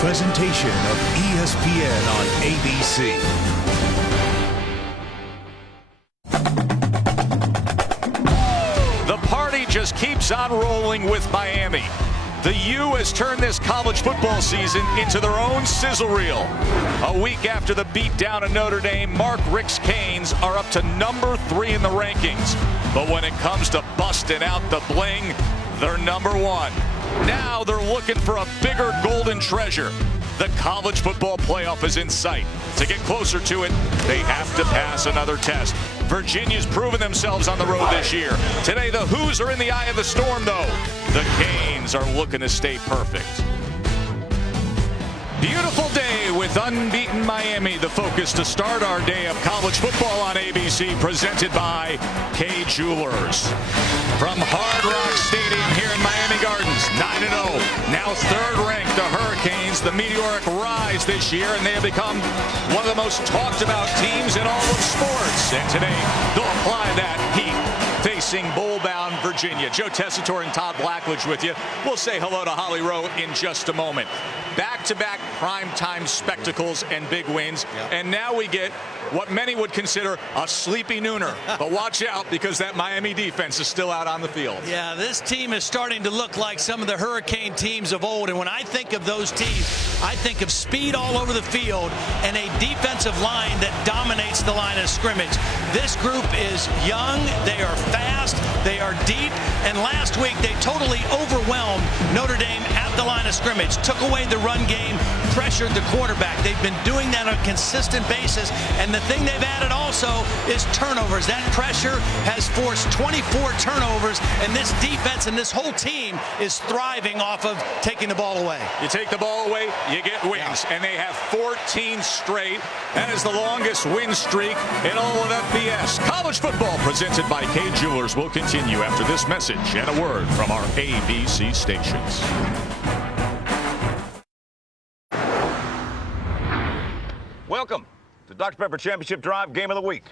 presentation of ESPN on ABC. The party just keeps on rolling with Miami. The U has turned this college football season into their own sizzle reel. A week after the beatdown of Notre Dame, Mark Richt's Canes are up to number 3 in the rankings. But when it comes to busting out the bling, they're number 1. Now they're looking for a bigger golden treasure. The college football playoff is in sight. To get closer to it, they have to pass another test. Virginia's proven themselves on the road this year. Today, the Hoos are in the eye of the storm, though. The Canes are looking to stay perfect. Beautiful day with unbeaten Miami. The focus to start our day of college football on ABC, presented by Kay Jewelers. From Hard Rock Stadium here in Miami Gardens, 9-0. Now third ranked, the Hurricanes, the meteoric rise this year, and they have become one of the most talked about teams in all of sports. And today, they'll apply that heat facing bowl-bound Virginia. Joe Tessitore and Todd Blackledge with you. We'll say hello to Holly Rowe in just a moment. Back-to-back primetime spectacles and big wins. Yep. And now we get what many would consider a sleepy nooner. But watch out, because that Miami defense is still out on the field. Yeah, this team is starting to look like some of the Hurricane teams of old. And when I think of those teams, I think of speed all over the field and a defensive line that dominates the line of scrimmage. This group is young, they are fast, they are deep, and last week they totally overwhelmed Notre Dame at the line of scrimmage, took away the run game, pressured the quarterback. They've been doing that on a consistent basis, and the thing they've added also is turnovers. That pressure has forced 24 turnovers, and this defense and this whole team is thriving off of taking the ball away. You take the ball away, you get wins, and they have 14 straight. That is the longest win streak in all of FBS. College football presented by Kay Jewelers will continue after this message and a word from our ABC stations. Welcome to Dr. Pepper Championship Drive Game of the Week.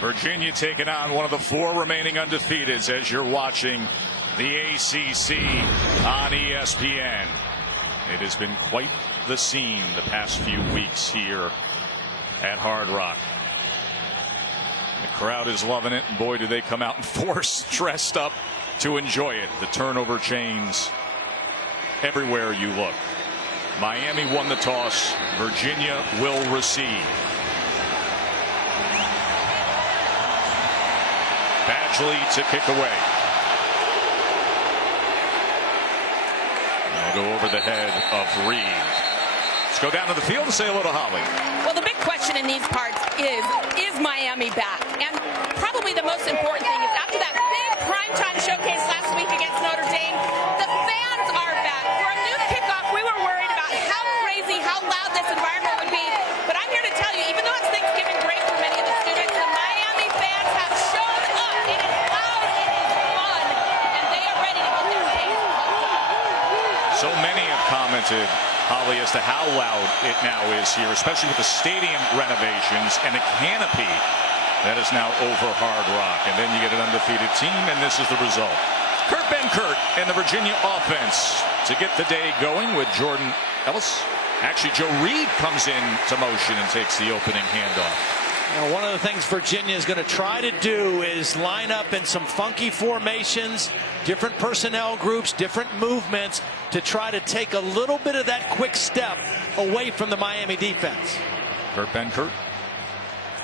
Virginia taking on one of the 4 remaining undefeateds as you're watching the ACC on ESPN. It has been quite the scene the past few weeks here at Hard Rock. The crowd is loving it, and boy, do they come out in force, dressed up to enjoy it. The turnover chains everywhere you look. Miami won the toss. Virginia will receive. Badgley to kick away. They'll go over the head of Reed. Let's go down to the field and say hello to Holly. Well, the big question in these parts is Miami back? And probably the most important thing is after that big primetime showcase last week against Notre Dame, the fans are back. For a new kickoff, we were worried about how crazy, how loud this environment would be. But I'm here to tell you, even though it's Thanksgiving break for many of the students, the Miami fans have shown up. It is loud, it is fun, and they are ready to get their days. So many have commented, Holly, as to how loud it now is here, especially with the stadium renovations and the canopy that is now over Hard Rock. And then you get an undefeated team, and this is the result. Kurt Benkert and the Virginia offense to get the day going with Jordan Ellis. Actually, Joe Reed comes into motion and takes the opening handoff. Now, one of the things Virginia is going to try to do is line up in some funky formations, different personnel groups, different movements to try to take a little bit of that quick step away from the Miami defense. Kurt Benkert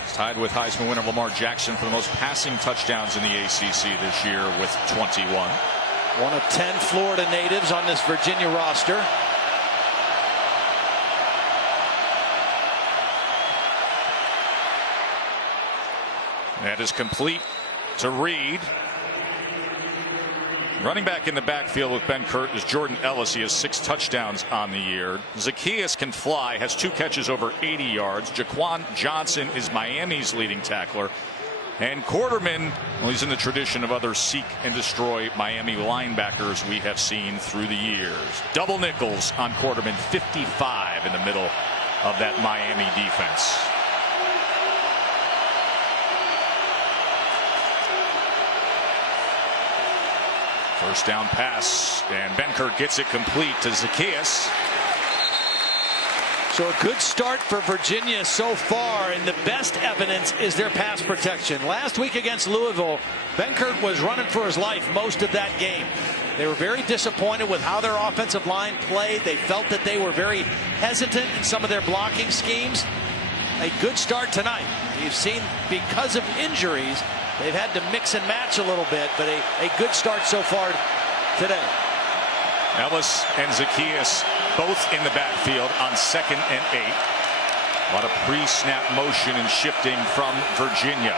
is tied with Heisman winner Lamar Jackson for the most passing touchdowns in the ACC this year with 21. One of 10 Florida natives on this Virginia roster. That is complete to Reed. Running back in the backfield with Benkert is Jordan Ellis. He has 6 touchdowns on the year. Zacchaeus can fly, has 2 catches over 80 yards. Jaquan Johnson is Miami's leading tackler. And Quarterman, well, he's in the tradition of other seek and destroy Miami linebackers we have seen through the years. Double nickels on Quarterman, 55 in the middle of that Miami defense. First down pass, and Benkert gets it complete to Zacchaeus. So a good start for Virginia so far, and the best evidence is their pass protection. Last week against Louisville, Benkert was running for his life most of that game. They were very disappointed with how their offensive line played. They felt that they were very hesitant in some of their blocking schemes. A good start tonight. You've seen, because of injuries, they've had to mix and match a little bit, but a good start so far today. Ellis and Zacchaeus both in the backfield on 2nd and 8. A lot of pre-snap motion and shifting from Virginia.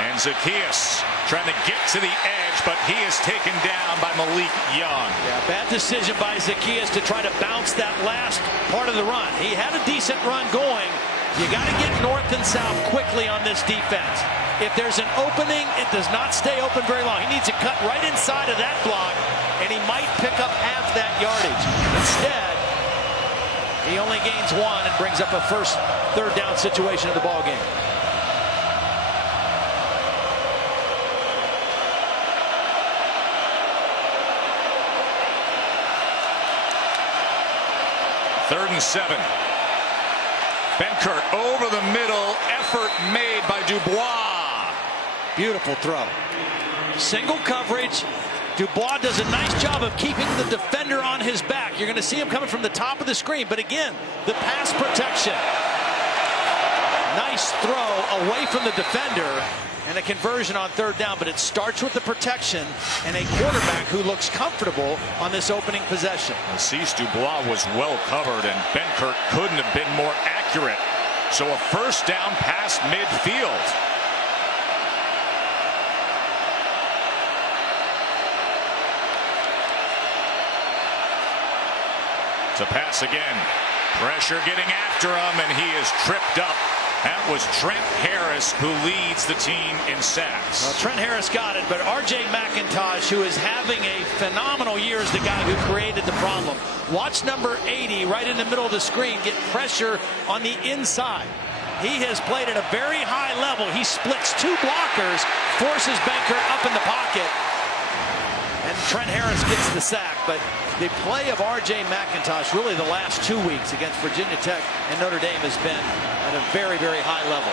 And Zacchaeus trying to get to the edge, but he is taken down by Malik Young. Yeah, bad decision by Zacchaeus to try to bounce that last part of the run. He had a decent run going. You got to get north and south quickly on this defense. If there's an opening, it does not stay open very long. He needs to cut right inside of that block, and he might pick up half that yardage. Instead, he only gains 1 and brings up a first third down situation of the ball game. Third and 7. Benkert over the middle, effort made by Dubois. Beautiful throw. Single coverage. Dubois does a nice job of keeping the defender on his back. You're going to see him coming from the top of the screen, but again, the pass protection. Nice throw away from the defender and a conversion on third down, but it starts with the protection and a quarterback who looks comfortable on this opening possession. Cease Dubois was well covered, and Benkert couldn't have been more accurate. So a first down past midfield. To pass again. Pressure getting after him, and he is tripped up. That was Trent Harris who leads the team in sacks. Well, Trent Harris got it, but R.J. McIntosh, who is having a phenomenal year, is the guy who created the problem. Watch number 80 right in the middle of the screen get pressure on the inside. He has played at a very high level. He splits 2 blockers, forces Benkert up in the pocket, and Trent Harris gets the sack. But the play of R.J. McIntosh really the last 2 weeks against Virginia Tech and Notre Dame has been at a very, very high level.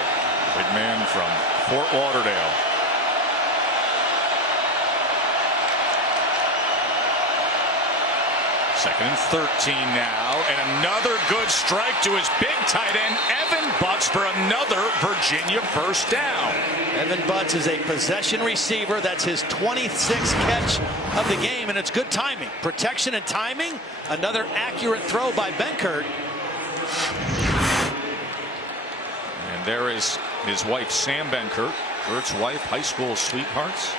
Big man from Fort Lauderdale. Second and 13 now, and another good strike to his big tight end, Evan Butts, for another Virginia first down. Evan Butts is a possession receiver. That's his 26th catch of the game, and it's good timing. Protection and timing. Another accurate throw by Benkert. And there is his wife, Sam Benkert, Kurt's wife, high school sweethearts.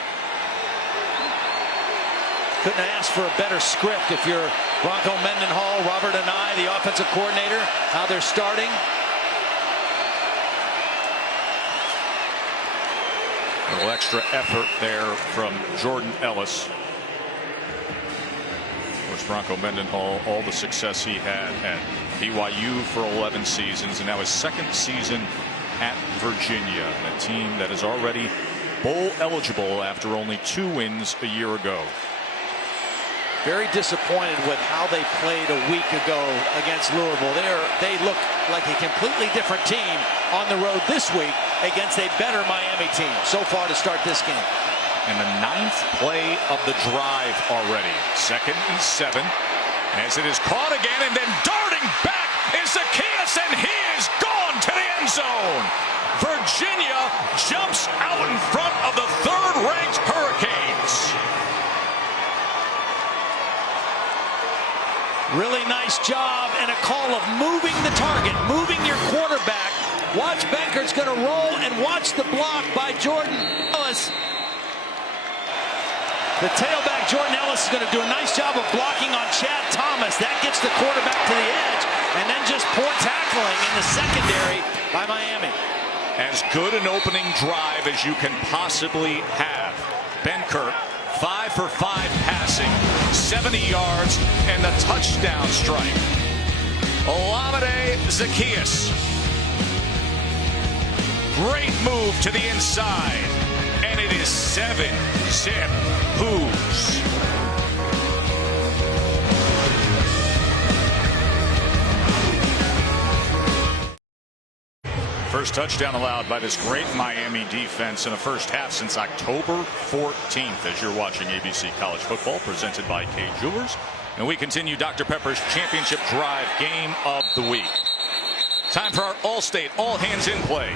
Couldn't ask for a better script if you're Bronco Mendenhall, Robert and I, the offensive coordinator, how they're starting. A little extra effort there from Jordan Ellis. Of course, Bronco Mendenhall, all the success he had at BYU for 11 seasons, and now his 2nd season at Virginia, a team that is already bowl eligible after only 2 wins a year ago. Very disappointed with how they played a week ago against Louisville. They look like a completely different team on the road this week against a better Miami team so far to start this game. And the 9th play of the drive already. 2nd and 7. As it is caught again, and then darting back is Zacchaeus, and he is gone to the end zone. Virginia jumps out in front of the 3rd-ranked Hurricanes. Really nice job and a call of moving the target, moving your quarterback. Watch Benkert's going to roll, and watch the block by Jordan Ellis. The tailback Jordan Ellis is going to do a nice job of blocking on Chad Thomas. That gets the quarterback to the edge, and then just poor tackling in the secondary by Miami. As good an opening drive as you can possibly have. Benkert 5 for 5 passing, 70 yards, and the touchdown strike. Olamide Zacchaeus. Great move to the inside, and it is 7-zip Hoos. First touchdown allowed by this great Miami defense in the first half since October 14th, as you're watching ABC College Football, presented by K Jewelers. And we continue Dr. Pepper's Championship Drive Game of the Week. Time for our All-State, all-hands-in play.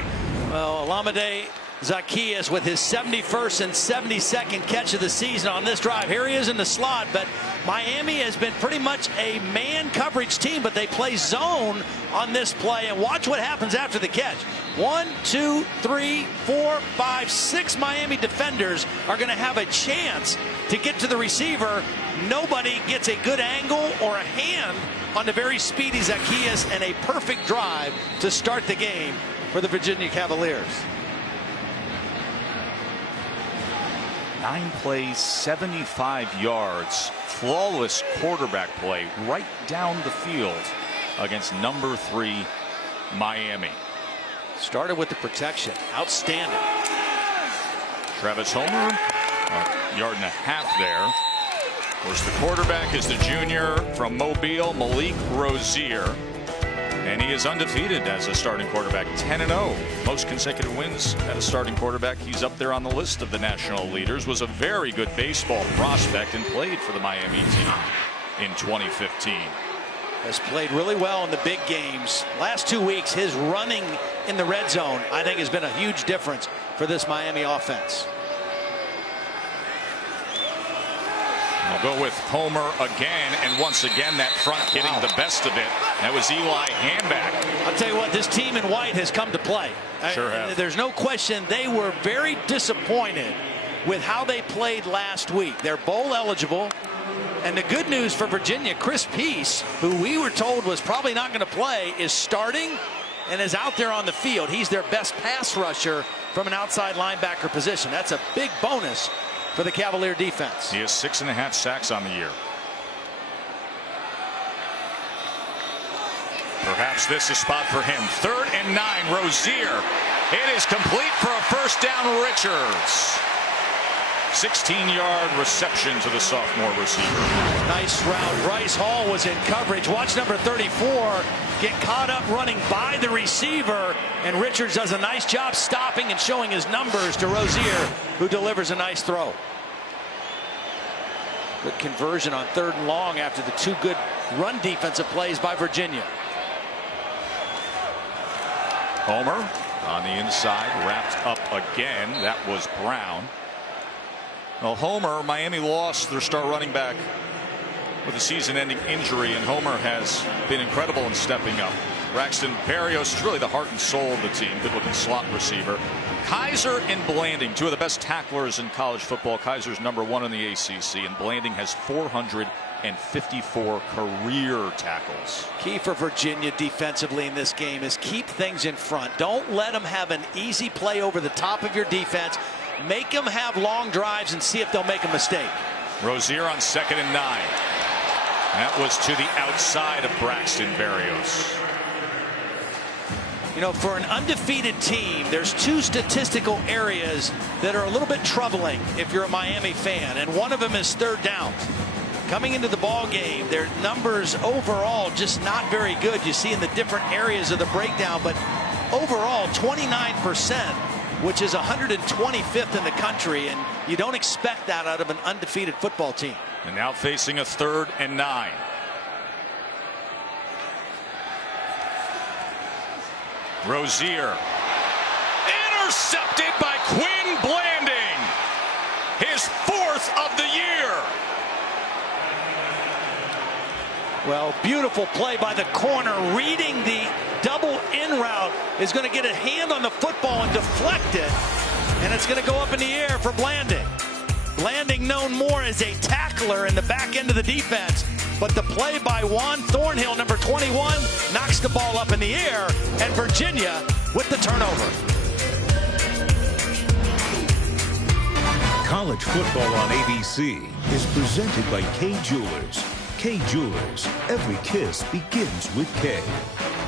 Well, Olamide Zaccheaus with his 71st and 72nd catch of the season on this drive. Here he is in the slot, but Miami has been pretty much a man coverage team, but they play zone on this play. And watch what happens after the catch. 1, 2, 3, 4, 5, 6 Miami defenders are going to have a chance to get to the receiver. Nobody gets a good angle or a hand on the very speedy Zaccheaus, and a perfect drive to start the game for the Virginia Cavaliers. 9 plays, 75 yards, flawless quarterback play right down the field against number 3 Miami. Started with the protection. Outstanding. Travis Homer, a yard and a half there. Of course, the quarterback is the junior from Mobile, Malik Rozier. And he is undefeated as a starting quarterback, 10-0. Most consecutive wins at a starting quarterback. He's up there on the list of the national leaders. Was a very good baseball prospect and played for the Miami team in 2015. Has played really well in the big games. Last 2 weeks, his running in the red zone, I think, has been a huge difference for this Miami offense. We'll go with Homer again, and once again that front getting the best of it. That was Eli Hanback. I'll tell you what, this team in white has come to play. Sure have. There's no question they were very disappointed with how they played last week. They're bowl eligible, and the good news for Virginia, Chris Peace, who we were told was probably not going to play, is starting and is out there on the field. He's their best pass rusher from an outside linebacker position. That's a big bonus for the Cavalier defense. He has 6.5 sacks on the year. Perhaps this is a spot for him. 3rd and 9, Rozier. It is complete for a first down, Richards. 16-yard reception to the sophomore receiver. Nice route. Bryce Hall was in coverage. Watch number 34 get caught up running by the receiver, and Richards does a nice job stopping and showing his numbers to Rozier, who delivers a nice throw. Good conversion on 3rd and long after the 2 good run defensive plays by Virginia. Homer on the inside, wrapped up again. That was Brown. Well, Homer, Miami lost their star running back with a season-ending injury, and Homer has been incredible in stepping up. Braxton Berrios is really the heart and soul of the team. Good-looking slot receiver. Kaiser and Blanding, 2 of the best tacklers in college football. Kaiser's number 1 in the ACC, and Blanding has 454 career tackles. Key for Virginia defensively in this game is keep things in front. Don't let them have an easy play over the top of your defense. Make them have long drives and see if they'll make a mistake. Rozier on 2nd and 9. That was to the outside of Braxton Berrios. You know, for an undefeated team, there's 2 statistical areas that are a little bit troubling if you're a Miami fan, and one of them is 3rd down. Coming into the ball game, their numbers overall just not very good. You see in the different areas of the breakdown, but overall 29%, which is 125th in the country, and you don't expect that out of an undefeated football team. And now facing a 3rd and 9. Rozier intercepted by Quinn Blanding, his 4th of the year. Well, beautiful play by the corner, reading the double in route, is going to get a hand on the football and deflect it, and it's going to go up in the air for Blanding. Blanding known more as a tackler in the back end of the defense, but the play by Juan Thornhill, number 21, knocks the ball up in the air, and Virginia with the turnover. College football on ABC is presented by K Jewelers. K Jewelers, every kiss begins with K.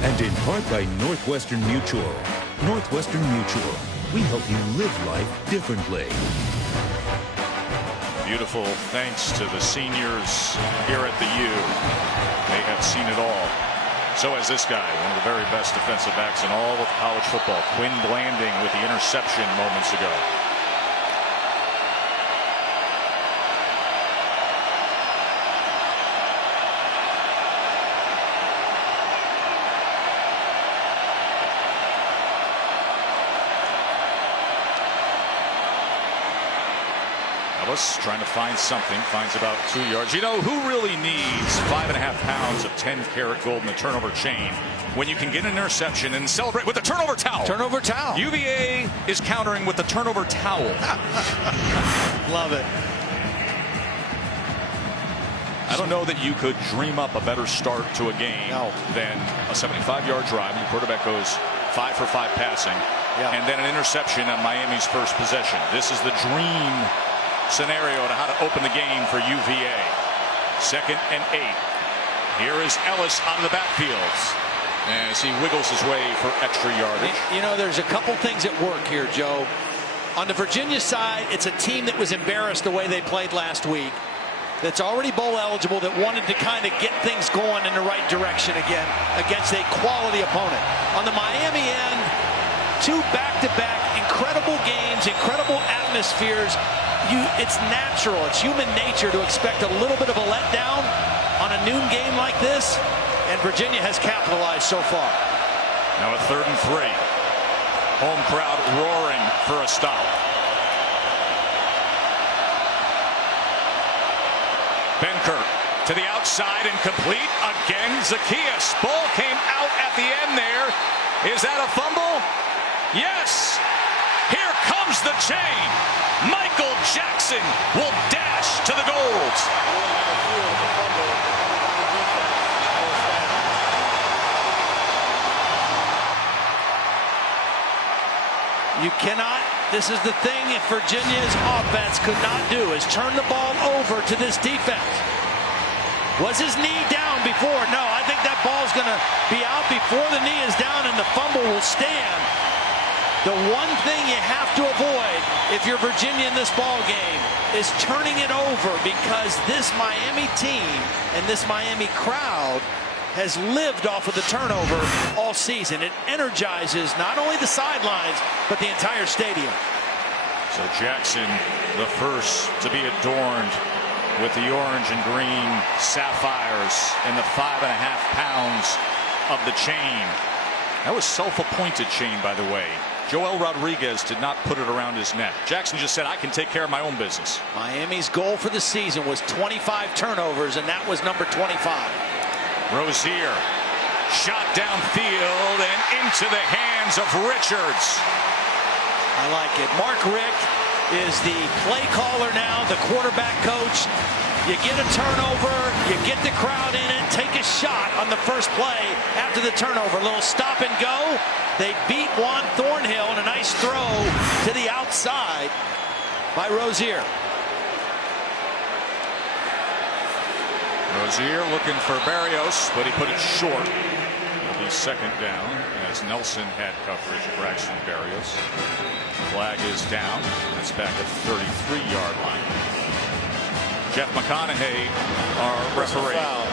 And in part by Northwestern Mutual. Northwestern Mutual, we help you live life differently. Beautiful thanks to the seniors here at the U. They have seen it all. So has this guy, one of the very best defensive backs in all of college football. Quinn Blanding with the interception moments ago. Ellis trying to find something, finds about 2 yards. You know who really needs 5.5 pounds of 10-karat gold in the turnover chain when you can get an interception and celebrate with the turnover towel? Turnover towel. UVA is countering with the turnover towel. Love it. I don't know that you could dream up a better start to a game than a 75-yard drive. The quarterback goes 5 for 5 passing, and then an interception on Miami's first possession. This is the dream scenario to how to open the game for UVA. 2nd and 8. Here is Ellis out of the backfield as he wiggles his way for extra yardage. You know, there's a couple things at work here, Joe. On the Virginia side, it's a team that was embarrassed the way they played last week, that's already bowl eligible, that wanted to kind of get things going in the right direction again against a quality opponent. On the Miami end, 2 back-to-back incredible games, incredible atmospheres. It's natural, it's human nature to expect a little bit of a letdown on a noon game like this, and Virginia has capitalized so far. Now a 3rd and 3. Home crowd roaring for a stop. Benkert to the outside and complete again. Zacchaeus. Ball came out at the end there. Is that a fumble? Yes. Here comes the chain. Michael Jackson will dash to the goals. You cannot, this is the thing if Virginia's offense could not do, is turn the ball over to this defense. Was his knee down before? No, I think that ball's going to be out before the knee is down and the fumble will stand. The one thing you have to avoid if you're Virginia in this ball game is turning it over, because this Miami team and this Miami crowd has lived off of the turnover all season. It energizes not only the sidelines, but the entire stadium. So Jackson, the first to be adorned with the orange and green sapphires and the 5.5 pounds of the chain. That was self-appointed chain, by the way. Joel Rodriguez did not put it around his neck. Jackson just said, I can take care of my own business. Miami's goal for the season was 25 turnovers, and that was number 25. Rozier, shot downfield and into the hands of Richards. I like it. Mark Richt is the play caller now, the quarterback coach. You get a turnover, you get the crowd in it, take a shot on the first play after the turnover. A little stop and go. They beat Juan Thornhill, and a nice throw to the outside by Rozier. Rozier looking for Barrios, but he put it short. It'll be 2nd down as Nelson had coverage of Braxton Barrios. Flag is down. That's back at the 33-yard line. Jeff McConaughey, our referee. Foul.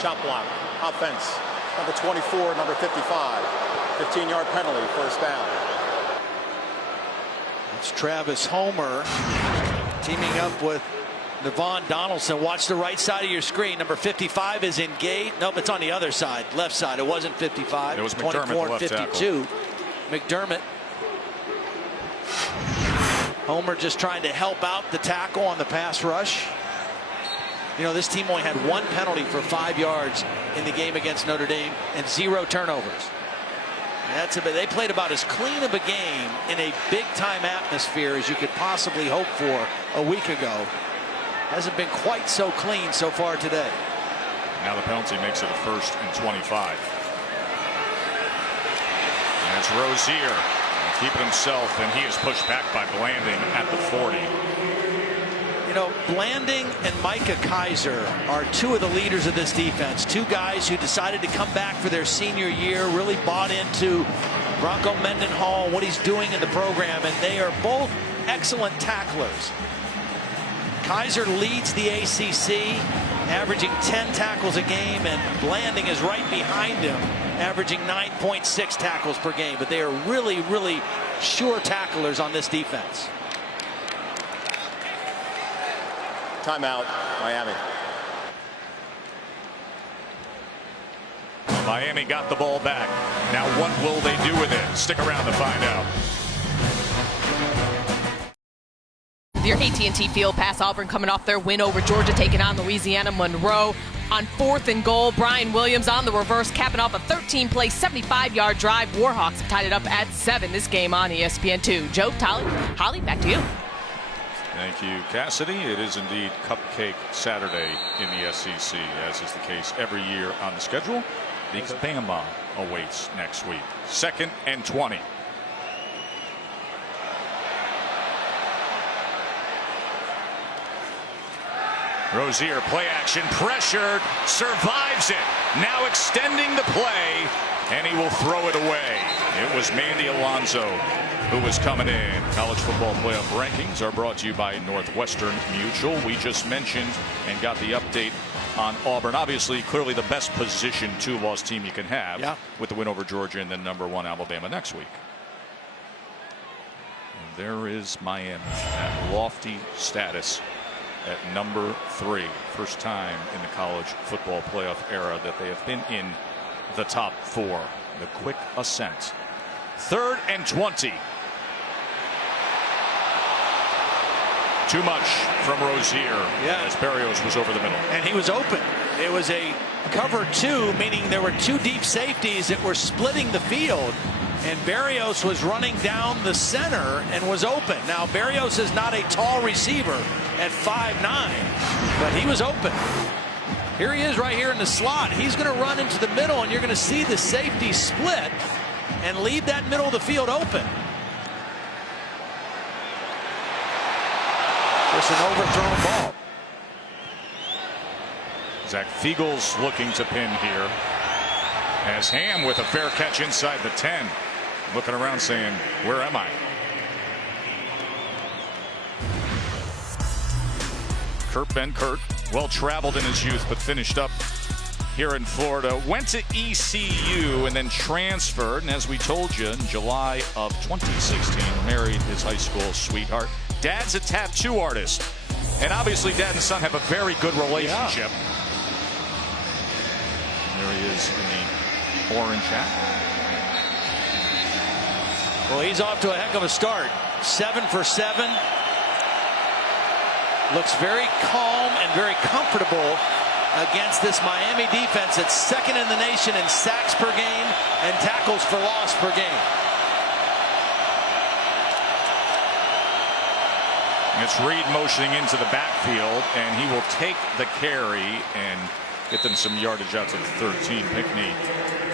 Chop block. Offense. Number 24, number 55. 15-yard penalty. First down. It's Travis Homer teaming up with Devon Donaldson. Watch the right side of your screen. Number 55 is engaged. Nope, it's on the other side, left side. It wasn't 55. It was 24 McDermott, the left 52. McDermott. Homer just trying to help out the tackle on the pass rush. You know, this team only had 1 penalty for 5 yards in the game against Notre Dame and 0 turnovers. They played about as clean of a game in a big-time atmosphere as you could possibly hope for a week ago. Hasn't been quite so clean so far today. Now the penalty makes it a 1st and 25. And it's Rozier keeping himself, and he is pushed back by Blanding at the 40. You know, Blanding and Micah Kaiser are 2 of the leaders of this defense. 2 guys who decided to come back for their senior year, really bought into Bronco Mendenhall and what he's doing in the program, and they are both excellent tacklers. Kaiser leads the ACC. averaging 10 tackles a game, and Blanding is right behind him, averaging 9.6 tackles per game. But they are really, really sure tacklers on this defense. Timeout, Miami. Miami got the ball back. Now what will they do with it? Stick around to find out. Your AT&T Field pass, Auburn coming off their win over Georgia, taking on Louisiana Monroe. On 4th and goal, Brian Williams on the reverse, capping off a 13-play, 75-yard drive. Warhawks have tied it up at 7 this game on ESPN2. Joe, Holly, back to you. Thank you, Cassidy. It is indeed Cupcake Saturday in the SEC, as is the case every year on the schedule, because Bama awaits next week. 2nd and 20. Rozier, play action, pressured, survives it. Now extending the play, and he will throw it away. It was Mandy Alonso who was coming in. College football playoff rankings are brought to you by Northwestern Mutual. We just mentioned and got the update on Auburn. Obviously, clearly the best position 2-loss team you can have, with the win over Georgia and then #1 Alabama next week. And there is Miami at lofty status at #3. First time in the college football playoff era that they have been in the top 4. The quick ascent. 3rd and 20. Too much from Rozier, as Berrios was over the middle. And he was open. It was a cover 2, meaning there were 2 deep safeties that were splitting the field. And Berrios was running down the center and was open. Now, Berrios is not a tall receiver at 5'9", but he was open. Here he is right here in the slot. He's going to run into the middle, and you're going to see the safety split and leave that middle of the field open. Just an overthrown ball. Zach Fiegel's looking to pin here. As Ham with a fair catch inside the 10. Looking around saying, where am I? Kurt Benkert, well traveled in his youth, but finished up here in Florida. Went to ECU and then transferred. And as we told you, in July of 2016, married his high school sweetheart. Dad's a tattoo artist. And obviously dad and son have a very good relationship. There he is in the orange hat. Well, he's off to a heck of a start. 7 for 7. Looks very calm and very comfortable against this Miami defense. It's 2nd in the nation in sacks per game and tackles for loss per game. It's Reed motioning into the backfield, and he will take the carry and get them some yardage out to the 13. Pinkney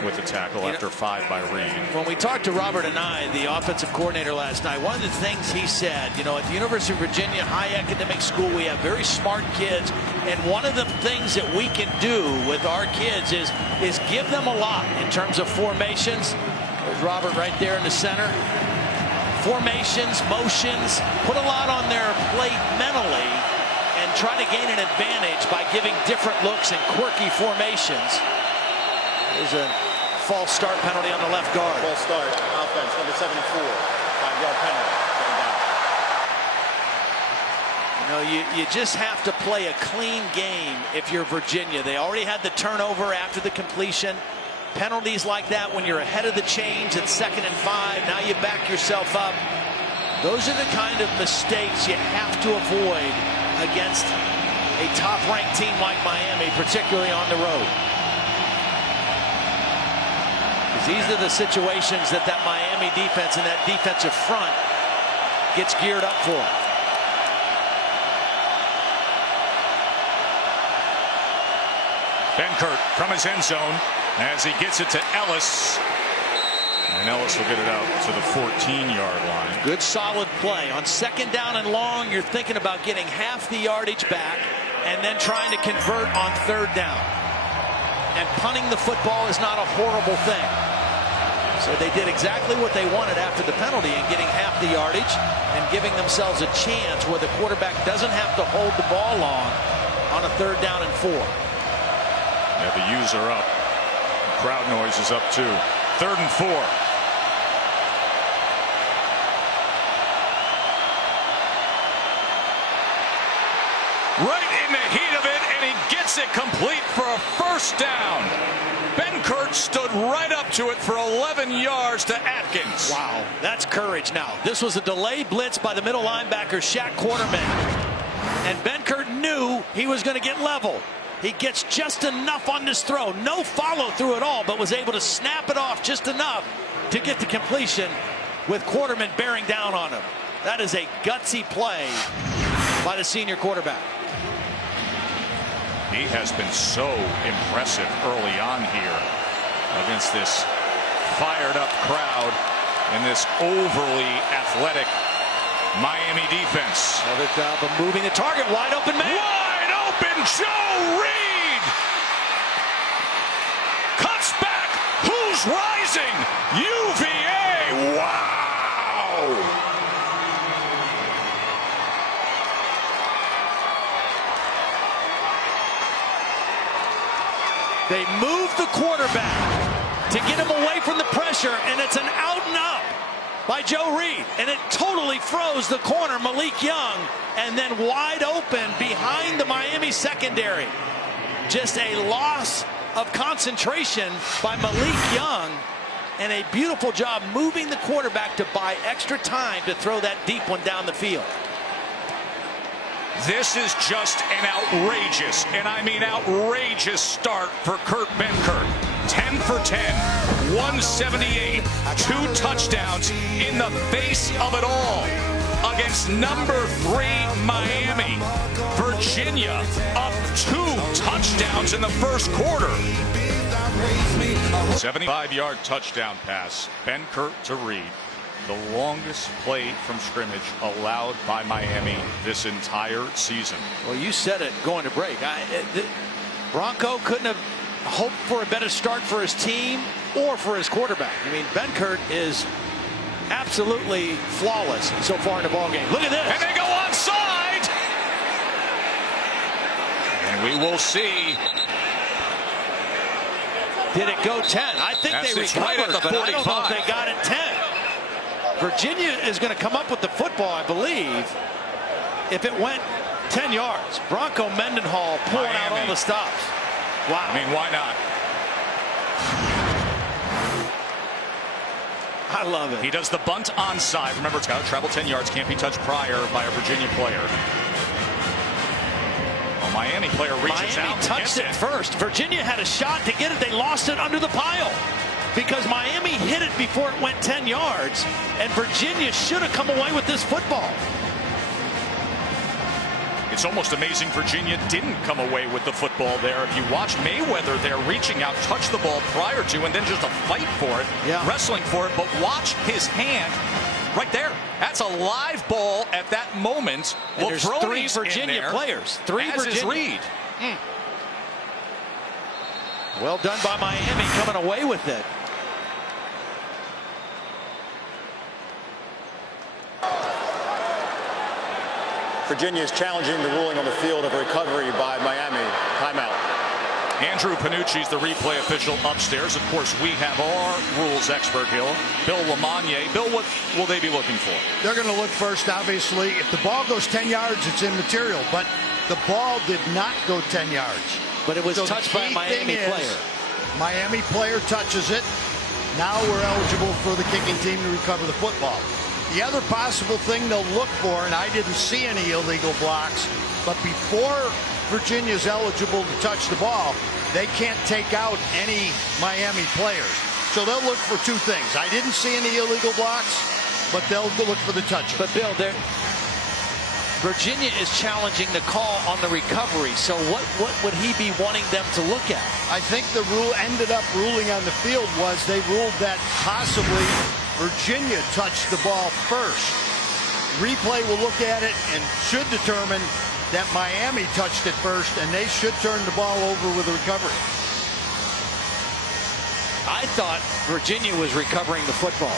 with the tackle after 5 by Reed. When we talked to Robert and I, the offensive coordinator last night, one of the things he said, you know, at the University of Virginia, high academic school, we have very smart kids. And one of the things that we can do with our kids is give them a lot in terms of formations. There's Robert right there in the center. Formations, motions, put a lot on their plate mentally and try to gain an advantage by giving different looks and quirky formations. There's a false start penalty on the left guard. False start, offense, number 74. 5-yard penalty. You know, you just have to play a clean game if you're Virginia. They already had the turnover after the completion. Penalties like that when you're ahead of the chains at 2nd and 5. Now you back yourself up. Those are the kind of mistakes you have to avoid against a top-ranked team like Miami, particularly on the road. Because these are the situations that Miami defense and that defensive front gets geared up for. Benkert from his end zone as he gets it to Ellis. And Ellis will get it out to the 14-yard line. Good solid play. On 2nd down and long, you're thinking about getting half the yardage back and then trying to convert on 3rd down. And punting the football is not a horrible thing. So they did exactly what they wanted after the penalty and getting half the yardage and giving themselves a chance where the quarterback doesn't have to hold the ball long on a 3rd down and 4. Yeah, the U's are up. The crowd noise is up too. 3rd and 4. Right in the heat of it, and he gets it complete for a 1st down. Benkert stood right up to it for 11 yards to Atkins. Wow, that's courage now. This was a delayed blitz by the middle linebacker, Shaq Quarterman. And Benkert knew he was going to get level. He gets just enough on this throw. No follow through at all, but was able to snap it off just enough to get the completion with Quarterman bearing down on him. That is a gutsy play by the senior quarterback. He has been so impressive early on here against this fired up crowd and this overly athletic Miami defense. Another job of moving the target. Wide open man. Wide open Joe Reed. Cuts back. Who's rising? UVA. Wow. They move the quarterback to get him away from the pressure, and it's an out and up by Joe Reed, and it totally froze the corner, Malik Young, and then wide open behind the Miami secondary. Just a loss of concentration by Malik Young, and a beautiful job moving the quarterback to buy extra time to throw that deep one down the field. This is just an outrageous, and I mean outrageous start for Kurt Benkert. 10 for 10, 178, 2 touchdowns in the face of it all against number 3 Miami. Virginia up 2 touchdowns in the 1st quarter. 75-yard touchdown pass, Benkert to Reed. The longest play from scrimmage allowed by Miami this entire season. Well, you said it going to break. Bronco couldn't have hoped for a better start for his team or for his quarterback. I mean, Benkert is absolutely flawless so far in the ballgame. Look at this. And they go onside. And we will see. Did it go 10? I think they recovered, right at the 45. but I don't know if they got it 10. Virginia is going to come up with the football, I believe, if it went 10 yards. Bronco Mendenhall pulling out all the stops. Wow. I mean, why not? I love it. He does the bunt onside. Remember, it's got to travel 10 yards, can't be touched prior by a Virginia player. A Miami player reaches out. Miami touched it first. Virginia had a shot to get it. They lost it under the pile, because Miami hit it before it went 10 yards, and Virginia should have come away with this football. It's almost amazing Virginia didn't come away with the football there. If you watch Mayweather there reaching out, touch the ball prior to, and then just a fight for it, wrestling for it, but watch his hand right there. That's a live ball at that moment. And there's 3 Virginia players. 3 as is Virginia. Reed. Well done by Miami coming away with it. Virginia is challenging the ruling on the field of a recovery by Miami. Timeout. Andrew Panucci's the replay official upstairs. Of course, we have our rules expert here, Bill Lamagnier. Bill, what will they be looking for? They're going to look first, obviously. If the ball goes 10 yards, it's immaterial. But the ball did not go 10 yards. But it was touched by a Miami player. Miami player touches it. Now we're eligible for the kicking team to recover the football. The other possible thing they'll look for, and I didn't see any illegal blocks, but before Virginia's eligible to touch the ball, they can't take out any Miami players. So they'll look for 2 things. I didn't see any illegal blocks, but they'll look for the touch. But Bill, Virginia is challenging the call on the recovery. So what would he be wanting them to look at? I think the rule ended up ruling on the field was they ruled that possibly Virginia touched the ball first. Replay will look at it and should determine that Miami touched it first, and they should turn the ball over with a recovery. I thought Virginia was recovering the football.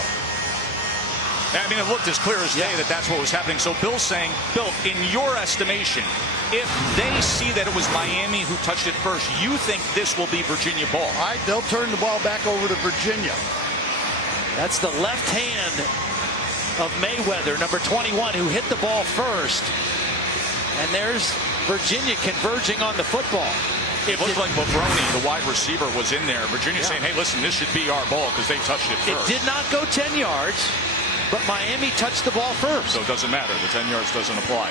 I mean, it looked as clear as day that that's what was happening. So Bill's saying, Bill, in your estimation, if they see that it was Miami who touched it first, you think this will be Virginia ball? They'll turn the ball back over to Virginia. That's the left hand of Mayweather, number 21, who hit the ball first. And there's Virginia converging on the football. It looked like Mavroni, the wide receiver, was in there. Virginia saying, hey, listen, this should be our ball because they touched it first. It did not go 10 yards, but Miami touched the ball first. So it doesn't matter. The 10 yards doesn't apply.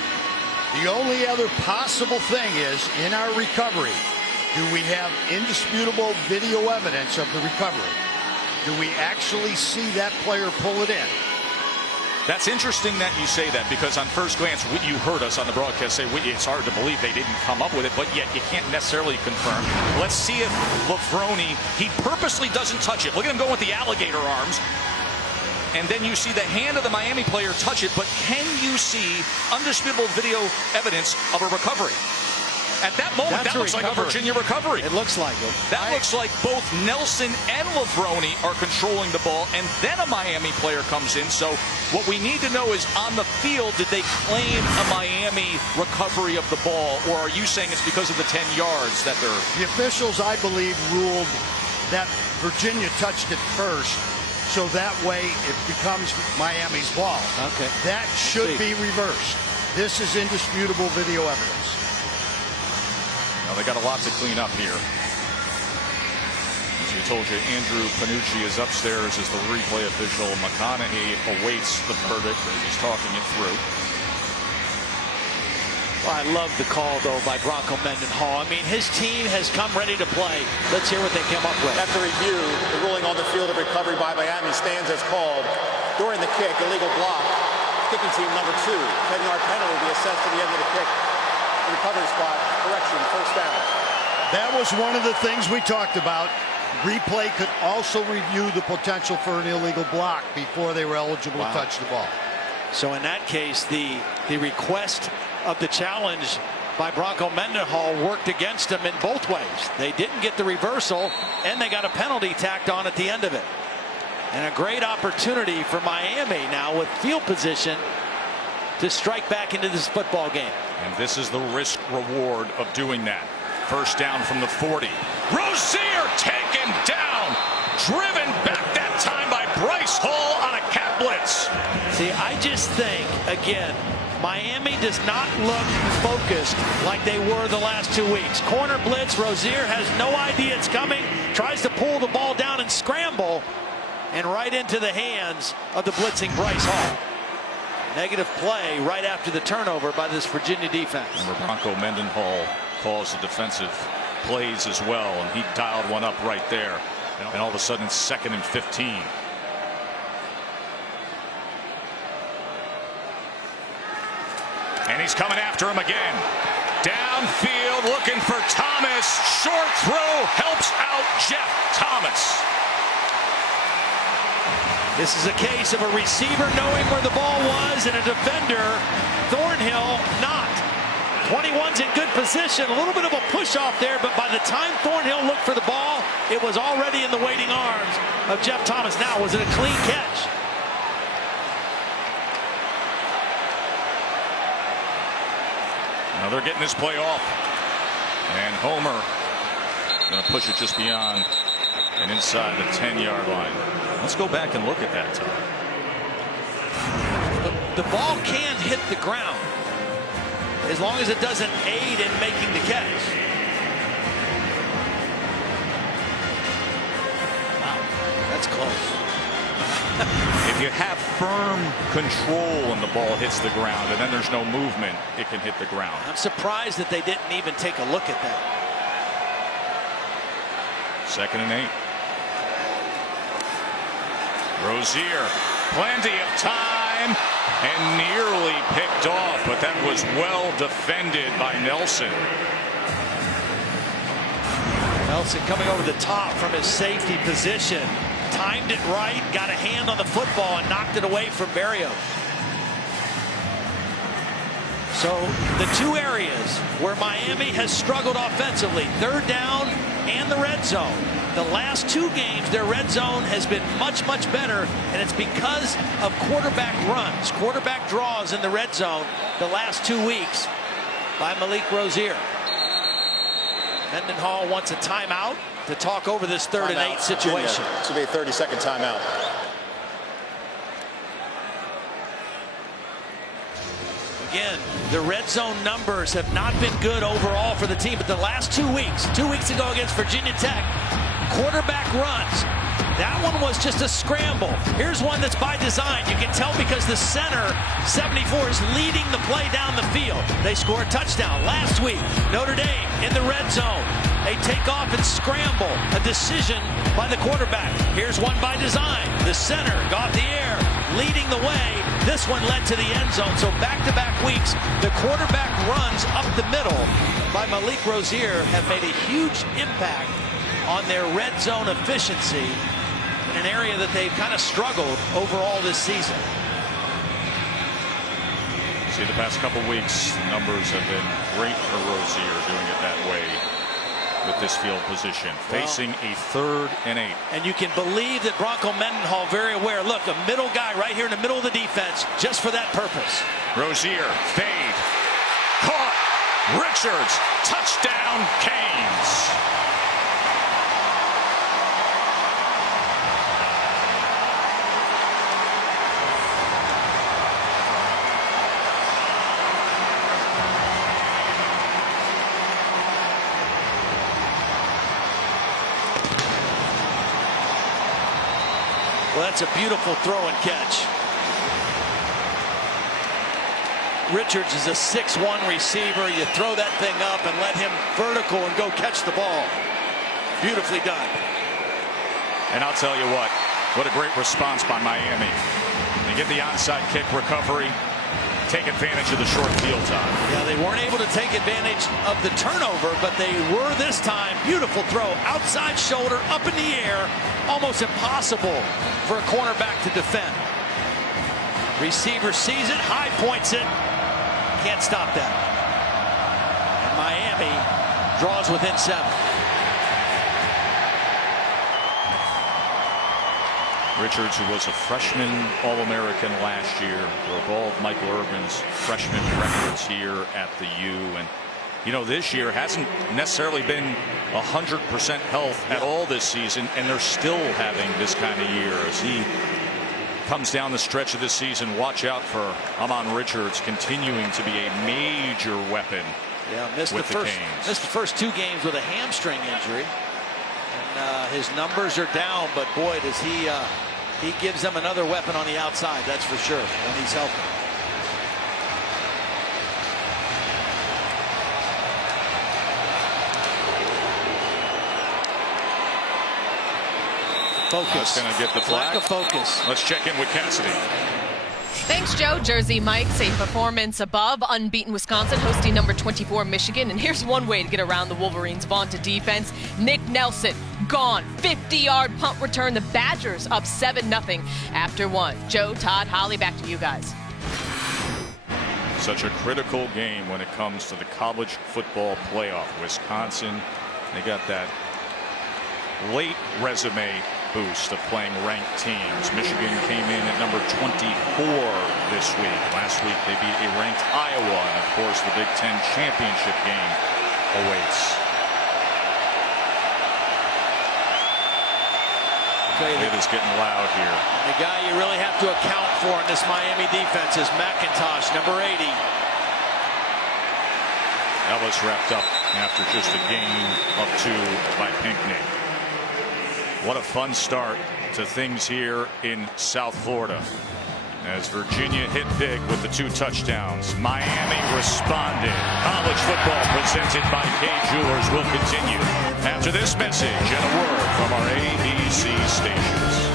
The only other possible thing is, in our recovery, do we have indisputable video evidence of the recovery? Do we actually see that player pull it in? That's interesting that you say that, because on first glance, you heard us on the broadcast say it's hard to believe they didn't come up with it, but yet you can't necessarily confirm. Let's see if Mavroni, he purposely doesn't touch it. Look at him going with the alligator arms. And then you see the hand of the Miami player touch it, but can you see undisputable video evidence of a recovery? At that moment, that looks like a Virginia recovery. It looks like it. That looks like both Nelson and Mavroni are controlling the ball, and then a Miami player comes in. So what we need to know is, on the field, did they claim a Miami recovery of the ball, or are you saying it's because of the 10 yards that they're... The officials, I believe, ruled that Virginia touched it first, so that way it becomes Miami's ball. Okay. That should be reversed. This is indisputable video evidence. Now they got a lot to clean up here. As we told you, Andrew Panucci is upstairs as the replay official. McConaughey awaits the verdict as he's talking it through. Well, I love the call, though, by Bronco Mendenhall. I mean, his team has come ready to play. Let's hear what they came up with. After review, the ruling on the field of recovery by Miami stands as called. During the kick, illegal block. Kicking team number 2. 10-yard penalty will be assessed to the end of the kick. Recovery spot, correction, first down. That was one of the things we talked about. Replay could also review the potential for an illegal block before they were eligible to touch the ball. So in that case, the request of the challenge by Bronco Mendenhall worked against them in both ways. They didn't get the reversal, and they got a penalty tacked on at the end of it. And a great opportunity for Miami now with field position to strike back into this football game. And this is the risk reward of doing that. First down from the 40. Rozier taken down. Driven back that time by Bryce Hall on a cat blitz. See, I just think, again, Miami does not look focused like they were the last 2 weeks. Corner blitz, Rozier has no idea it's coming, tries to pull the ball down and scramble, and right into the hands of the blitzing Bryce Hall. Negative play right after the turnover by this Virginia defense. Remember, Bronco Mendenhall calls the defensive plays as well, and he dialed one up right there. And all of a sudden, it's 2nd and 15. And he's coming after him again. Downfield, looking for Thomas. Short throw helps out Jeff Thomas. This is a case of a receiver knowing where the ball was and a defender, Thornhill, not. 21's in good position. A little bit of a push off there, but by the time Thornhill looked for the ball, it was already in the waiting arms of Jeff Thomas. Now, was it a clean catch? Now they're getting this play off. And Homer going to push it just beyond and inside the 10-yard line. Let's go back and look at that time. The ball can hit the ground as long as it doesn't aid in making the catch. Wow, that's close. If you have firm control and the ball hits the ground and then there's no movement, it can hit the ground. I'm surprised that they didn't even take a look at that. 2nd and 8. Rozier, plenty of time, and nearly picked off, but that was well defended by Nelson. Nelson coming over the top from his safety position. Timed it right, got a hand on the football, and knocked it away from Barrios. So the 2 areas where Miami has struggled offensively, 3rd down and the red zone. The last 2 games, their red zone has been much, much better, and it's because of quarterback runs, quarterback draws in the red zone the last 2 weeks. by Malik Rozier. Mendenhall wants a timeout to talk over this 3rd and 8 situation. This will be a 30-second timeout. Again, the red zone numbers have not been good overall for the team, but the last 2 weeks, 2 weeks ago against Virginia Tech, quarterback runs. That one was just a scramble. Here's one that's by design. You can tell because the center, 74, is leading the play down the field. They score a touchdown. Last week, Notre Dame in the red zone. They take off and scramble. A decision by the quarterback. Here's one by design. The center got the air, leading the way. This one led to the end zone. So back-to-back weeks, the quarterback runs up the middle by Malik Rozier have made a huge impact on their red zone efficiency in an area that they've kind of struggled overall this season. See, the past couple weeks, numbers have been great for Rozier doing it that way with this field position, facing a 3rd and 8. And you can believe that Bronco Mendenhall very aware. Look, a middle guy right here in the middle of the defense, just for that purpose. Rozier, fade, caught, Richards, touchdown, Canes. Well, that's a beautiful throw and catch. Richards is a 6'1" receiver. You throw that thing up and let him vertical and go catch the ball. Beautifully done. And I'll tell you what a great response by Miami. They get the onside kick recovery, take advantage of the short field time. Yeah, they weren't able to take advantage of the turnover, but they were this time. Beautiful throw, outside shoulder, up in the air. Almost impossible for a cornerback to defend. Receiver sees it, high points it. Can't stop that. And Miami draws within 7. Richards, who was a freshman All-American last year, broke all of Michael Irvin's freshman records here at the U. And, you know, this year hasn't necessarily been 100% health at all this season, and they're still having this kind of year as he comes down the stretch of this season. Watch out for Amon Richards continuing to be a major weapon. Yeah, missed the first 2 games with a hamstring injury. And his numbers are down, but boy, does he gives them another weapon on the outside, that's for sure, when he's healthy. Focus. That's going to get the flag. Lack of focus. Let's check in with Cassidy. Thanks, Joe. Jersey Mike's a performance above unbeaten Wisconsin hosting number 24 Michigan. And here's one way to get around the Wolverines' vaunted defense. Nick Nelson gone. 50-yard punt return. The Badgers up 7-0 after 1. Joe, Todd, Holly, back to you guys. Such a critical game when it comes to the college football playoff. Wisconsin, they got that late resume boost of playing ranked teams. Michigan came in at number 24 this week. Last week they beat a ranked Iowa, and of course the Big Ten championship game awaits. It is getting loud here. The guy you really have to account for in this Miami defense is McIntosh, number 80. That was wrapped up after just a gain of 2 by Pinckney. What a fun start to things here in South Florida. As Virginia hit big with the 2 touchdowns, Miami responded. College football presented by K Jewelers will continue after this message and a word from our ABC stations.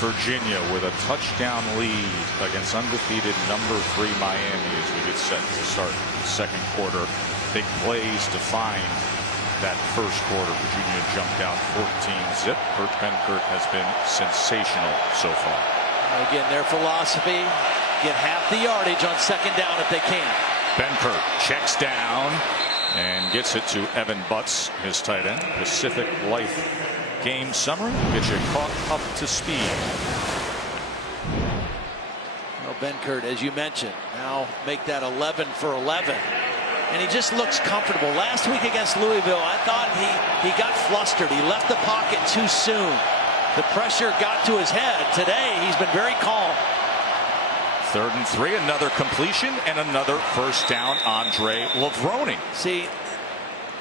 Virginia with a touchdown lead against undefeated number 3 Miami as we get set to start the second quarter. Big plays to find that first quarter. Virginia jumped out 14-zip. Kurt Benkert has been sensational so far. Again, their philosophy, get half the yardage on second down if they can. Benkert checks down, And gets it to Evan Butts, his tight end. Pacific Life game summary. Get you caught up to speed. Well, Benkert, as you mentioned, now make that 11 for 11. And he just looks comfortable. Last week against Louisville, I thought he got flustered. He left the pocket too soon. The pressure got to his head. Today, he's been very calm. 3rd and 3, another completion and another first down. Andre Lavroni. See,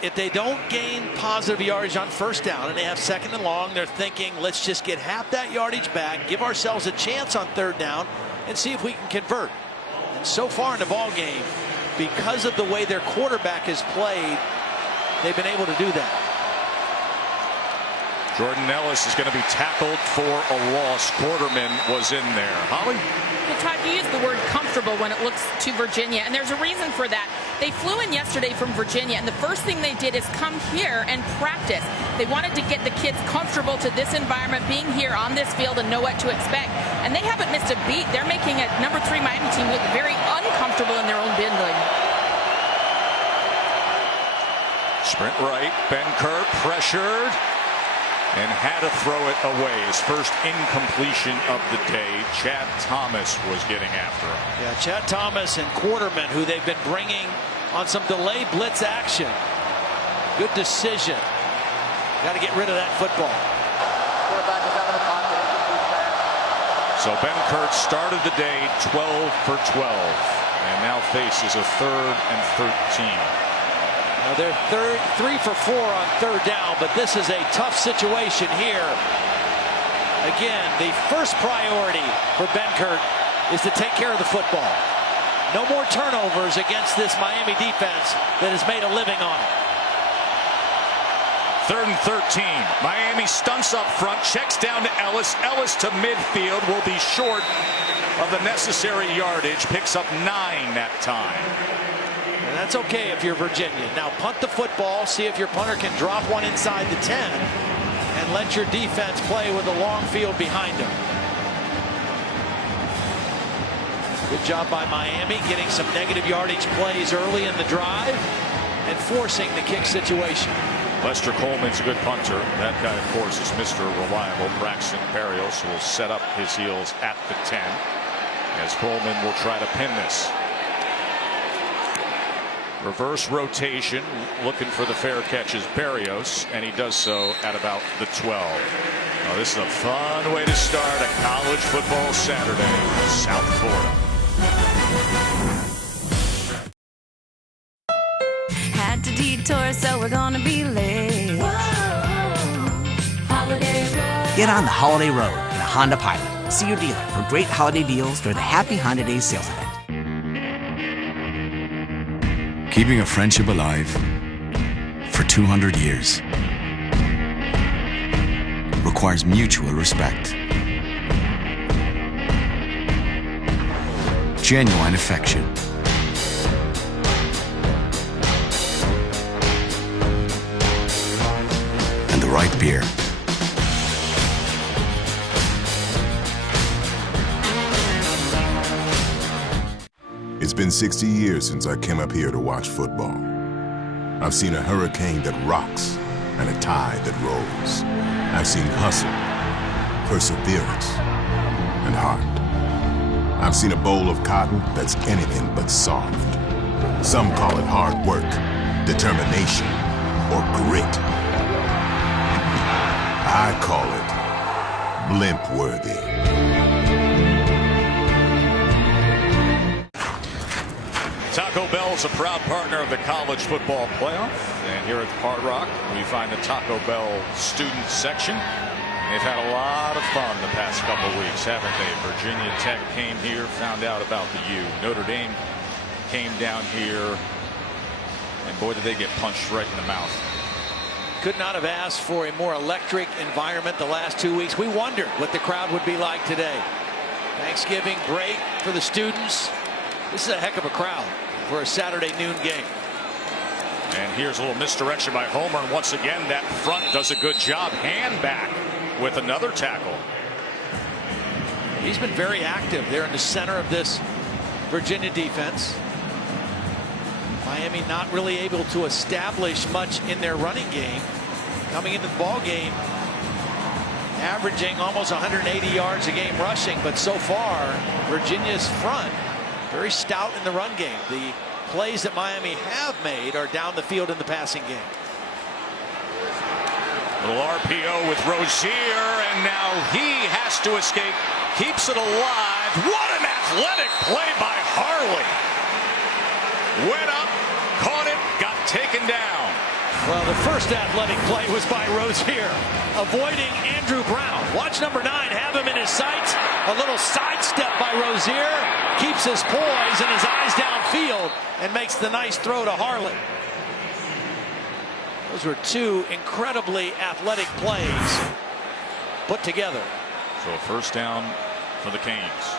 if they don't gain positive yardage on first down and they have 2nd and long, they're thinking, let's just get half that yardage back, give ourselves a chance on 3rd down, and see if we can convert. And so far in the ball game, because of the way their quarterback has played, they've been able to do that. Jordan Ellis is going to be tackled for a loss. Quarterman was in there. Holly? Well, Todd, you use the word comfortable when it looks to Virginia, and there's a reason for that. They flew in yesterday from Virginia, and the first thing they did is come here and practice. They wanted to get the kids comfortable to this environment, being here on this field and know what to expect. And they haven't missed a beat. They're making a number 3 Miami team look very uncomfortable in their own building. Sprint right. Benkert pressured and had to throw it away. His first incompletion of the day. Chad Thomas was getting after him. Yeah, Chad Thomas and Quarterman, who they've been bringing on some delayed blitz action. Good decision. Got to get rid of that football. Quarterback is out of the pocket. So Benkert started the day 12 for 12 and now faces a 3rd and 13. Now they're 3 for 4 on 3rd down, but this is a tough situation here. Again, the first priority for Benkert is to take care of the football. No more turnovers against this Miami defense that has made a living on it. 3rd and 13. Miami stunts up front, checks down to Ellis. Ellis to midfield, will be short of the necessary yardage. Picks up 9 that time. And that's okay if you're Virginia. Now punt the football, see if your punter can drop one inside the 10, and let your defense play with a long field behind them. Good job by Miami getting some negative yardage plays early in the drive and forcing the kick situation. Lester Coleman's a good punter. That guy, of course, is Mr. Reliable. Braxton Berrios will set up his heels at the 10 as Coleman will try to pin this. Reverse rotation, looking for the fair catch is Berrios, and he does so at about the 12. Now, this is a fun way to start a college football Saturday in South Florida. Had to detour, so we're gonna be late. Whoa, holiday road. Get on the holiday road in a Honda Pilot. See your dealer for great holiday deals during the Happy Honda Days sales event. Keeping a friendship alive for 200 years requires mutual respect, genuine affection, and the right beer. It's been 60 years since I came up here to watch football. I've seen a hurricane that rocks and a tide that rolls. I've seen hustle, perseverance, and heart. I've seen a bowl of cotton that's anything but soft. Some call it hard work, determination, or grit. I call it blimp-worthy. Taco Bell is a proud partner of the College Football Playoff. And here at Hard Rock, we find the Taco Bell student section. They've had a lot of fun the past couple of weeks, haven't they? Virginia Tech came here, found out about the U. Notre Dame came down here, and boy, did they get punched right in the mouth. Could not have asked for a more electric environment the last 2 weeks. We wondered what the crowd would be like today. Thanksgiving break for the students. This is a heck of a crowd for a Saturday noon game. And here's a little misdirection by Homer, and once again that front does a good job. Hand back with another tackle. He's been very active there in the center of this Virginia defense. Miami not really able to establish much in their running game. Coming into the ball game, averaging almost 180 yards a game rushing, but so far, Virginia's front very stout in the run game. The plays that Miami have made are down the field in the passing game. Little RPO with Rozier, and now he has to escape. Keeps it alive. What an athletic play by Harley. Went up, caught it, got taken down. Well, the first athletic play was by Rozier, avoiding Andrew Brown. Watch number 9 have him in his sights. A little sidestep by Rozier, keeps his poise and his eyes downfield, and makes the nice throw to Harley. Those were two incredibly athletic plays put together. So a first down for the Canes.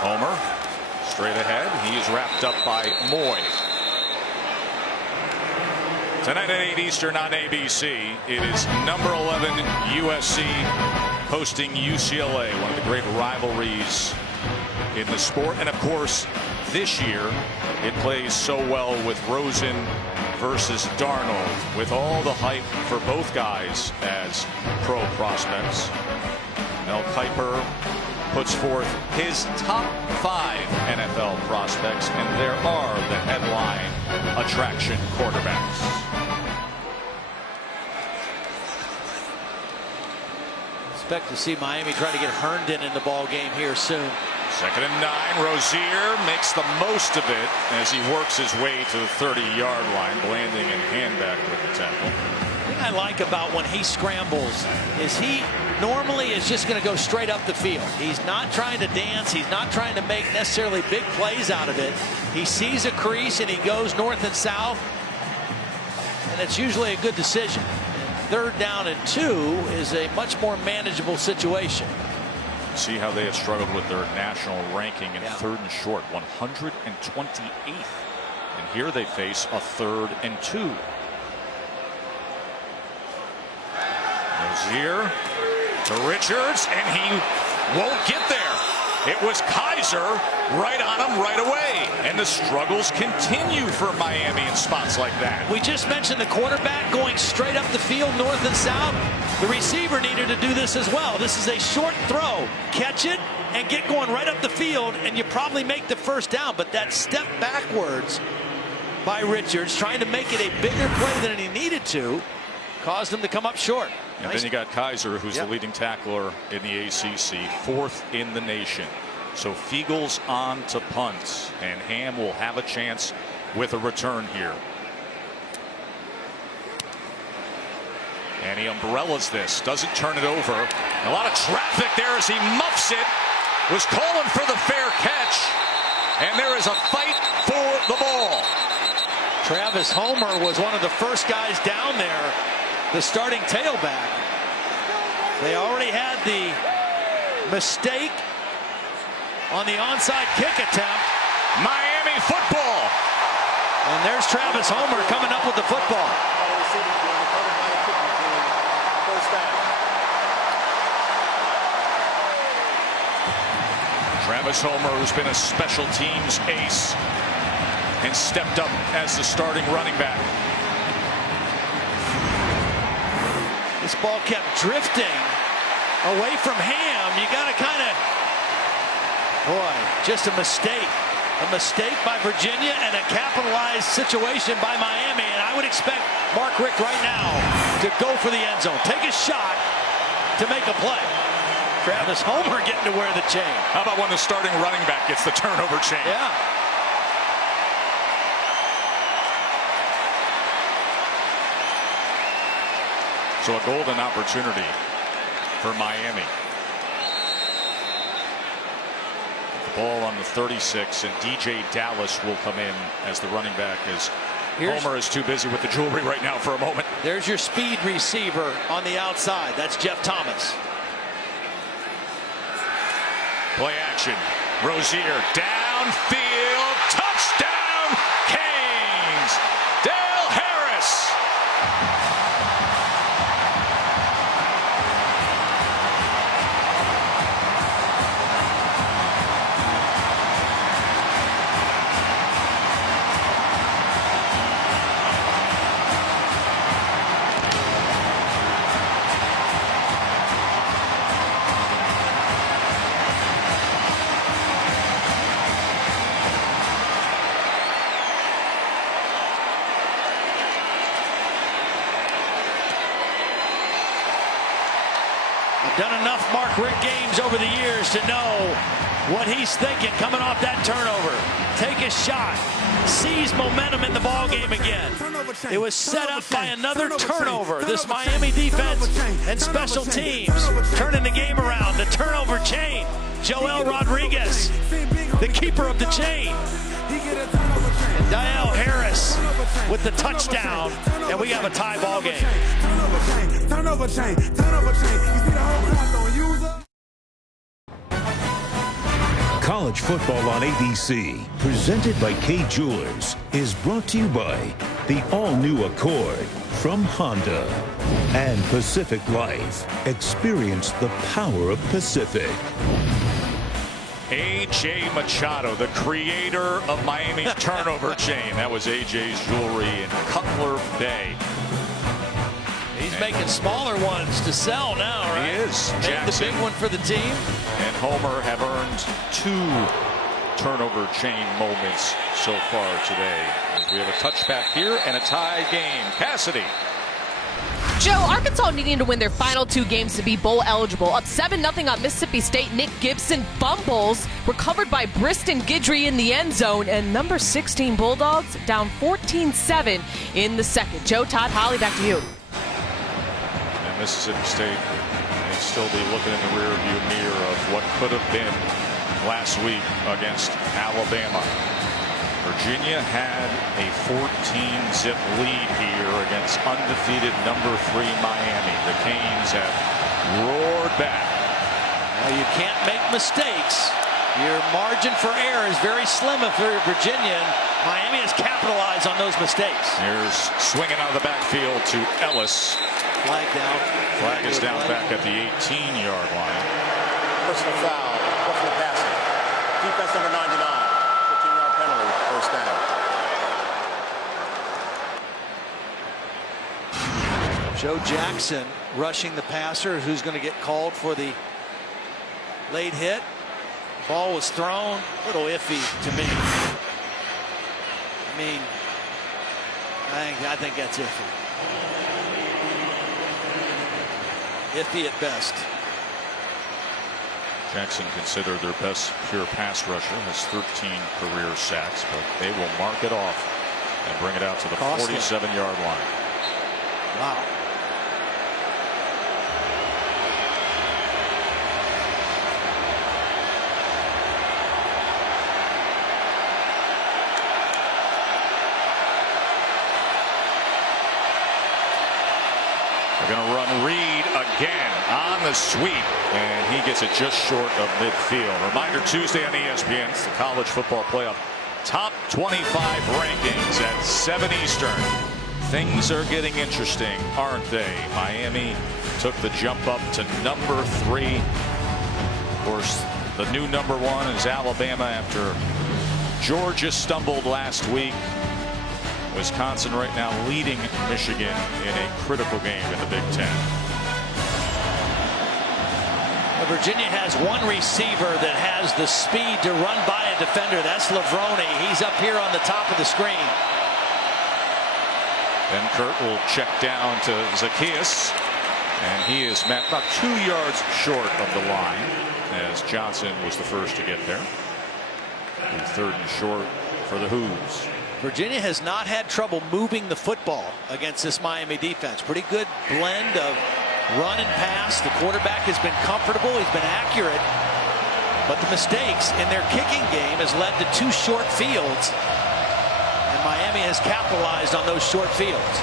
Homer straight ahead. He is wrapped up by Moy. Tonight at 8 Eastern on ABC, it is number 11 USC hosting UCLA, one of the great rivalries in the sport. And of course, this year, it plays so well with Rosen versus Darnold, with all the hype for both guys as pro prospects. Mel Kiper puts forth his top 5 NFL prospects, and there are the headline attraction quarterbacks. Expect to see Miami try to get Herndon in the ball game here soon. 2nd and 9. Rozier makes the most of it as he works his way to the 30-yard line, landing and handback with the tackle. The thing I like about when he scrambles is he normally is just going to go straight up the field. He's not trying to dance. He's not trying to make necessarily big plays out of it. He sees a crease and he goes north and south, and it's usually a good decision. 3rd down and 2 is a much more manageable situation. See how they have struggled with their national ranking in 3rd and short, 128th. And here they face a 3rd and 2. Rozier to Richards, and he won't get there. It was Kaiser right on him right away. And the struggles continue for Miami in spots like that. We just mentioned the quarterback going straight up the field, north and south. The receiver needed to do this as well. This is a short throw. Catch it and get going right up the field, and you probably make the first down. But that step backwards by Richards, trying to make it a bigger play than he needed to, caused him to come up short. And then you got Kaiser, who's the leading tackler in the ACC, 4th in the nation. So Fiegel's on to punt, and Ham will have a chance with a return here. And he umbrellas this, doesn't turn it over. A lot of traffic there as he muffs it. Was calling for the fair catch, and there is a fight for the ball. Travis Homer was one of the first guys down there, the starting tailback. They already had the mistake on the onside kick attempt. Miami football. And there's Travis Homer coming up with the football. Travis Homer, who's been a special teams ace and stepped up as the starting running back. This ball kept drifting away from Ham. You got to kind of, boy, just a mistake. A mistake by Virginia and a capitalized situation by Miami. And I would expect Mark Richt right now to go for the end zone. Take a shot to make a play. Travis Homer getting to wear the chain. How about when the starting running back gets the turnover chain? Yeah. So a golden opportunity for Miami. The ball on the 36, and DJ Dallas will come in as the running back, as Homer is too busy with the jewelry right now for a moment. There's your speed receiver on the outside. That's Jeff Thomas. Play action. Rozier downfield. Touchdown, Canes. Dale Harris. I've done enough Mark Richt games over the years to know what he's thinking coming off that turnover. Take a shot, seize momentum in the ball game again. It was set up by another turnover. This Miami defense and special teams turning the game around. The turnover chain. Joel Rodriguez, the keeper of the chain. And Dial Harris with the touchdown, and we have a tie ball game. Turnover chain. You see the whole crowd don't use up. College football on ABC, presented by K Jewelers, is brought to you by the all-new Accord from Honda and Pacific Life. Experience the power of Pacific. A.J. Machado, the creator of Miami's turnover chain. That was A.J.'s jewelry in Cutler Bay. He's making smaller ones to sell now, right? He is. Made the big one for the team. And Homer have earned 2 turnover chain moments so far today. We have a touchback here and a tie game. Cassidy. Joe, Arkansas needing to win their final 2 games to be bowl eligible. Up 7-0 on Mississippi State. Nick Gibson fumbles, recovered by Briston Guidry in the end zone, and number 16 Bulldogs down 14-7 in the second. Joe, Todd, Holly, back to you. And Mississippi State may still be looking in the rearview mirror of what could have been last week against Alabama. Virginia had a 14-zip lead here against undefeated number 3 Miami. The Canes have roared back. Now you can't make mistakes. Your margin for error is very slim if you're Virginia, and Miami has capitalized on those mistakes. Here's swinging out of the backfield to Ellis. Flag down. Flag is down back at the 18-yard line. Personal foul, roughing the passing. Defense number 99. 15-yard penalty, first down. Joe Jackson rushing the passer, who's going to get called for the late hit. Ball was thrown, a little iffy to me. I think that's iffy. Iffy at best. Jackson considered their best pure pass rusher, has 13 career sacks, but they will mark it off and bring it out to the 47-yard line. Wow. They're going to run Reed again on the sweep, and he gets it just short of midfield. Reminder, Tuesday on ESPN, it's the College Football Playoff Top 25 rankings at 7 Eastern. Things are getting interesting, aren't they? Miami took the jump up to number 3. Of course, the new number 1 is Alabama after Georgia stumbled last week. Wisconsin right now leading Michigan in a critical game in the Big Ten. Well, Virginia has one receiver that has the speed to run by a defender. That's Lavroni. He's up here on the top of the screen. Then Kurt will check down to Zacchaeus, and he is met about 2 yards short of the line, as Johnson was the first to get there. And 3rd and short for the Hoos. Virginia has not had trouble moving the football against this Miami defense. Pretty good blend of run and pass. The quarterback has been comfortable. He's been accurate. But the mistakes in their kicking game has led to 2 short fields. And Miami has capitalized on those short fields.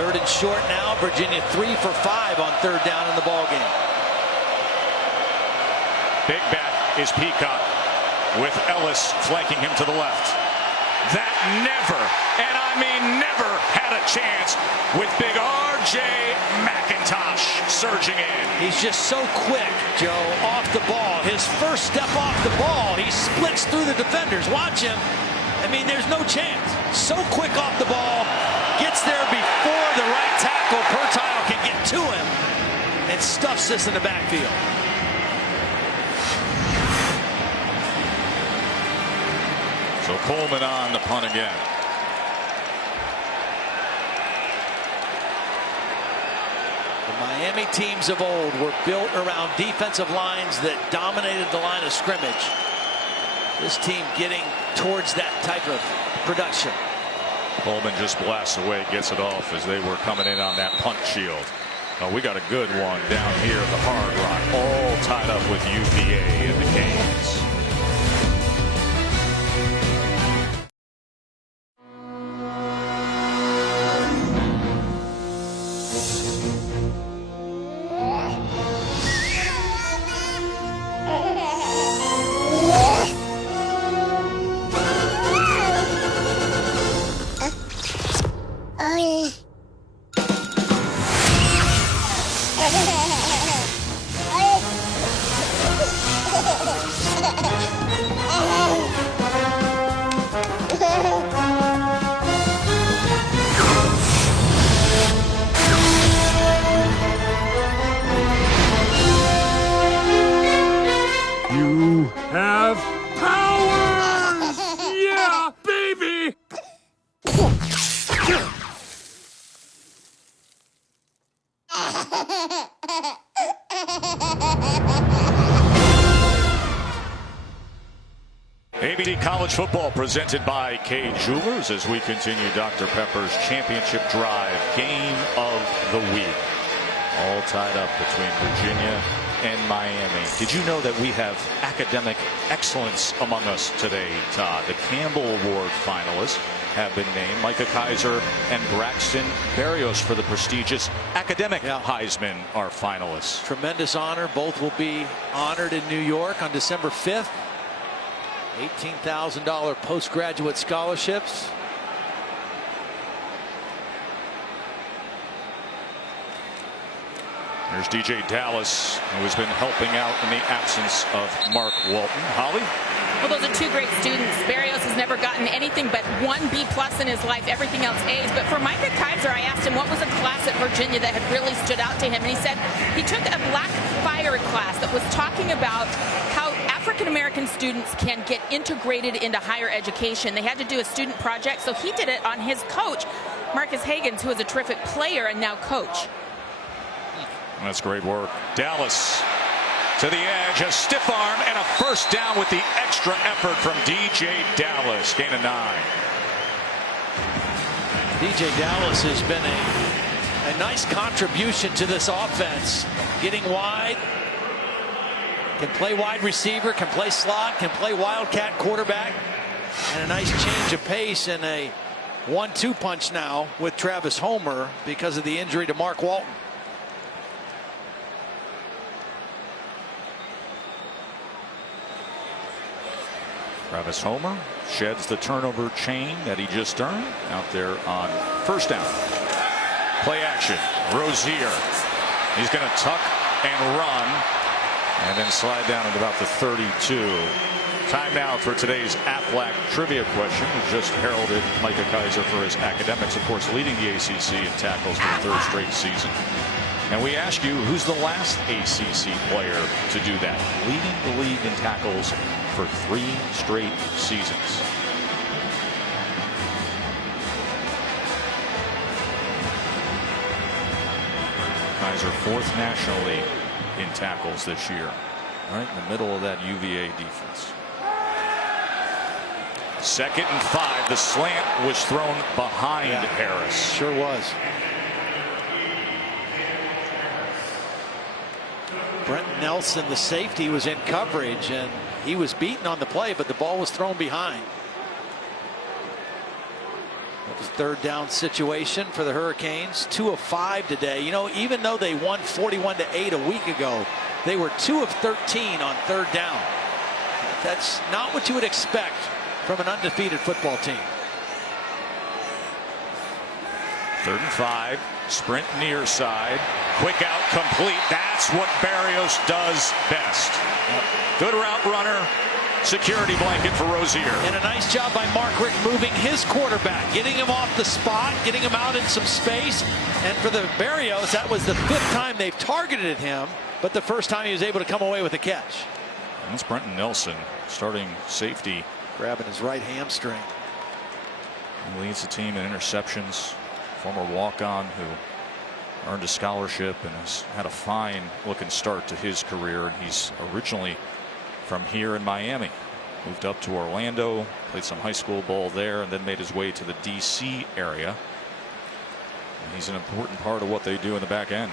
3rd and short now. Virginia 3 for 5 on 3rd down in the ball game. Big back is Peacock, with Ellis flanking him to the left. That never, and I mean never, had a chance with big R.J. McIntosh surging in. He's just so quick, Joe, off the ball. His first step off the ball, he splits through the defenders. Watch him. I mean, there's no chance. So quick off the ball, gets there before the right tackle, Pertile, can get to him, and stuffs this in the backfield. So Coleman on the punt again. Miami teams of old were built around defensive lines that dominated the line of scrimmage. This team getting towards that type of production. Coleman just blasts away, gets it off as they were coming in on that punt shield. Oh, we got a good one down here at the Hard Rock, all tied up with UVA and the Canes. You have powers! Yeah, baby! ABC College Football presented by K Jewelers as we continue Dr. Pepper's Championship Drive Game of the Week. All tied up between Virginia and Miami. Did you know that we have academic excellence among us today, Todd? The Campbell Award finalists have been named. Micah Kaiser and Braxton Berrios for the prestigious academic Heisman are finalists. Tremendous honor. Both will be honored in New York on December 5th. $18,000 postgraduate scholarships. Here's DJ Dallas, who has been helping out in the absence of Mark Walton. Holly? Well, those are two great students. Berrios has never gotten anything but one B+ in his life, everything else A's. But for Micah Kaiser, I asked him what was a class at Virginia that had really stood out to him. And he said he took a Black Fire class that was talking about how African-American students can get integrated into higher education. They had to do a student project, so he did it on his coach, Marcus Hagans, who is a terrific player and now coach. That's great work. Dallas to the edge, a stiff arm and a first down with the extra effort from DJ Dallas. Gain of 9. DJ Dallas has been a nice contribution to this offense. Getting wide, can play wide receiver, can play slot, can play wildcat quarterback, and a nice change of pace and a 1-2 punch now with Travis Homer because of the injury to Mark Walton. Travis Homer sheds the turnover chain that he just earned out there on first down. Play action. Rozier. He's going to tuck and run and then slide down at about the 32. Time now for today's Aflac trivia question. We just heralded Micah Kaiser for his academics, of course, leading the ACC in tackles for the third straight season. And we ask you, who's the last ACC player to do that? Leading the league in tackles for 3 straight seasons. Kaiser 4th nationally in tackles this year. Right in the middle of that UVA defense. 2nd and 5. The slant was thrown behind Harris. Sure was. Brent Nelson, the safety, was in coverage and he was beaten on the play, but the ball was thrown behind. It was 3rd down situation for the Hurricanes. 2 of 5 today. You know, even though they won 41-8 a week ago, they were 2 of 13 on 3rd down. That's not what you would expect from an undefeated football team. 3rd and 5. Sprint near side. Quick out, complete. That's what Berrios does best. Good route runner. Security blanket for Rozier. And a nice job by Mark Richt moving his quarterback, getting him off the spot, getting him out in some space. And for the Berrios, that was the 5th time they've targeted him, but the first time he was able to come away with a catch. And that's Brenton Nelson, starting safety. Grabbing his right hamstring. He leads the team in interceptions. Former walk-on who earned a scholarship and has had a fine looking start to his career. And he's originally from here in Miami, moved up to Orlando, played some high school ball there, and then made his way to the DC area. And he's an important part of what they do in the back end.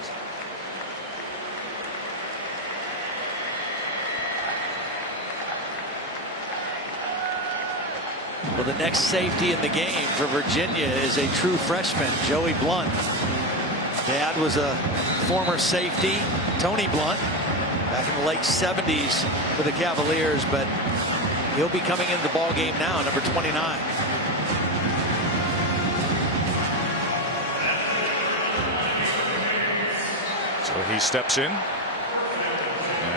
Well, the next safety in the game for Virginia is a true freshman, Joey Blunt. Dad was a former safety, Tony Blunt, back in the late 70s for the Cavaliers, but he'll be coming into the ball game now, number 29. So he steps in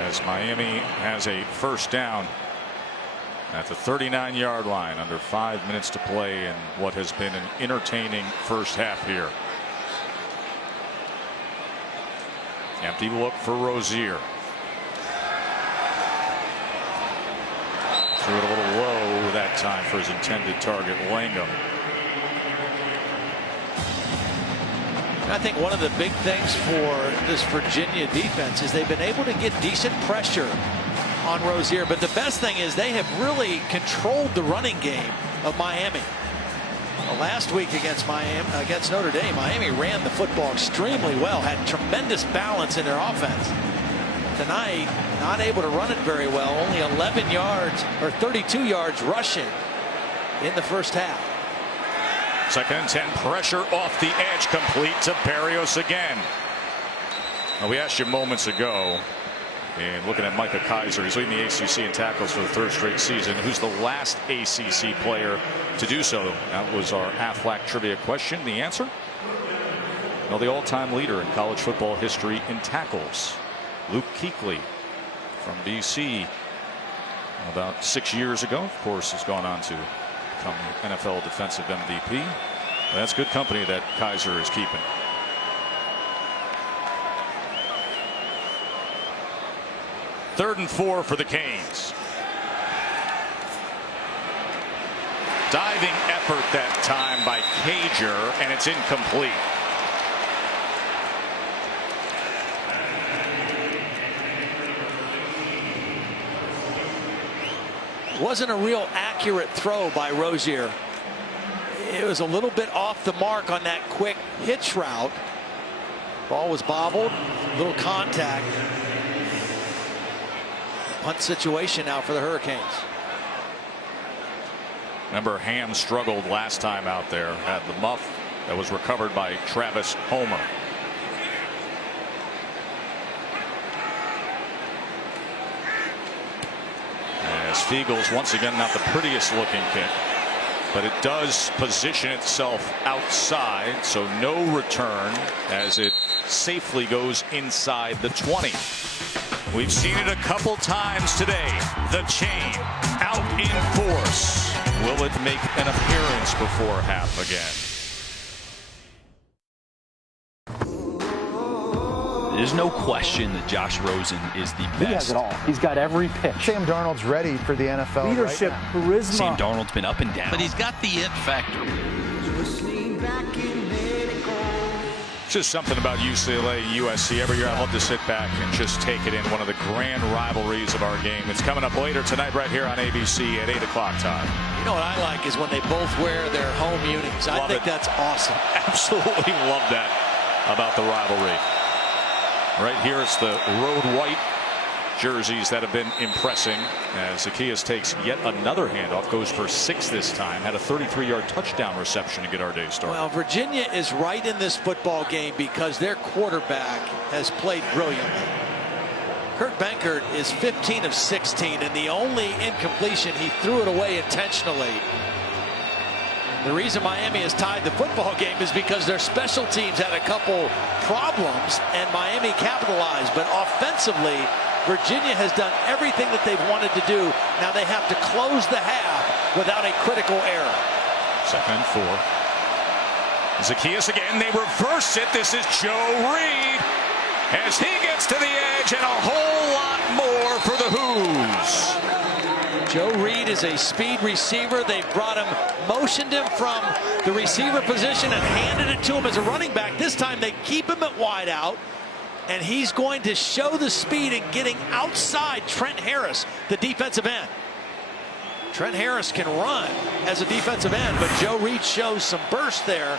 as Miami has a first down at the 39-yard line, under 5 minutes to play in what has been an entertaining first half here. Empty look for Rozier. Threw it a little low that time for his intended target, Langham. I think one of the big things for this Virginia defense is they've been able to get decent pressure on Rozier, but the best thing is they have really controlled the running game of Miami. Last week against Notre Dame, Miami ran the football extremely well, had tremendous balance in their offense. Tonight, not able to run it very well, only 11 yards or 32 yards rushing in the first half. 2nd and 10, pressure off the edge, complete to Berrios again. Now, we asked you moments ago, and looking at Micah Kaiser, he's leading the ACC in tackles for the 3rd straight season. Who's the last ACC player to do so? That was our Aflac trivia question. The answer? No, the all-time leader in college football history in tackles, Luke Kuechly from BC, about 6 years ago. Of course, has gone on to become the NFL defensive MVP. That's good company that Kaiser is keeping. Third and 4 for the Canes. Diving effort that time by Cager, and it's incomplete. Wasn't a real accurate throw by Rozier. It was a little bit off the mark on that quick hitch route. Ball was bobbled, little contact. Punt situation now for the Hurricanes. Remember, Ham struggled last time out there, had the muff that was recovered by Travis Homer. As Fiegel's once again not the prettiest looking kick, but it does position itself outside, so no return as it safely goes inside the 20. We've seen it a couple times today. The chain out in force. Will it make an appearance before half again? There's no question that Josh Rosen is the best. He has it all. He's got every pitch. Sam Darnold's ready for the NFL. Leadership, right, charisma. Sam Darnold's been up and down. But he's got the it factor. Just something about UCLA, USC. Every year I love to sit back and just take it in. One of the grand rivalries of our game. It's coming up later tonight right here on ABC at 8 o'clock time. You know what I like is when they both wear their home unis. I think that's awesome. Absolutely love that about the rivalry. Right here it's the road white jerseys that have been impressing as Zacchaeus takes yet another handoff, goes for 6 this time, had a 33-yard touchdown reception to get our day started. Well, Virginia is right in this football game because their quarterback has played brilliantly. Kurt Benkert is 15 of 16, and the only incompletion, he threw it away intentionally. The reason Miami has tied the football game is because their special teams had a couple problems and Miami capitalized. But offensively, Virginia has done everything that they've wanted to do. Now they have to close the half without a critical error. 2nd and 4. Zacchaeus again. They reverse it. This is Joe Reed as he gets to the edge, and a whole lot more for the Hoos. Joe Reed is a speed receiver. They brought him, motioned him from the receiver position and handed it to him as a running back. This time they keep him at wide out, and he's going to show the speed in getting outside Trent Harris, the defensive end. Trent Harris can run as a defensive end, but Joe Reed shows some burst there,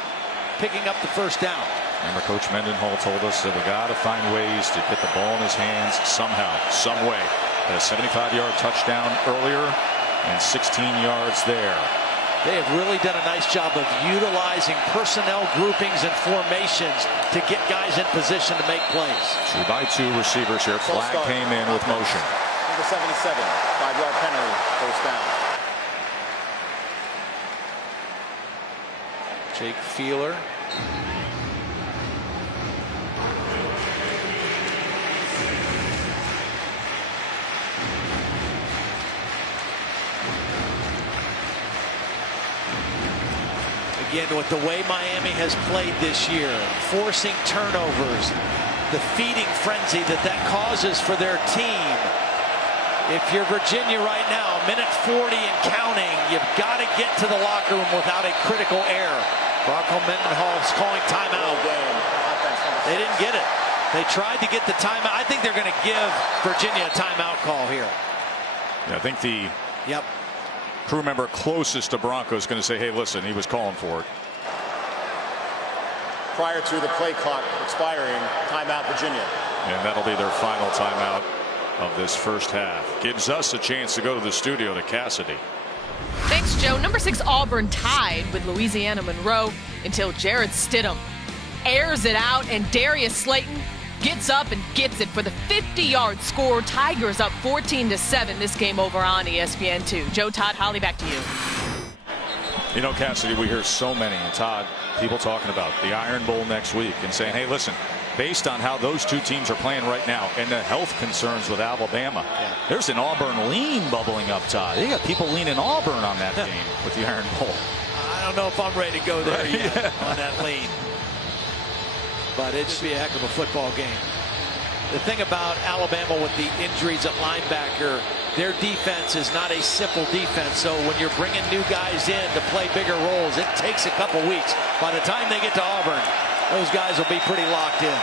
picking up the first down. Remember, Coach Mendenhall told us that we got to find ways to get the ball in his hands somehow, some way. A 75-yard touchdown earlier and 16 yards there. They have really done a nice job of utilizing personnel groupings and formations to get guys in position to make plays. 2-by-2 receivers here. Flag came in with motion. Number 77, 5-yard penalty, first down. Jake Feeler. Again, with the way Miami has played this year, forcing turnovers, the feeding frenzy that causes for their team. If you're Virginia right now, minute 40 and counting, you've got to get to the locker room without a critical error. Bronco Mendenhall is calling timeout. They didn't get it. They tried to get the timeout. I think they're going to give Virginia a timeout call here. Yeah, I think the crew member closest to Bronco is going to say, hey, listen, he was calling for it. Prior to the play clock expiring, timeout Virginia. And that'll be their final timeout of this first half. Gives us a chance to go to the studio to Cassidy. Thanks, Joe. Number 6 Auburn tied with Louisiana Monroe until Jared Stidham airs it out, and Darius Slayton gets up and gets it for the 50-yard score. Tigers up 14-7. This game over on ESPN2. Joe, Todd, Holly, back to you. You know, Cassidy, we hear so many, and Todd, people talking about the Iron Bowl next week and saying, hey, listen, based on how those two teams are playing right now and the health concerns with Alabama, there's an Auburn lean bubbling up, Todd. You got people leaning Auburn on that game with the Iron Bowl. I don't know if I'm ready to go there yet on that lean. But it should be a heck of a football game. The thing about Alabama with the injuries at linebacker, their defense is not a simple defense. So when you're bringing new guys in to play bigger roles, it takes a couple weeks. By the time they get to Auburn, those guys will be pretty locked in.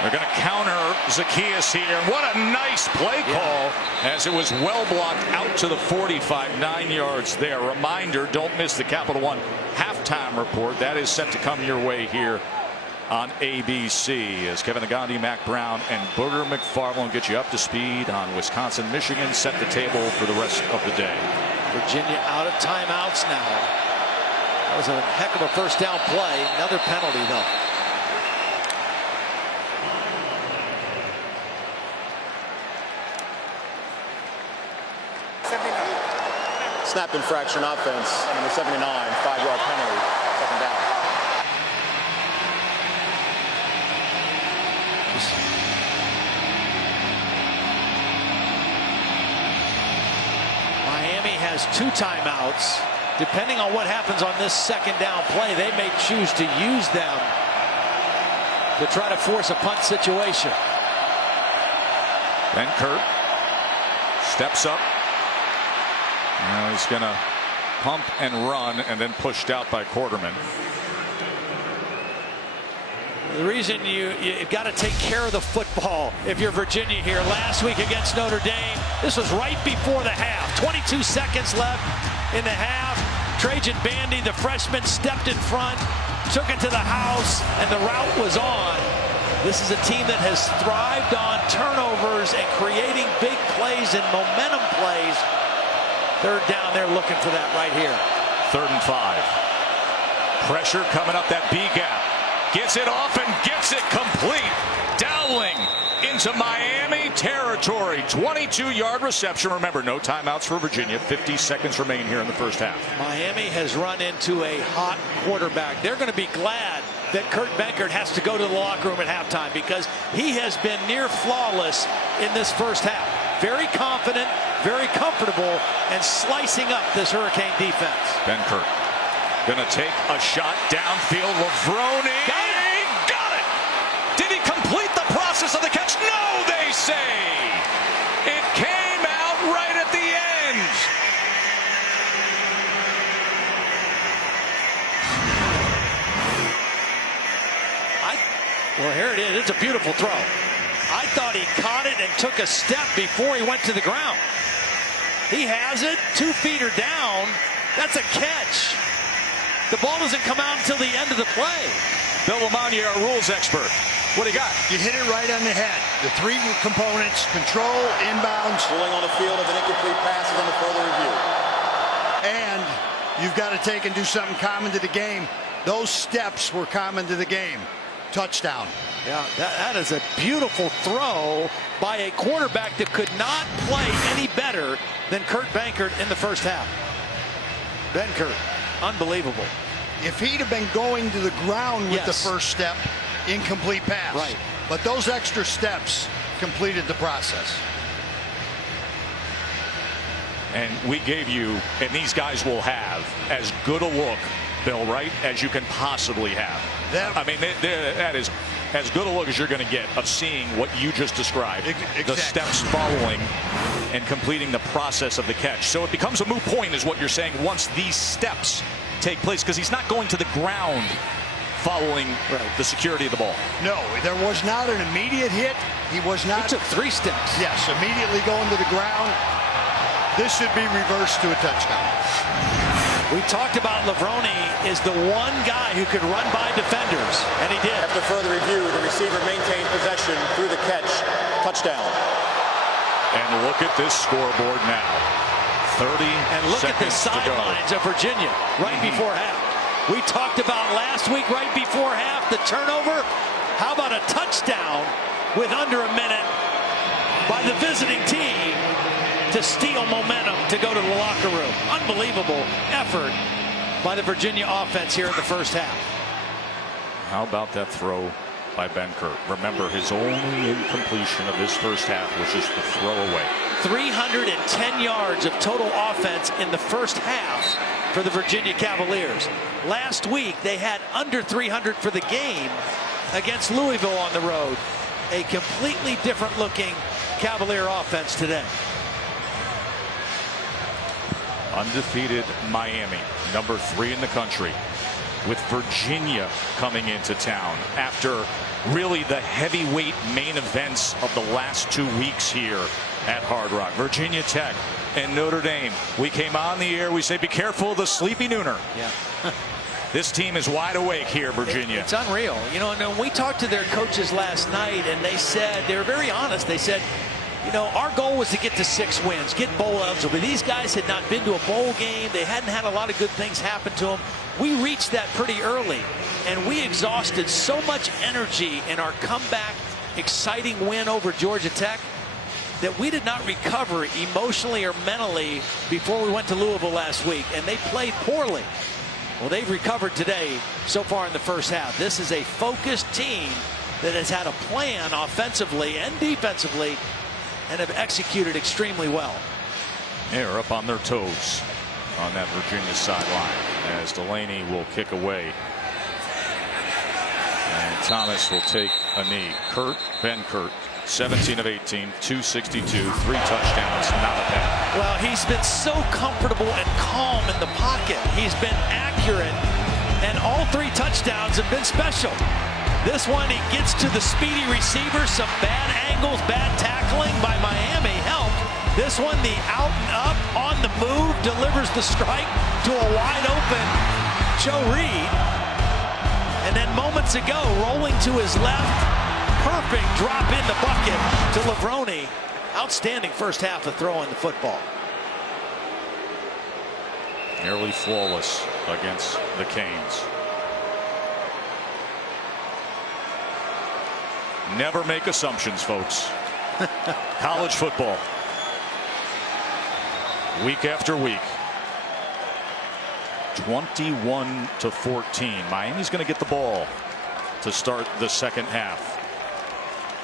They're going to counter Zacchaeus here. What a nice play call as it was well blocked out to the 45, 9 yards there. Reminder, don't miss the Capital One halftime report. That is set to come your way here on ABC as Kevin Agandi, Mac Brown, and Booger McFarland get you up to speed on Wisconsin, Michigan, set the table for the rest of the day. Virginia out of timeouts now. That was a heck of a first down play. Another penalty, though. Snap infraction offense, number 79, 5-yard penalty, second down. Miami has 2 timeouts. Depending on what happens on this second down play, they may choose to use them to try to force a punt situation. Ben Kurt steps up. Now he's going to pump and run and then pushed out by Quarterman. The reason you've got to take care of the football if you're Virginia here. Last week against Notre Dame, this was right before the half. 22 seconds left in the half. Trajan Bandy, the freshman, stepped in front, took it to the house, and the route was on. This is a team that has thrived on turnovers and creating big plays and momentum plays. Third down, they're looking for that right here. 3rd and 5. Pressure coming up that B gap. Gets it off and gets it complete. Dowling into Miami territory. 22-yard reception. Remember, no timeouts for Virginia. 50 seconds remain here in the first half. Miami has run into a hot quarterback. They're going to be glad that Kurt Benkert has to go to the locker room at halftime because he has been near flawless in this first half. Very confident, very comfortable, and slicing up this Hurricane defense. Benkert gonna take a shot downfield. Lavroni got it. Did he complete the process of the catch? No! say it came out right at the end. Well, here it is. It's a beautiful throw. I thought he caught it and took a step before he went to the ground. He has it. 2 feet are down. That's a catch. The ball doesn't come out until the end of the play. Bill Lamagna, our rules expert. What do you got? You hit it right on the head. The 3 components: control, inbounds. Ruling on the field of an incomplete pass is under further review. And you've got to take and do something common to the game. Those steps were common to the game. Touchdown. Yeah, that is a beautiful throw by a quarterback that could not play any better than Kurt Benkert in the first half. Benkert, unbelievable. If he'd have been going to the ground with the first step, incomplete pass. Right. But those extra steps completed the process. And we gave you, and these guys will have, as good a look, Bill, right, as you can possibly have. I mean, that is as good a look as you're going to get of seeing what you just described. Exactly. The steps following and completing the process of the catch. So it becomes a moot point, is what you're saying, once these steps take place, because he's not going to the ground following the security of the ball. No, there was not an immediate hit. He was not. He took 3 steps. Yes, immediately going to the ground. This should be reversed to a touchdown. We talked about Lavroni is the one guy who could run by defenders, and he did. After further review, the receiver maintained possession through the catch. Touchdown. And look at this scoreboard now. 30 and look at the sidelines of Virginia right before half. We talked about last week right before half, the turnover. How about a touchdown with under a minute by the visiting team to steal momentum to go to the locker room? Unbelievable effort by the Virginia offense here in the first half. How about that throw by Benkert? Remember, his only incompletion of this first half was just the throwaway. 310 yards of total offense in the first half for the Virginia Cavaliers. Last week, they had under 300 for the game against Louisville on the road. A completely different looking Cavalier offense today. Undefeated Miami, number 3 in the country, with Virginia coming into town after really the heavyweight main events of the last 2 weeks here at Hard Rock. Virginia Tech and Notre Dame. We came on the air, we say be careful of the sleepy nooner. Yeah. This team is wide awake here, Virginia. It's unreal. You know, and we talked to their coaches last night, and they said, they were very honest. They said, you know, our goal was to get to 6 wins, get bowl eligible. These guys had not been to a bowl game. They hadn't had a lot of good things happen to them. We reached that pretty early, and we exhausted so much energy in our comeback, exciting win over Georgia Tech that we did not recover emotionally or mentally before we went to Louisville last week, and they played poorly. Well, they've recovered today so far in the first half. This is a focused team that has had a plan offensively and defensively and have executed extremely well. They're up on their toes on that Virginia sideline as Delaney will kick away. And Thomas will take a knee. Benkert, 17 of 18, 262, 3 touchdowns, not a bad. Well, he's been so comfortable and calm in the pocket. He's been accurate, and all 3 touchdowns have been special. This one, he gets to the speedy receiver. Some bad angles, bad tackling by Miami helped. This one, the out and up, on the move, delivers the strike to a wide open Joe Reed. And then moments ago, rolling to his left, perfect drop in the bucket to Lavroni. Outstanding first half of throwing the football. Nearly flawless against the Canes. Never make assumptions, folks. College football. Week after week. 21-14. Miami's going to get the ball to start the second half.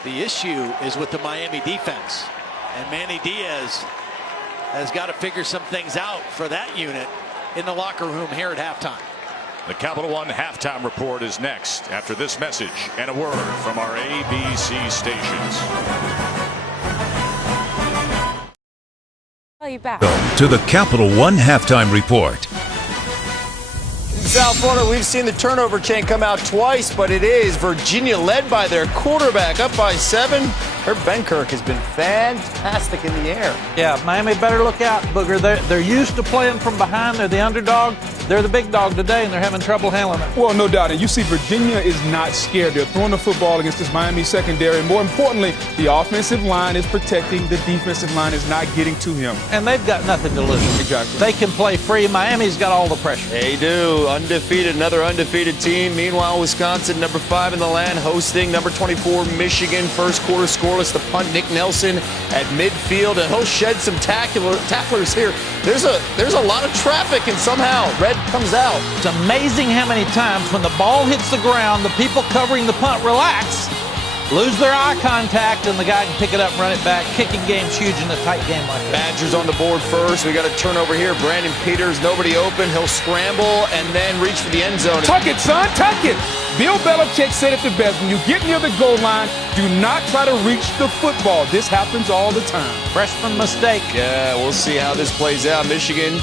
The issue is with the Miami defense. And Manny Diaz has got to figure some things out for that unit in the locker room here at halftime. The Capital One halftime report is next after this message and a word from our ABC stations. To the Capital One Halftime Report. In South Florida, we've seen the turnover chain come out twice, but it is Virginia led by their quarterback, up by 7. Herb Benkirk has been fantastic in the air. Yeah, Miami better look out, Booger. They're used to playing from behind. They're the underdog. They're the big dog today, and they're having trouble handling it. Well, no doubt. And you see Virginia is not scared. They're throwing the football against this Miami secondary. And more importantly, the offensive line is protecting. The defensive line is not getting to him. And they've got nothing to lose. Exactly. They can play free. Miami's got all the pressure. They do. Undefeated, another undefeated team. Meanwhile, Wisconsin, number 5 in the land, hosting number 24, Michigan. First quarter scoreless. The punt, Nick Nelson at midfield, and he'll shed some tacklers here. There's a lot of traffic, and somehow Red comes out. It's amazing how many times when the ball hits the ground, the people covering the punt relax, lose their eye contact, and the guy can pick it up and run it back. Kicking game's huge in a tight game like that. Badgers on the board first. We got a turnover here. Brandon Peters, nobody open. He'll scramble and then reach for the end zone. Tuck it, son, tuck it. Bill Belichick said it the best. When you get near the goal line, do not try to reach the football. This happens all the time. Freshman mistake. Yeah, we'll see how this plays out. Michigan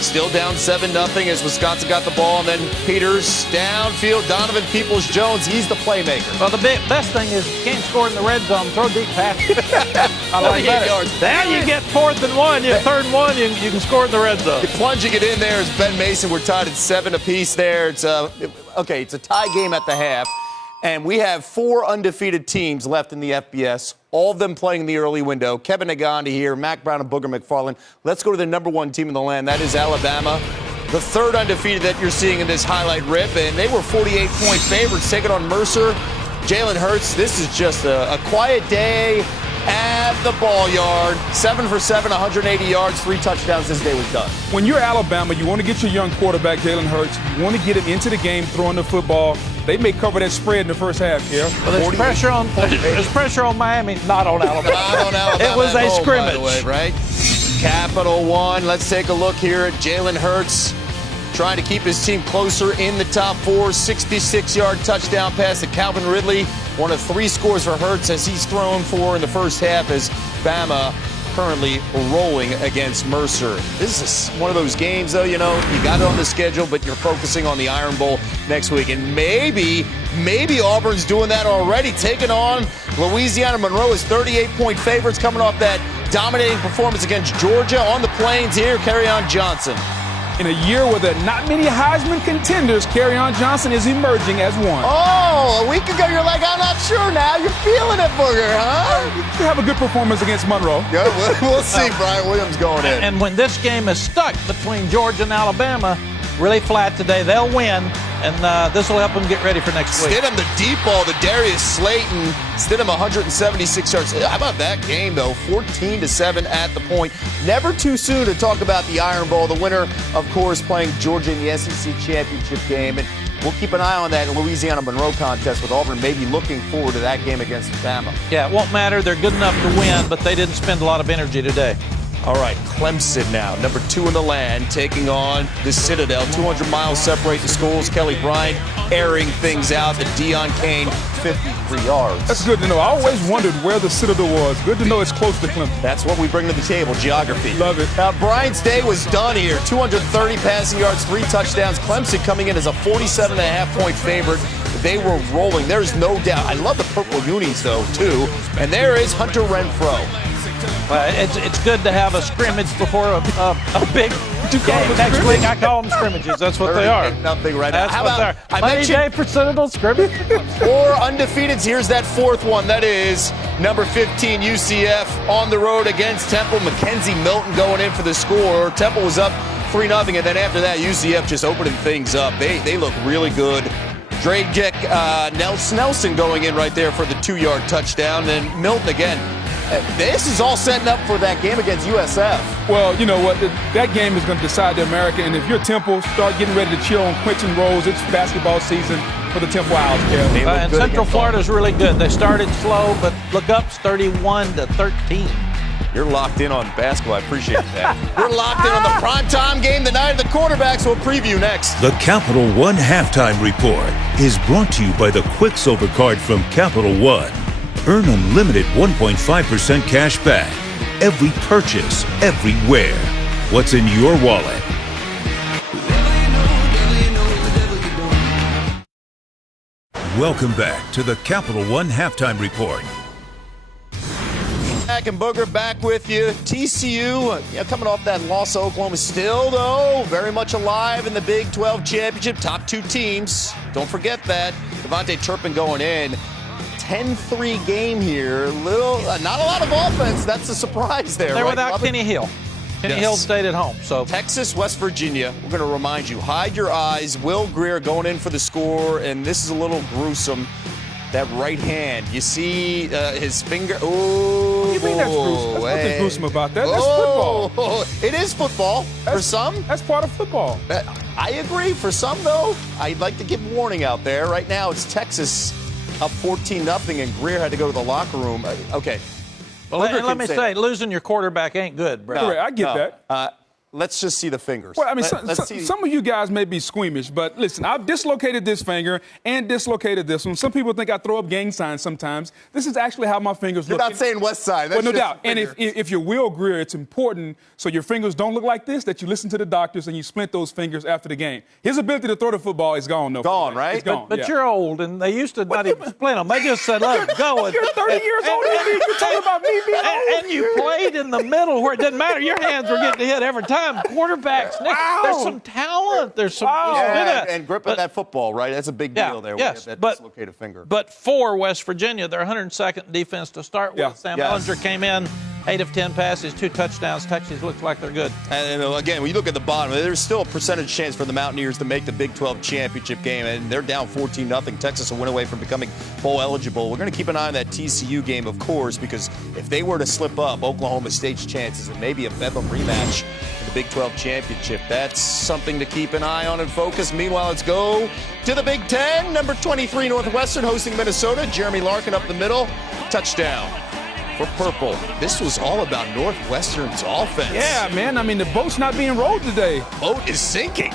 still down 7-0 as Wisconsin got the ball, and then Peters downfield. Donovan Peoples-Jones, he's the playmaker. Well, the best thing is you can't score in the red zone. Throw deep passes. I like that. Now you get 4th and 1. You 3rd and 1. You can score in the red zone. Plunging it in there is Ben Mason. We're tied at 7 apiece there. It's it's a tie game at the half, and we have 4 undefeated teams left in the FBS. All of them playing in the early window. Kevin Nagandi here, Mac Brown and Booger McFarland. Let's go to the number 1 team in the land. That is Alabama. The 3rd undefeated that you're seeing in this highlight rip, and they were 48-point favorites taking on Mercer. Jalen Hurts, this is just a quiet day at the ball yard. 7 for 7, 180 yards, 3 touchdowns. This day was done. When you're Alabama, you want to get your young quarterback, Jalen Hurts. You want to get him into the game, throwing the football. They may cover that spread in the first half, yeah. Well, there's pressure on Miami, not on Alabama. Not on Alabama. It was a scrimmage. By the way, right? Capital One. Let's take a look here at Jalen Hurts trying to keep his team closer in the top 4. 66-yard touchdown pass to Calvin Ridley. One of 3 scores for Hurts as he's thrown 4 in the first half as Bama currently rolling against Mercer. This is one of those games, though, you got it on the schedule, but you're focusing on the Iron Bowl next week. And maybe Auburn's doing that already, taking on Louisiana. Monroe is 38-point favorites coming off that dominating performance against Georgia. On the plains here, Kerryon Johnson. In a year where there are not many Heisman contenders, Kerryon Johnson is emerging as one. Oh, a week ago you're like, I'm not sure now. You're feeling it, Booger, huh? You have a good performance against Monroe. Yeah, we'll see. Brian Williams going in. And when this game is stuck between Georgia and Alabama, really flat today, they'll win, and this will help them get ready for next week. Stidham, the deep ball, the Darius Slayton. Stidham, 176 yards. How about that game, though? 14-7 at the point. Never too soon to talk about the Iron Bowl. The winner, of course, playing Georgia in the SEC championship game. And we'll keep an eye on that Louisiana-Monroe contest with Auburn maybe looking forward to that game against Bama. Yeah, it won't matter. They're good enough to win, but they didn't spend a lot of energy today. All right, Clemson now, number 2 in the land, taking on the Citadel. 200 miles separate the schools. Kelly Bryant airing things out. The Deion Kane, 53 yards. That's good to know. I always wondered where the Citadel was. Good to know it's close to Clemson. That's what we bring to the table, geography. Love it. Now, Bryant's day was done here. 230 passing yards, 3 touchdowns. Clemson coming in as a 47.5-point favorite. They were rolling. There's no doubt. I love the purple unis, though, too. And there is Hunter Renfrow. It's good to have a scrimmage before a big game next week. I call them scrimmages. That's what they are. Nothing right now. That's How what about, they are. Money day for Citadel scrimmage. 4 undefeateds. Here's that 4th one. That is number 15, UCF, on the road against Temple. Mackenzie Milton going in for the score. Temple was up 3-0, and then after that, UCF just opening things up. They look really good. Drake Nelson going in right there for the 2-yard touchdown. And Milton again. This is all setting up for that game against USF. Well, you know what? That game is going to decide the America. And if you're Temple, start getting ready to cheer on Quentin Rose. It's basketball season for the Temple Owls. And Central Florida's really good. They started slow, but look up, 31-13. You're locked in on basketball. I appreciate that. We're locked in on the primetime game, the night of the quarterbacks. We'll preview next. The Capital One Halftime Report is brought to you by the Quicksilver Card from Capital One. Earn unlimited 1.5% cash back. every purchase, everywhere. What's in your wallet? Welcome back to the Capital One Halftime Report. Back and Booger back with you. TCU coming off that loss to Oklahoma, still though very much alive in the Big 12 championship. Top 2 teams. Don't forget that. Devontae Turpin going in. 10-3 game here. Not a lot of offense. That's a surprise there. They're right? without Kenny Hill. Kenny Hill stayed at home. So Texas, West Virginia. We're going to remind you. Hide your eyes. Will Greer going in for the score, and this is a little gruesome. That right hand. You see his finger. Oh, what do you mean that's gruesome? There's nothing gruesome about that. That's football. It is football for some. That's part of football. I agree. For some, though, I'd like to give warning out there. Right now, it's Texas up 14-0, and Greer had to go to the locker room. Okay. Well, let me say, losing your quarterback ain't good, bro. I get that. Let's just see the fingers. Well, I mean, some of you guys may be squeamish, but listen, I've dislocated this finger and dislocated this one. Some people think I throw up gang signs sometimes. This is actually how my fingers look. You're not saying West Side. Well, no doubt. And if you're Will Greer, it's important so your fingers don't look like this, that you listen to the doctors and you splint those fingers after the game. His ability to throw the football is gone, though. Gone, right? It's gone. But you're old, and they used to not even splint them. They just said, look, go. You're 30 years old. You're talking about me being old. And you played in the middle where it didn't matter. Your hands were getting hit every time. Quarterback. Wow. There's some talent. There's some. And gripping that football, right? That's a big deal there. Yes, that dislocated finger. But for West Virginia, they're 102nd defense to start with. Sam Ehlinger came in, 8 of 10 passes, 2 touchdowns. Texas looks like they're good. And again, when you look at the bottom, there's still a percentage chance for the Mountaineers to make the Big 12 championship game, and they're down 14-0. Texas will win away from becoming bowl eligible. We're going to keep an eye on that TCU game, of course, because if they were to slip up, Oklahoma State's chances and maybe a Bedlam rematch in the Big 12 championship. That's something to keep an eye on and focus. Meanwhile, let's go to the Big 10. Number 23 Northwestern hosting Minnesota. Jeremy Larkin up the middle. Touchdown for purple. This was all about Northwestern's offense. Yeah, man. I mean, the boat's not being rowed today. Boat is sinking.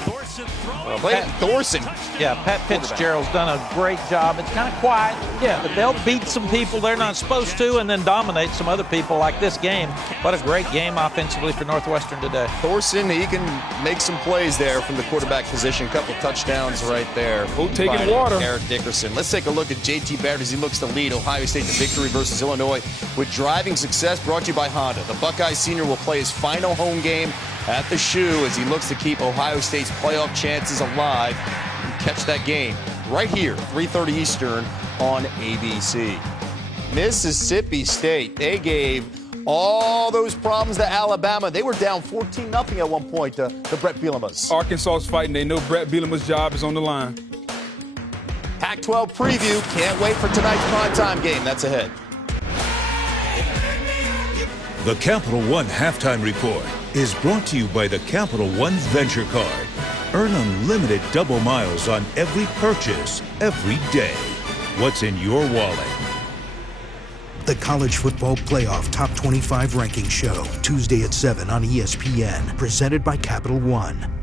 Thorson. Yeah, Pat Fitzgerald's done a great job. It's kind of quiet, but they'll beat some people they're not supposed to and then dominate some other people like this game. What a great game offensively for Northwestern today. Thorson, he can make some plays there from the quarterback position. A couple touchdowns right there. Taking water. Eric Dickerson. Let's take a look at JT Barrett as he looks to lead Ohio State to victory versus Illinois with driving success brought to you by Honda. The Buckeye senior will play his final home game at the Shoe as he looks to keep Ohio State's playoff chances alive. Catch that game right here, 3:30 Eastern on ABC. Mississippi State, they gave all those problems to Alabama. They were down 14-0 at one point to the Brett Bielema's. Arkansas's fighting. They know Brett Bielema's job is on the line. Pac-12 preview. Can't wait for tonight's primetime game. That's ahead. The Capital One Halftime Report is brought to you by the Capital One Venture Card. Earn unlimited double miles on every purchase, every day. What's in your wallet? The College Football Playoff Top 25 Ranking Show, Tuesday at 7 on ESPN, presented by Capital One.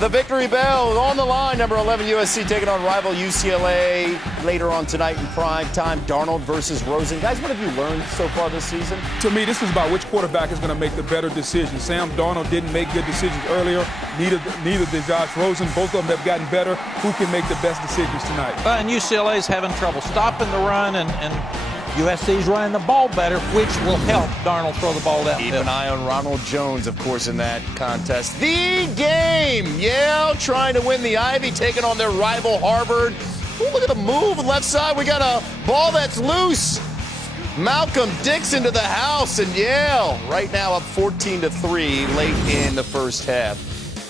The victory bell on the line. Number 11 USC taking on rival UCLA later on tonight in prime time. Darnold versus Rosen. Guys, what have you learned so far this season? To me, this is about which quarterback is going to make the better decision. Sam Darnold didn't make good decisions earlier. Neither did Josh Rosen. Both of them have gotten better. Who can make the best decisions tonight? And UCLA's having trouble stopping the run, and USC's running the ball better, which will help Darnold throw the ball downfield. Keep an eye on Ronald Jones, of course, in that contest. The game! Yale trying to win the Ivy, taking on their rival Harvard. Ooh, look at the move left side. We got a ball that's loose. Malcolm Dixon to the house, and Yale right now up 14-3 late in the first half.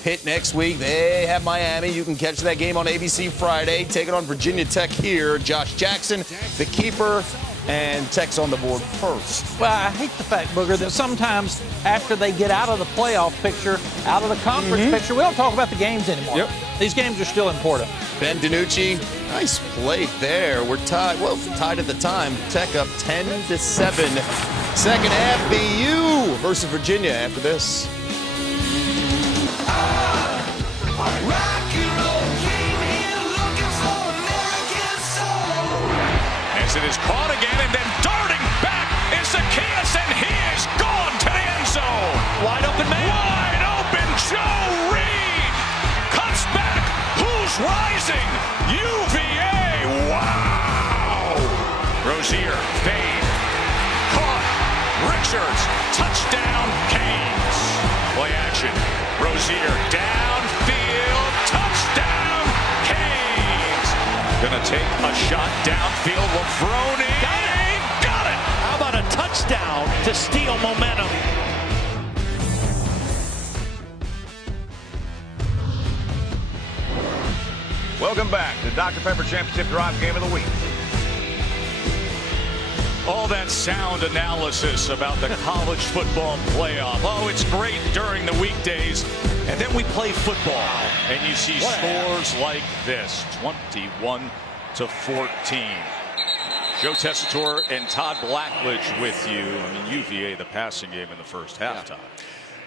Pitt next week, they have Miami. You can catch that game on ABC Friday. Taking on Virginia Tech here. Josh Jackson, the keeper, and Tech's on the board first. Well, I hate the fact, Booger, that sometimes after they get out of the playoff picture, out of the conference picture, we don't talk about the games anymore. Yep. These games are still important. Ben DiNucci, nice play there. We're tied at the time. Tech up 10-7. Second half, BU versus Virginia after this. As it is caught again, and then darting back is Zacchaeus, and he is gone to the end zone. Wide open man. Wide open, Joe Reed cuts back. Who's rising? UVA. Wow. Rozier, fade, caught. Richards, touchdown, Canes. Play action. Rozier, downfield, touchdown, Canes. Gonna take a shot downfield. Lafrone. Got it. How about a touchdown to steal momentum? Welcome back to Dr. Pepper Championship Drive Game of the Week. All that sound analysis about the college football playoff. Oh, it's great during the weekdays. And then we play football. And you see scores like this. 21-14. Joe Tessitore and Todd Blackledge with you. I mean, UVA, the passing game in the first halftime.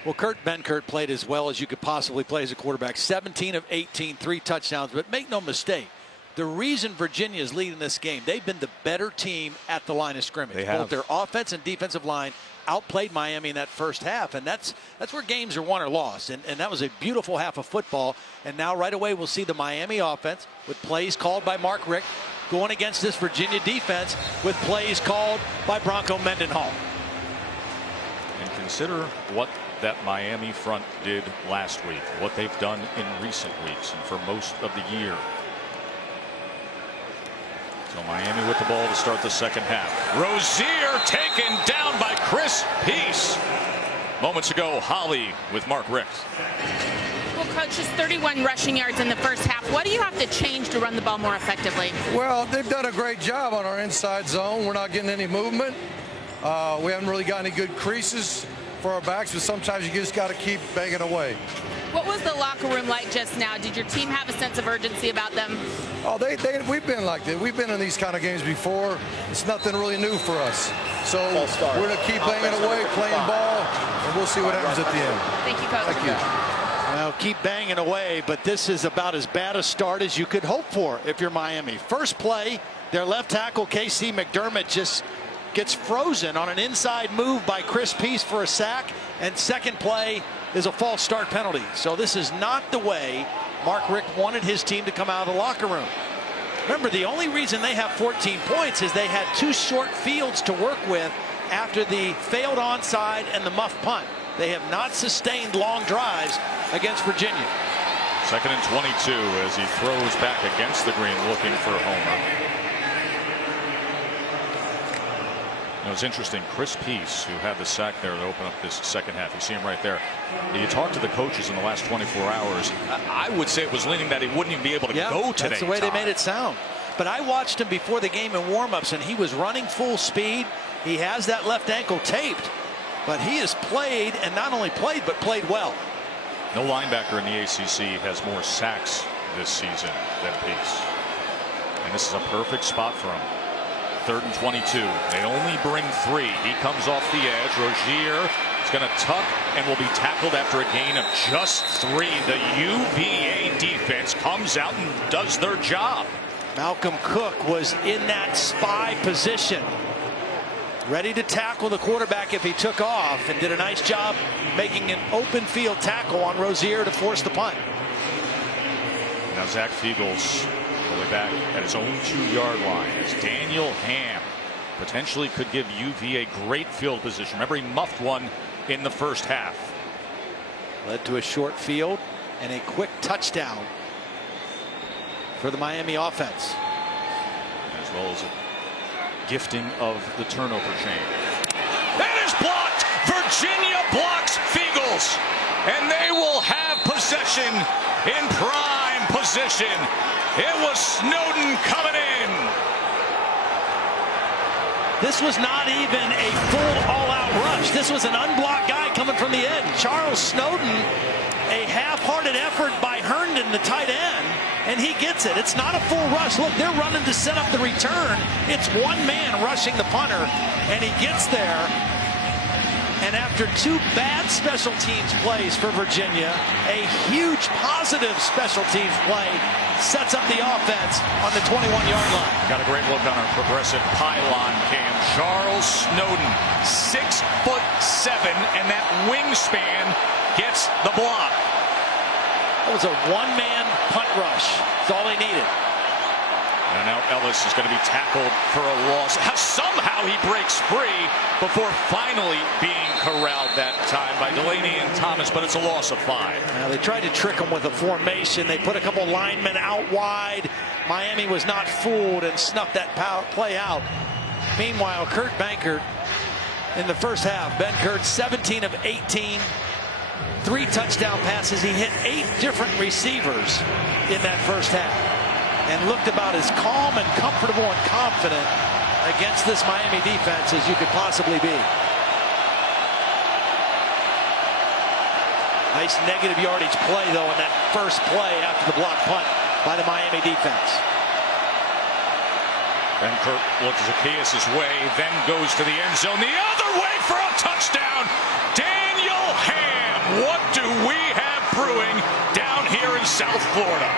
Well, Kurt Benkert played as well as you could possibly play as a quarterback. 17 of 18, 3 touchdowns. But make no mistake, the reason Virginia is leading this game, they've been the better team at the line of scrimmage. They have. Both their offense and defensive line outplayed Miami in that first half, and that's where games are won or lost. And that was a beautiful half of football. And now right away we'll see the Miami offense with plays called by Mark Richt going against this Virginia defense with plays called by Bronco Mendenhall. And consider what that Miami front did last week, what they've done in recent weeks and for most of the year. So Miami with the ball to start the second half. Rozier taken down by Chris Peace. Moments ago, Holly with Mark Richt. Well, Coach, just 31 rushing yards in the first half. What do you have to change to run the ball more effectively? Well, they've done a great job on our inside zone. We're not getting any movement. We haven't really got any good creases for our backs, but sometimes you just got to keep banging away. What was the locker room like just now? Did your team have a sense of urgency about them? Oh, we've been like that. We've been in these kind of games before. It's nothing really new for us. So we're going to keep banging away, playing ball, and we'll see what happens at the end. Thank you, Coach. Thank you. Well, keep banging away, but this is about as bad a start as you could hope for if you're Miami. First play, their left tackle, KC McDermott, just gets frozen on an inside move by Chris Peace for a sack, and second play is a false start penalty. So this is not the way Mark Richt wanted his team to come out of the locker room. Remember, the only reason they have 14 points is they had 2 short fields to work with after the failed onside and the muff punt. They have not sustained long drives against Virginia. Second and 22 as he throws back against the green looking for a homer. It was interesting. Chris Peace, who had the sack there to open up this second half. You see him right there. You talked to the coaches in the last 24 hours. I would say it was leaning that he wouldn't even be able to go today. That's the way they made it sound. But I watched him before the game in warmups, and he was running full speed. He has that left ankle taped, but he has played, and not only played, but played well. No linebacker in the ACC has more sacks this season than Peace. And this is a perfect spot for him. Third and 22. They only bring 3. He comes off the edge. Rozier is going to tuck and will be tackled after a gain of just 3. The UVA defense comes out and does their job. Malcolm Cook was in that spy position, ready to tackle the quarterback if he took off, and did a nice job making an open field tackle on Rozier to force the punt. Now Zach Fiegels way back at his own 2-yard line as Daniel Ham potentially could give UVA great field position. Remember, he muffed one in the first half. Led to a short field and a quick touchdown for the Miami offense. As well as a gifting of the turnover chain. That is blocked. Virginia blocks Fiegels. And they will have possession in prime position. It was Snowden coming in. This was not even a full all-out rush. This was an unblocked guy coming from the end. Charles Snowden, a half-hearted effort by Herndon, the tight end, and he gets it. It's not a full rush. Look, they're running to set up the return. It's one man rushing the punter, and he gets there. And after 2 bad special teams plays for Virginia, a huge positive special teams play sets up the offense on the 21-yard line. Got a great look on our progressive pylon cam. Charles Snowden, 6'7", and that wingspan gets the block. That was a one-man punt rush. That's all he needed. And now Ellis is going to be tackled for a loss. Somehow he breaks free before finally being corralled that time by Delaney and Thomas, but it's a loss of 5. Now they tried to trick him with a formation. They put a couple linemen out wide. Miami was not fooled and snuffed that play out. Meanwhile, Kurt Benkert in the first half. Benkert 17 of 18. 3 touchdown passes. He hit 8 different receivers in that first half and looked about as calm and comfortable and confident against this Miami defense as you could possibly be. Nice negative yardage play, though, in that first play after the block punt by the Miami defense. Benkert looks Zacchaeus' way, then goes to the end zone. The other way for a touchdown. Daniel Ham. What do we have brewing down here in South Florida?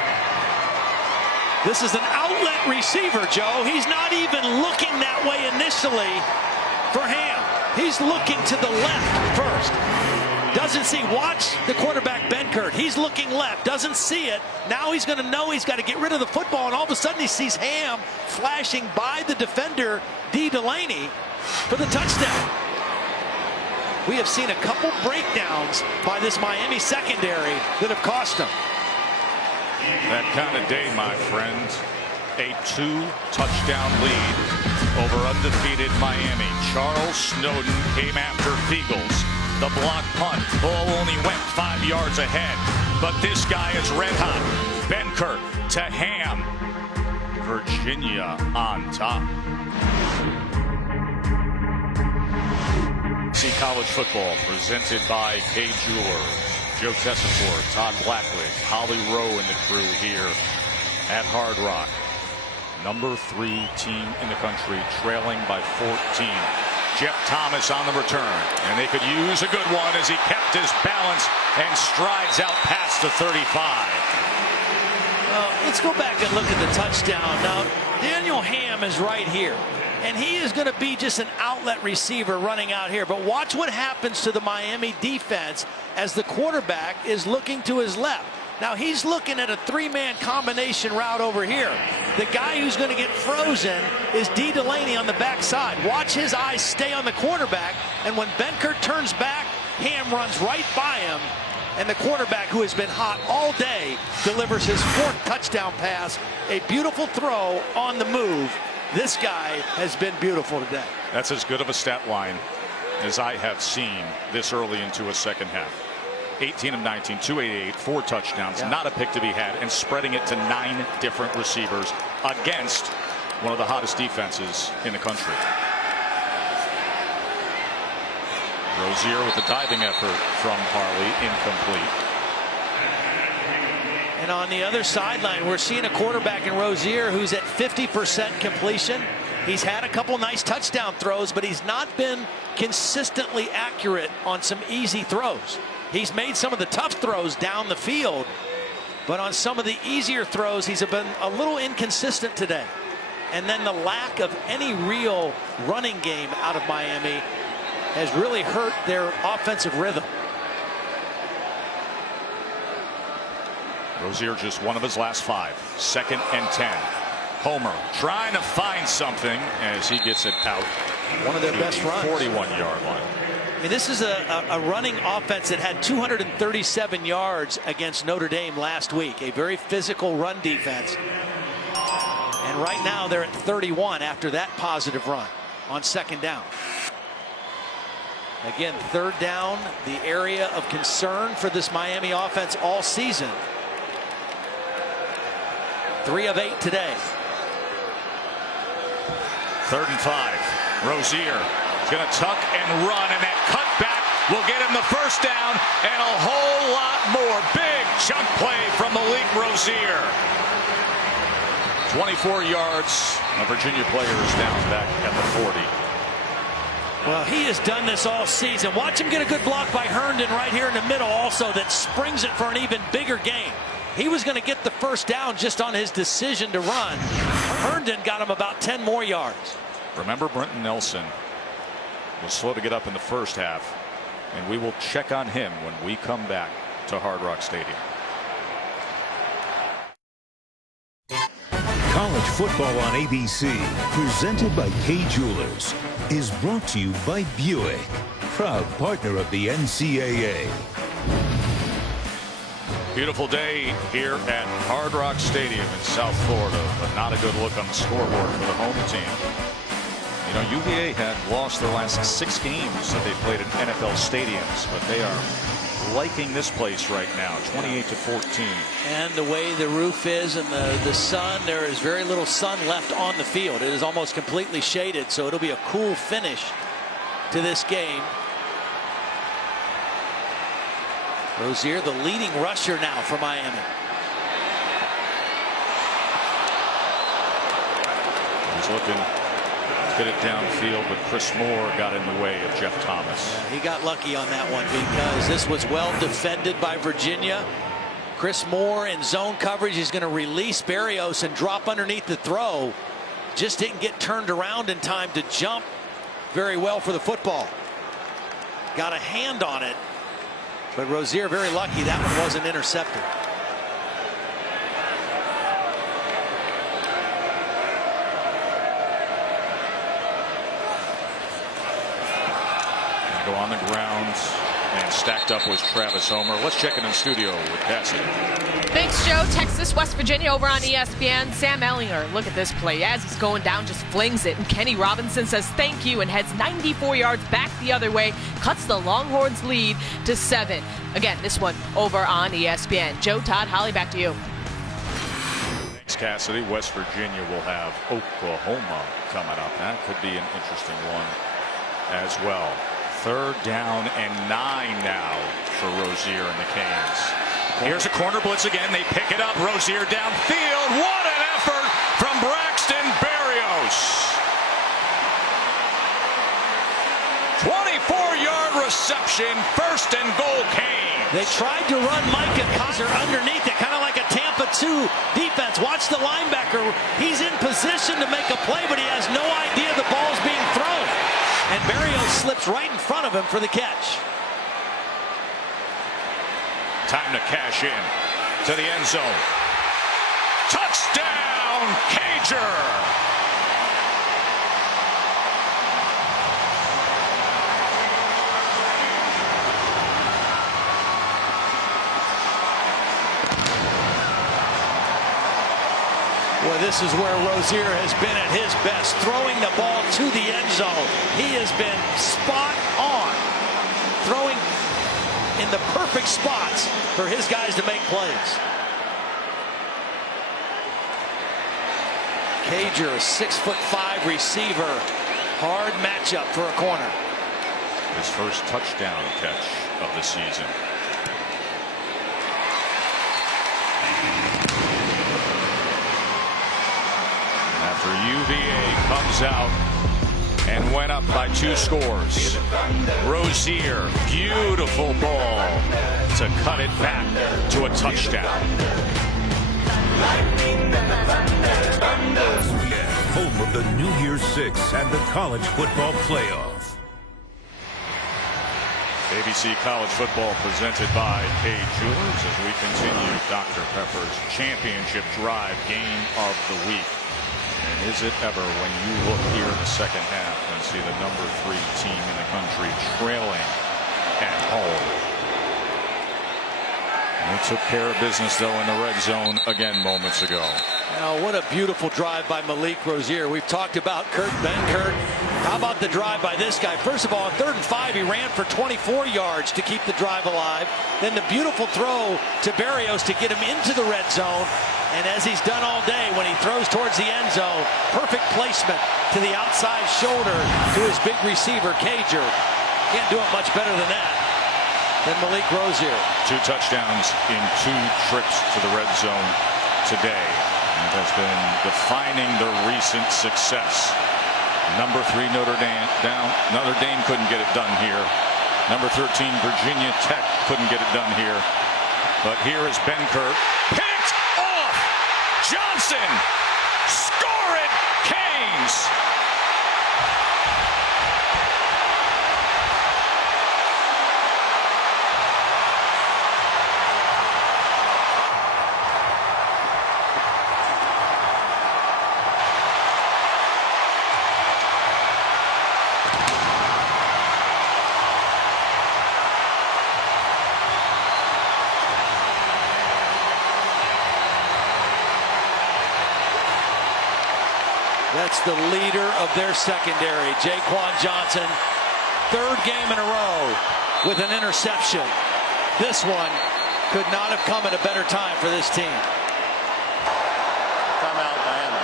This is an outlet receiver, Joe. He's not even looking that way initially for Ham. He's looking to the left first. Doesn't see. Watch the quarterback, Benkert. He's looking left. Doesn't see it. Now he's going to know he's got to get rid of the football, and all of a sudden he sees Ham flashing by the defender, Delaney, for the touchdown. We have seen a couple breakdowns by this Miami secondary that have cost them. That kind of day, my friend. A 2-touchdown lead over undefeated Miami. Charles Snowden came after Fiegels. The block punt. Ball only went 5 yards ahead. But this guy is red hot. Benkert to Ham. Virginia on top. See college football presented by K Jewelers. Joe Tessitore, Todd Blackwood, Holly Rowe and the crew here at Hard Rock. Number 3 team in the country, trailing by 14. Jeff Thomas on the return, and they could use a good one as he kept his balance and strides out past the 35. Well, let's go back and look at the touchdown. Now, Daniel Ham is right here, and he is going to be just an outlet receiver running out here. But watch what happens to the Miami defense as the quarterback is looking to his left. Now, he's looking at a 3-man combination route over here. The guy who's going to get frozen is Delaney on the backside. Watch his eyes stay on the quarterback, and when Benkert turns back, Ham runs right by him, and the quarterback, who has been hot all day, delivers his 4th touchdown pass. A beautiful throw on the move. This guy has been beautiful today. That's as good of a stat line as I have seen this early into a second half. 18 of 19, 288, 4 touchdowns, not a pick to be had, and spreading it to 9 different receivers against one of the hottest defenses in the country. Rozier with the diving effort from Harley, incomplete. And on the other sideline, we're seeing a quarterback in Rozier who's at 50% completion. He's had a couple nice touchdown throws, but he's not been consistently accurate on some easy throws. He's made some of the tough throws down the field, but on some of the easier throws, he's been a little inconsistent today. And then the lack of any real running game out of Miami has really hurt their offensive rhythm. Rozier just one of his last 5. 2nd and 10. Homer trying to find something as he gets it out. One of their best runs. 41-yard line. I mean, this is a running offense that had 237 yards against Notre Dame last week. A very physical run defense. And right now they're at 31 after that positive run on 2nd down. Again, 3rd down, the area of concern for this Miami offense all season. 3 of 8 today. 3rd and 5. Rozier is going to tuck and run, and that cutback will get him the 1st down and a whole lot more. Big chunk play from Malik Rozier. 24 yards. A Virginia player is down back at the 40. Well, he has done this all season. Watch him get a good block by Herndon right here in the middle also that springs it for an even bigger gain. He was going to get the first down just on his decision to run. Herndon got him about 10 more yards. Remember, Brenton Nelson was slow to get up in the first half, and we will check on him when we come back to Hard Rock Stadium. College football on ABC, presented by Kay Jewelers, is brought to you by Buick, proud partner of the NCAA. Beautiful day here at Hard Rock Stadium in South Florida, but not a good look on the scoreboard for the home team. You know, UVA had lost their last 6 games that they played in NFL stadiums, but they are liking this place right now, 28-14. And the way the roof is and the sun, there is very little sun left on the field. It is almost completely shaded, so it'll be a cool finish to this game. Rozier, the leading rusher now for Miami. He's looking to get it downfield, but Chris Moore got in the way of Jeff Thomas. He got lucky on that one because this was well defended by Virginia. Chris Moore in zone coverage is going to release Berrios and drop underneath the throw. Just didn't get turned around in time to jump very well for the football. Got a hand on it. But Rozier very lucky that one wasn't intercepted. Go on the ground, and stacked up was Travis Homer. Let's check in the studio with Cassidy. Thanks, Joe. Texas, West Virginia over on ESPN. Sam Ehlinger, look at this play. As he's going down, just flings it. And Kenny Robinson says thank you and heads 94 yards back the other way. Cuts the Longhorns lead to 7. Again, this one over on ESPN. Joe, Todd, Holly, back to you. Thanks, Cassidy. West Virginia will have Oklahoma coming up. That could be an interesting one as well. 3rd down and 9 now for Rozier and the Canes. Here's a corner blitz again. They pick it up. Rozier downfield. What an effort from Braxton Berrios. 24-yard reception. 1st and goal, Canes. They tried to run Micah Kaiser underneath it, kind of like a Tampa 2 defense. Watch the linebacker. He's in position to make a play, but he has no idea the ball's being thrown. And Berrios slips right in front of him for the catch. Time to cash in to the end zone. Touchdown, Cager! Boy, this is where Rozier has been at his best, throwing the ball to the end zone. He has been spot on, throwing in the perfect spots for his guys to make plays. Cager, a 6'5" receiver. Hard matchup for a corner. His first touchdown catch of the season. After UVA comes out and went up by 2 scores. Rozier, beautiful ball to cut it back to a touchdown. Home of the New Year's Six and the College Football Playoff. ABC College Football presented by Kay Jewelers as we continue Dr. Pepper's championship drive game of the week. And is it ever when you look here in the second half and see the number 3 team in the country trailing at home. And they took care of business though in the red zone again moments ago. Now, what a beautiful drive by Malik Rozier. We've talked about Kurt Benkert. How about the drive by this guy? First of all, on 3rd and 5, he ran for 24 yards to keep the drive alive. Then the beautiful throw to Berrios to get him into the red zone. And as he's done all day, when he throws towards the end zone, perfect placement to the outside shoulder to his big receiver, Cager. Can't do it much better than that. Then Malik Rozier. 2 touchdowns in 2 trips to the red zone today. It has been defining their recent success. Number 3 Notre Dame down. Notre Dame couldn't get it done here. Number 13 Virginia Tech couldn't get it done here. But here is Benkert. Picked off! Johnson! Score it! Canes! That's the leader of their secondary, Jaquan Johnson. Third game in a row with an interception. This one could not have come at a better time for this team. Timeout, Miami.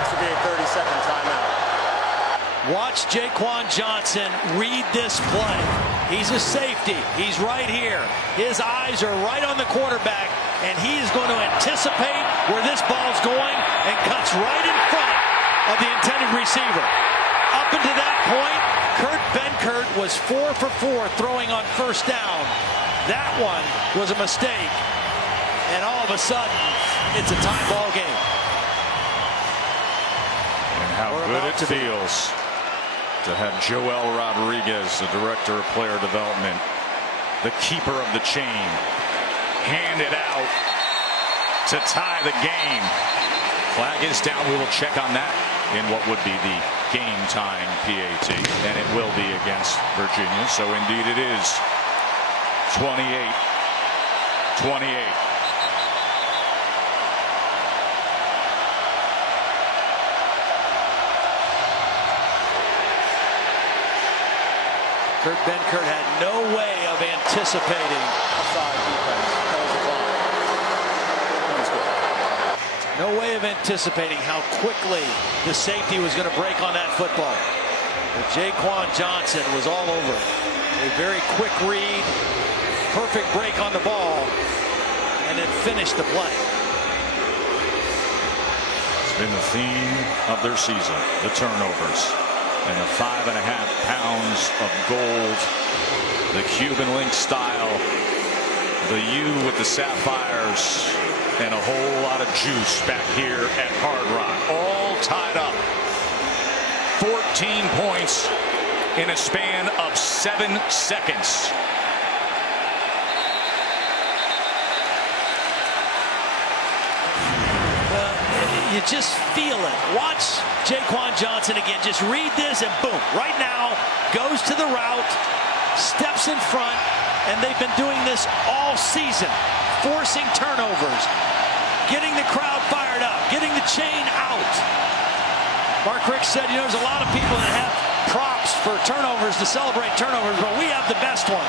This will be a 30-second timeout. Watch Jaquan Johnson read this play. He's a safety. He's right here. His eyes are right on the quarterback, and he is going to anticipate where this ball's going and cuts right in front of the intended receiver. Up until that point, Kurt Benkert was 4 for 4 throwing on first down. That one was a mistake, and all of a sudden, it's a tie ball game. And how good it feels to have Joel Rodriguez, the director of player development, the keeper of the chain, hand it out to tie the game. Flag is down. We will check on that in what would be the game-tying PAT, and it will be against Virginia. So indeed it is 28-28. Kurt Benkert had no way of anticipating. Offside defense. That was a flag. That was good. No way of anticipating how quickly the safety was going to break on that football. But Jaquan Johnson was all over it. A very quick read, perfect break on the ball, and then finished the play. It's been the theme of their season, the turnovers. And the 5.5 pounds of gold, the Cuban link style, the U with the sapphires, and a whole lot of juice back here at Hard Rock. All tied up. 14 points in a span of 7 seconds. You just feel it. Watch Jaquan Johnson again. Just read this and boom. Right now, goes to the route, steps in front, and they've been doing this all season. Forcing turnovers, getting the crowd fired up, getting the chain out. Mark Richt said, you know, there's a lot of people that have props for turnovers to celebrate turnovers, but we have the best one.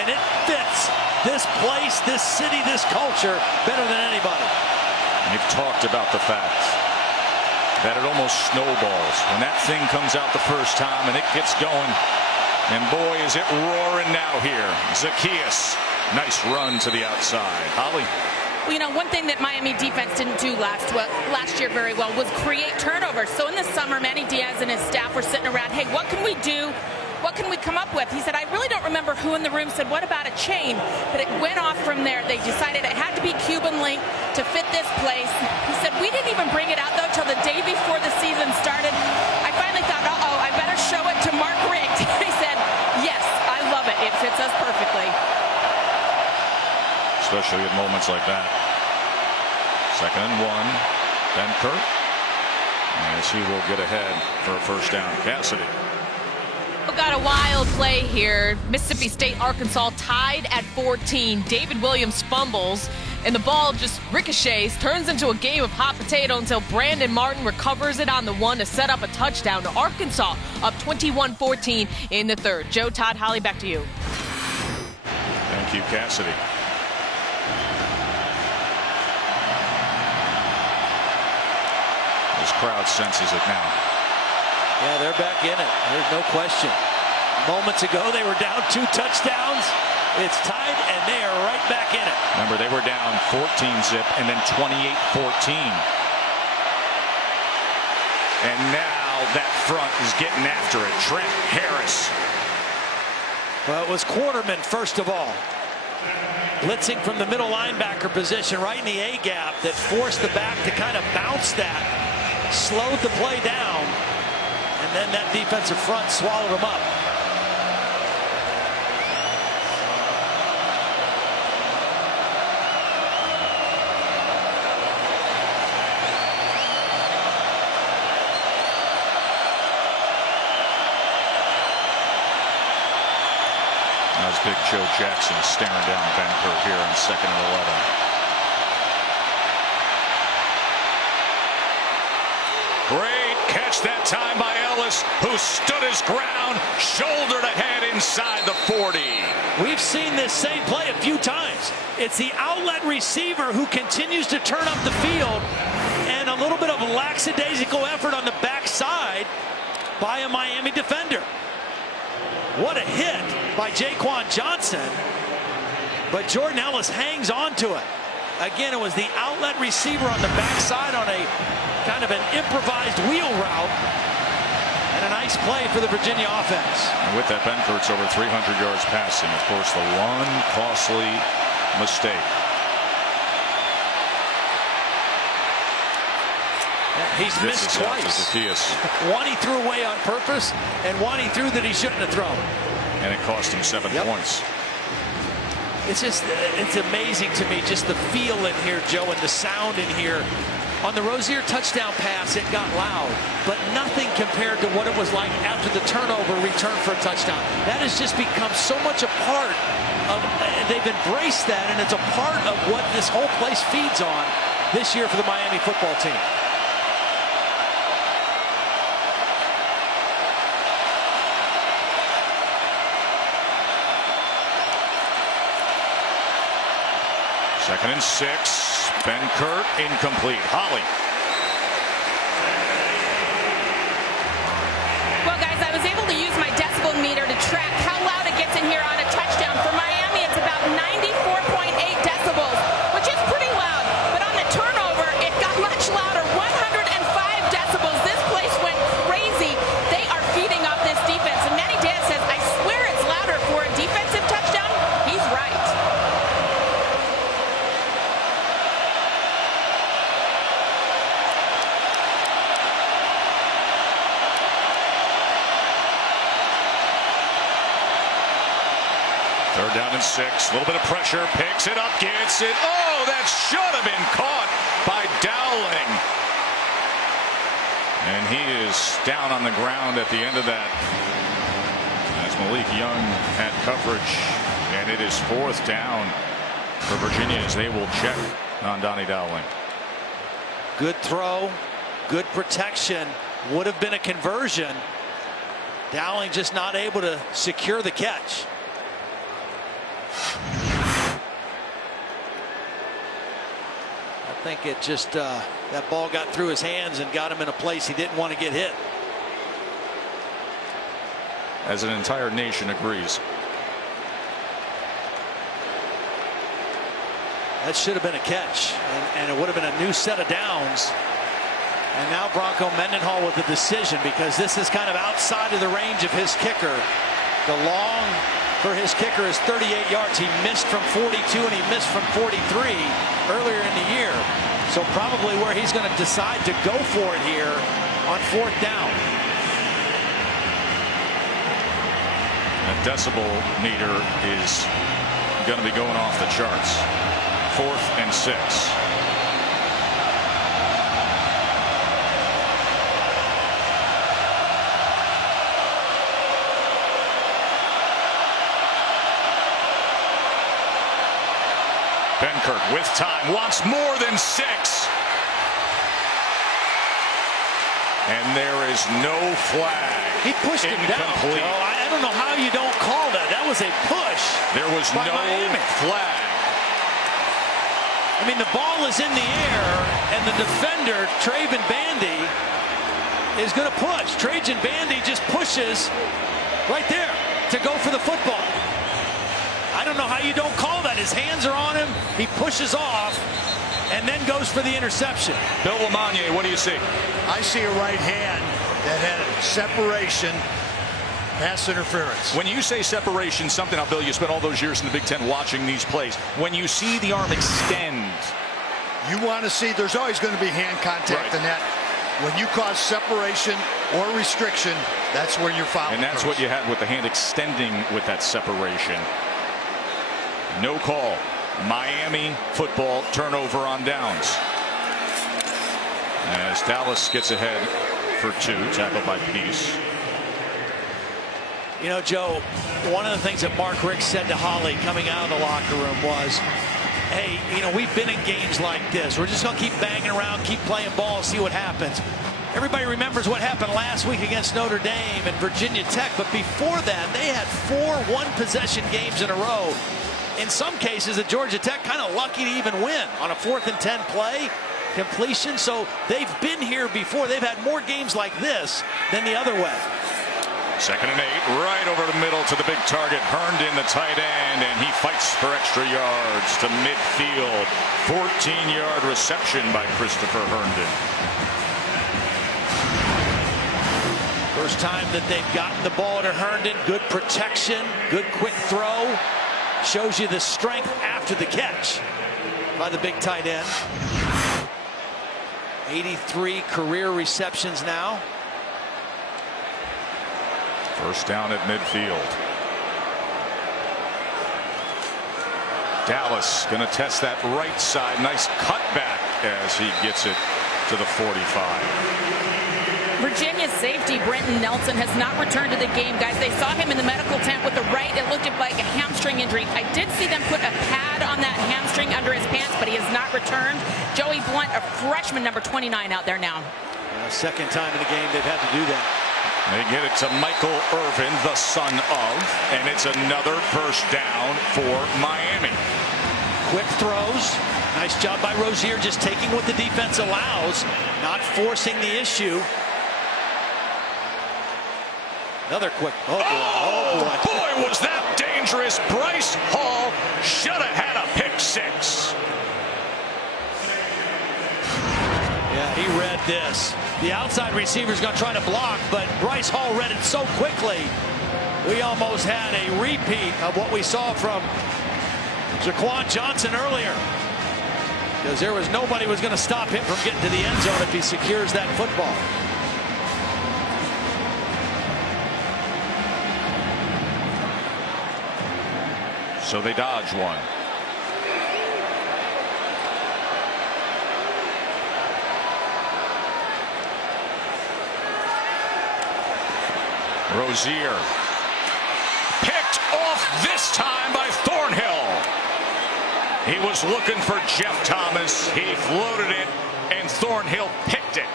And it fits this place, this city, this culture better than anybody. You've talked about the fact that it almost snowballs when that thing comes out the first time and it gets going. And boy, is it roaring now here. Zacchaeus, nice run to the outside. Holly. Well, you know, one thing that Miami defense didn't do last year very well was create turnovers. So in the summer, Manny Diaz and his staff were sitting around, hey, what can we do? What can we come up with? He said, I really don't remember who in the room said, what about a chain? But it went off from there. They decided it had to be Cuban link to fit this place. He said, we didn't even bring it out, though, till the day before the season started. I finally thought, uh-oh, I better show it to Mark Richt. He said, yes, I love it. It fits us perfectly. Especially at moments like that. 2nd and 1. Benkert. As he will get ahead for a first down. Cassidy. Got a wild play here. Mississippi State, Arkansas tied at 14. David Williams fumbles, and the ball just ricochets, turns into a game of hot potato until Brandon Martin recovers it on the 1 to set up a touchdown. Arkansas up 21-14 in the 3rd. Joe, Todd, Holly, back to you. Thank you, Cassidy. This crowd senses it now. Yeah, they're back in it. There's no question. Moments ago, they were down 2 touchdowns. It's tied, and they are right back in it. Remember, they were down 14-zip and then 28-14. And now that front is getting after it. Trent Harris. Well, it was Quarterman, first of all. Blitzing from the middle linebacker position right in the A gap that forced the back to kind of bounce that, slowed the play down, and then that defensive front swallowed him up. As Big Joe Jackson staring down Benker here on 2nd and 11. Great catch that time by Ellis, who stood his ground, shouldered ahead inside the 40. We've seen this same play a few times. It's the outlet receiver who continues to turn up the field, and a little bit of lackadaisical effort on the backside by a Miami defender. What a hit by Jaquan Johnson, but Jordan Ellis hangs on to it. Again, it was the outlet receiver on the backside on a kind of an improvised wheel route, and a nice play for the Virginia offense. And with that, Benkert's over 300 yards passing. Of course, the one costly mistake. He's missed twice. One he threw away on purpose, and one he threw that he shouldn't have thrown. And it cost him 7 points. It's amazing to me, just the feel in here, Joe, and the sound in here. On the Rozier touchdown pass, it got loud, but nothing compared to what it was like after the turnover return for a touchdown. That has just become so much a part of, they've embraced that, and it's a part of what this whole place feeds on this year for the Miami football team. Second and 6. Benkert incomplete. Holly. Well, guys, I was able to use my decibel meter to track how loud it gets in here on a touchdown. For Miami, it's about 94.8 decibels, which is pretty loud. But on the turnover, it got much louder, 105 decibels. This place went crazy. They are feeding off this defense. And Manny Diaz says, I swear it's louder for a defensive touchdown. He's right. Third down and 6. A little bit of pressure. Picks it up. Gets it. Oh, that should have been caught by Dowling. And he is down on the ground at the end of that. As Malik Young had coverage. And it is 4th down for Virginia as they will check on Donnie Dowling. Good throw. Good protection. Would have been a conversion. Dowling just not able to secure the catch. I think it just that ball got through his hands and got him in a place he didn't want to get hit. As an entire nation agrees. That should have been a catch, and it would have been a new set of downs. And now Bronco Mendenhall with the decision, because this is kind of outside of the range of his kicker. The long for his kicker is 38 yards. He missed from 42 and he missed from 43 earlier in the year. So probably where he's going to decide to go for it here on 4th down. That decibel meter is going to be going off the charts. 4th and 6. Benkert with time, wants more than 6. And there is no flag. He pushed him down. I don't know how you don't call that. That was a push. There was no flag. I mean, the ball is in the air, and the defender, Trajan Bandy, is going to push. Trajan Bandy just pushes right there to go for the football. I don't know how you don't call that. His hands are on him. He pushes off and then goes for the interception. Bill Lamagna, what do you see? I see a right hand that had separation Pass interference. When you say separation, something, now, Bill, you spent all those years in the Big Ten watching these plays. When you see the arm extend, you want to see, there's always going to be hand contact in that. When you cause separation or restriction, that's where you're fouling. And that's what you had with the hand extending with that separation. No call. Miami football, turnover on downs. As Dallas gets ahead for 2, tackled by Peace. You know, Joe, one of the things that Mark Richt said to Holly coming out of the locker room was, hey, you know, we've been in games like this. We're just going to keep banging around, keep playing ball, see what happens. Everybody remembers what happened last week against Notre Dame and Virginia Tech, but before that, they had 4 one-possession games in a row. In some cases, at Georgia Tech, kind of lucky to even win on a 4th and 10 play completion. So they've been here before. They've had more games like this than the other way. 2nd and 8, right over the middle to the big target. Herndon, the tight end, and he fights for extra yards to midfield. 14-yard reception by Christopher Herndon. First time that they've gotten the ball to Herndon. Good protection, good quick throw. Shows you the strength after the catch by the big tight end. 83 career receptions now. First down at midfield. Dallas going to test that right side. Nice cutback as he gets it to the 45. Virginia's safety, Brenton Nelson, has not returned to the game, guys. They saw him in the medical tent with the right. It looked like a hamstring injury. I did see them put a pad on that hamstring under his pants, but he has not returned. Joey Blunt, a freshman, number 29, out there now. Second time in the game they've had to do that. They get it to Michael Irvin, the son of, and it's another first down for Miami. Quick throws. Nice job by Rozier, just taking what the defense allows, not forcing the issue. Another quick. Oh, boy, was that dangerous. Bryce Hall should have had a pick 6. Yeah, he read this. The outside receiver's going to try to block, but Bryce Hall read it so quickly. We almost had a repeat of what we saw from Jaquan Johnson earlier, because there was nobody was going to stop him from getting to the end zone if he secures that football. So they dodge one. Rozier picked off this time by Thornhill. He was looking for Jeff Thomas. He floated it, and Thornhill picked it.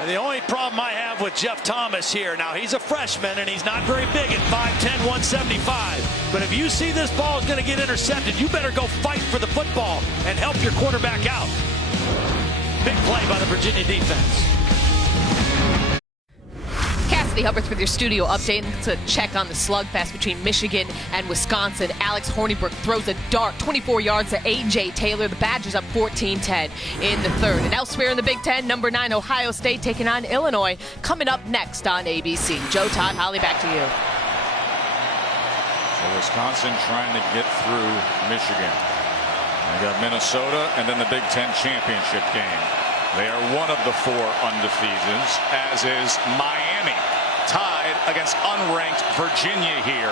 And the only problem I have with Jeff Thomas here, now he's a freshman and he's not very big at 5'10", 175. But if you see this ball is going to get intercepted, you better go fight for the football and help your quarterback out. Big play by the Virginia defense. Cassidy Hubbard with your studio update to check on the slugfest between Michigan and Wisconsin. Alex Hornibrook throws a dart 24 yards to A.J. Taylor. The Badgers up 14-10 in the 3rd. And elsewhere in the Big Ten, number 9 Ohio State taking on Illinois. Coming up next on ABC. Joe, Todd, Holly, back to you. So Wisconsin trying to get through Michigan. They got Minnesota and then the Big Ten championship game. They are one of the 4 undefeateds, as is Miami, tied against unranked Virginia here.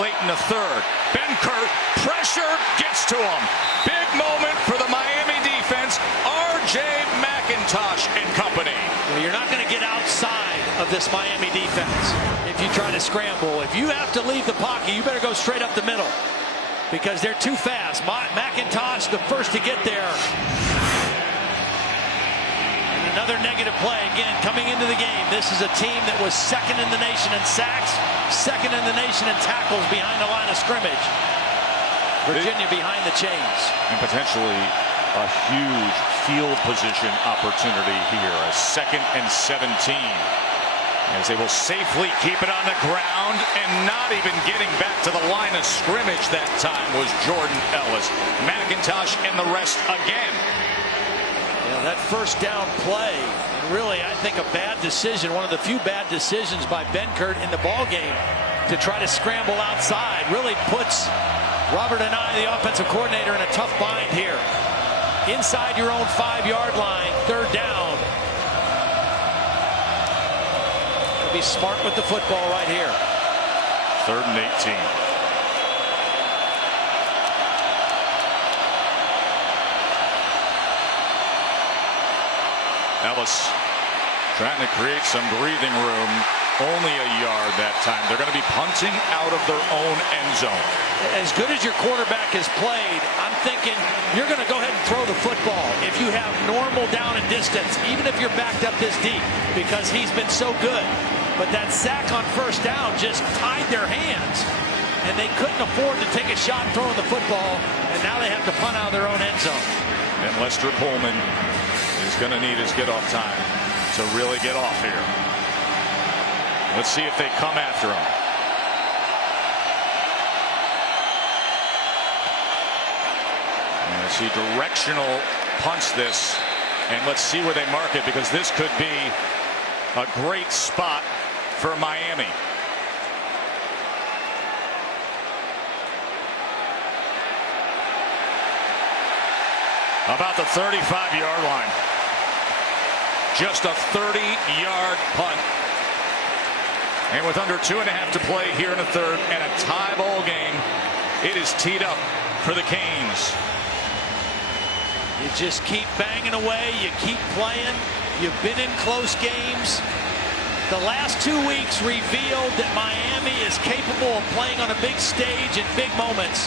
Late in the 3rd. Benkert, pressure, gets to him. Big moment for the Miami defense. R.J. McIntosh and company. Well, you're not going to get outside of this Miami defense if you try to scramble. If you have to leave the pocket, you better go straight up the middle, because they're too fast. McIntosh, the first to get there. Another negative play again coming into the game. This is a team that was 2nd in the nation in sacks, 2nd in the nation in tackles behind the line of scrimmage. Virginia behind the chains. And potentially a huge field position opportunity here. A 2nd and 17. As they will safely keep it on the ground, and not even getting back to the line of scrimmage that time was Jordan Ellis. McIntosh and the rest again. that first down play, and really I think a bad decision, one of the few bad decisions by Benkert in the ball game to try to scramble outside, really puts Robert Anae, the offensive coordinator, in a tough bind here. Inside your own 5-yard line, third down. Be smart with the football right here. 3rd and 18. Ellis trying to create some breathing room. Only a yard that time. They're going to be punting out of their own end zone. As good as your quarterback has played, I'm thinking you're going to go ahead and throw the football if you have normal down and distance, even if you're backed up this deep, because he's been so good. But that sack on first down just tied their hands, and they couldn't afford to take a shot throwing the football, and now they have to punt out of their own end zone. And Lester Pullman is going to need his get-off time to really get off here. Let's see if they come after him. And let's see, directional punts this, and let's see where they mark it, because this could be a great spot for Miami. About the 35-yard line. Just a 30-yard punt. And with under 2.5 to play here in the third and a tie ball game, it is teed up for the Canes. You just keep banging away. You keep playing. You've been in close games. The last 2 weeks revealed that Miami is capable of playing on a big stage in big moments.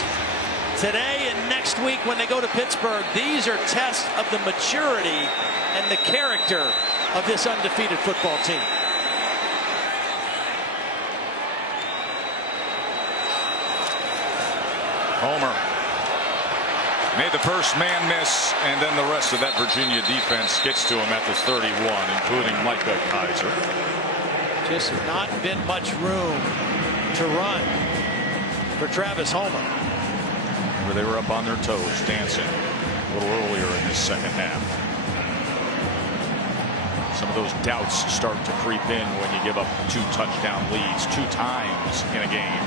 Today and next week when they go to Pittsburgh, these are tests of the maturity and the character of this undefeated football team. Homer made the first man miss, and then the rest of that Virginia defense gets to him at the 31, including Micah Kaiser. Just not been much room to run for Travis Homer. Where they were up on their toes, dancing a little earlier in this second half. Some of those doubts start to creep in when you give up 2 touchdown leads 2 times in a game.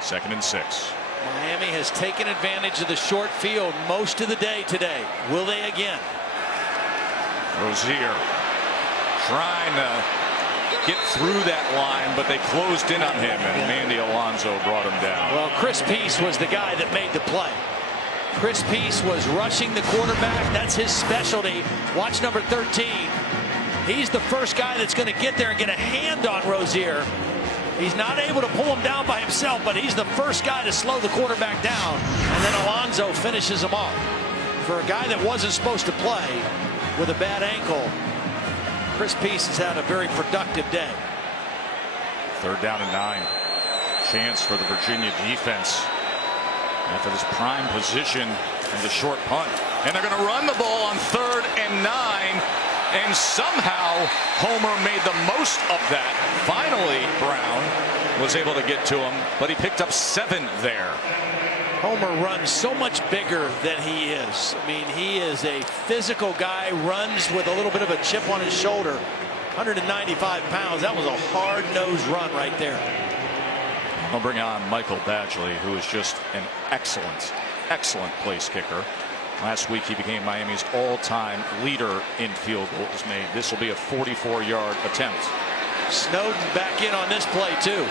2nd and 6. Miami has taken advantage of the short field most of the day today. Will they again? Rozier trying to get through that line, but they closed in on him, and Mandy Alonso brought him down. Well, Chris Peace was the guy that made the play. Chris Peace was rushing the quarterback. That's his specialty. Watch number 13. He's the first guy that's going to get there and get a hand on Rozier. He's not able to pull him down by himself, but he's the first guy to slow the quarterback down. And then Alonso finishes him off. For a guy that wasn't supposed to play with a bad ankle, Chris Peace has had a very productive day. 3rd down and 9. Chance for the Virginia defense after this prime position and the short punt. And they're going to run the ball on 3rd and 9. And somehow Homer made the most of that. Finally, Brown was able to get to him, but he picked up 7 there. Homer runs so much bigger than he is. I mean, he is a physical guy, runs with a little bit of a chip on his shoulder. 195 pounds. That was a hard-nosed run right there. I'll bring on Michael Badgley, who is just an excellent place kicker. Last week he became Miami's all-time leader in field goals made. This will be a 44-yard attempt. Snowden back in on this play too.